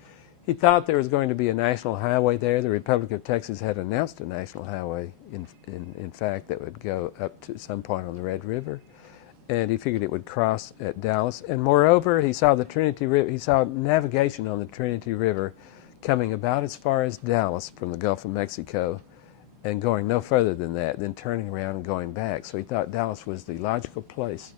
He thought there was going to be a national highway there. The Republic of Texas had announced a national highway, in fact, that would go up to some point on the Red River, and he figured it would cross at Dallas. And moreover, he saw the Trinity River. He saw navigation on the Trinity River coming about as far as Dallas from the Gulf of Mexico, and going no further than that, then turning around and going back. So he thought Dallas was the logical place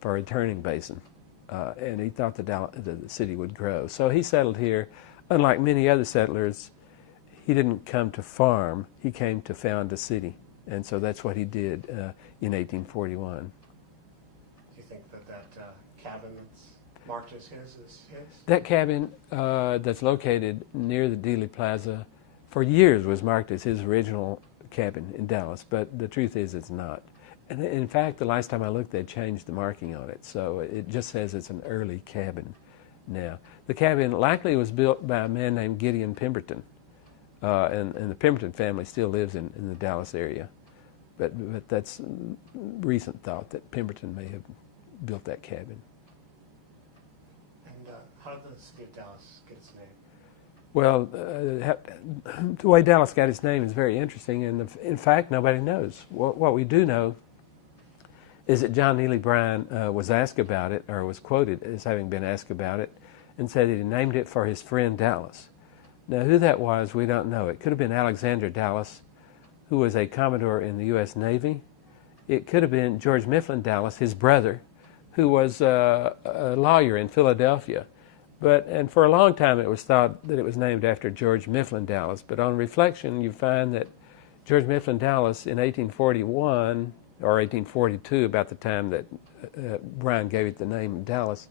for a returning basin, and he thought the city would grow. So he settled here. Unlike many other settlers, he didn't come to farm, he came to found a city. And so that's what he did in 1841. Do you think that cabin that's marked as his is his? That cabin that's located near the Dealey Plaza for years was marked as his original cabin in Dallas, but the truth is it's not. And in fact, the last time I looked, they changed the marking on it, so it just says it's an early cabin now. The cabin likely was built by a man named Gideon Pemberton, and the Pemberton family still lives in the Dallas area. But that's recent thought that Pemberton may have built that cabin. And how did the city of Dallas get its name? Well, the way Dallas got its name is very interesting, and in fact, nobody knows. What we do know is that John Neely Bryan was asked about it, or was quoted as having been asked about it, and said that he named it for his friend Dallas. Now, who that was, we don't know. It could have been Alexander Dallas, who was a Commodore in the U.S. Navy. It could have been George Mifflin Dallas, his brother, who was a lawyer in Philadelphia. And for a long time it was thought that it was named after George Mifflin Dallas. But on reflection, you find that George Mifflin Dallas in 1841 or 1842, about the time that Bryan gave it the name Dallas,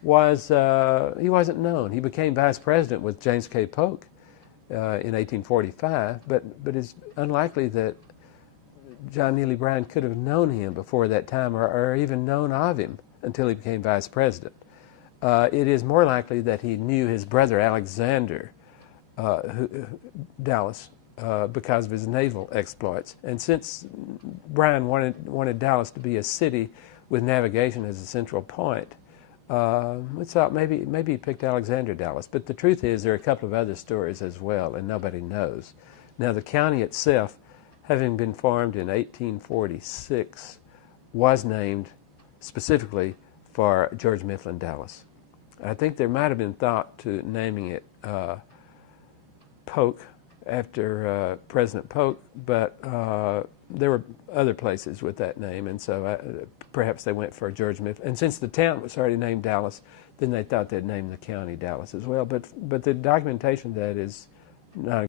he wasn't known. He became vice president with James K. Polk in 1845, but it's unlikely that John Neely Bryan could have known him before that time, or even known of him until he became vice president. It is more likely that he knew his brother Alexander Dallas because of his naval exploits. And since Bryan wanted Dallas to be a city with navigation as a central point, we thought maybe he picked Alexander Dallas. But the truth is there are a couple of other stories as well, and nobody knows. Now, the county itself, having been formed in 1846, was named specifically for George Mifflin Dallas. I think there might have been thought to naming it Polk after President Polk, but there were other places with that name, and so perhaps they went for George Mifflin. And since the town was already named Dallas, then they thought they'd name the county Dallas as well. But the documentation of that is not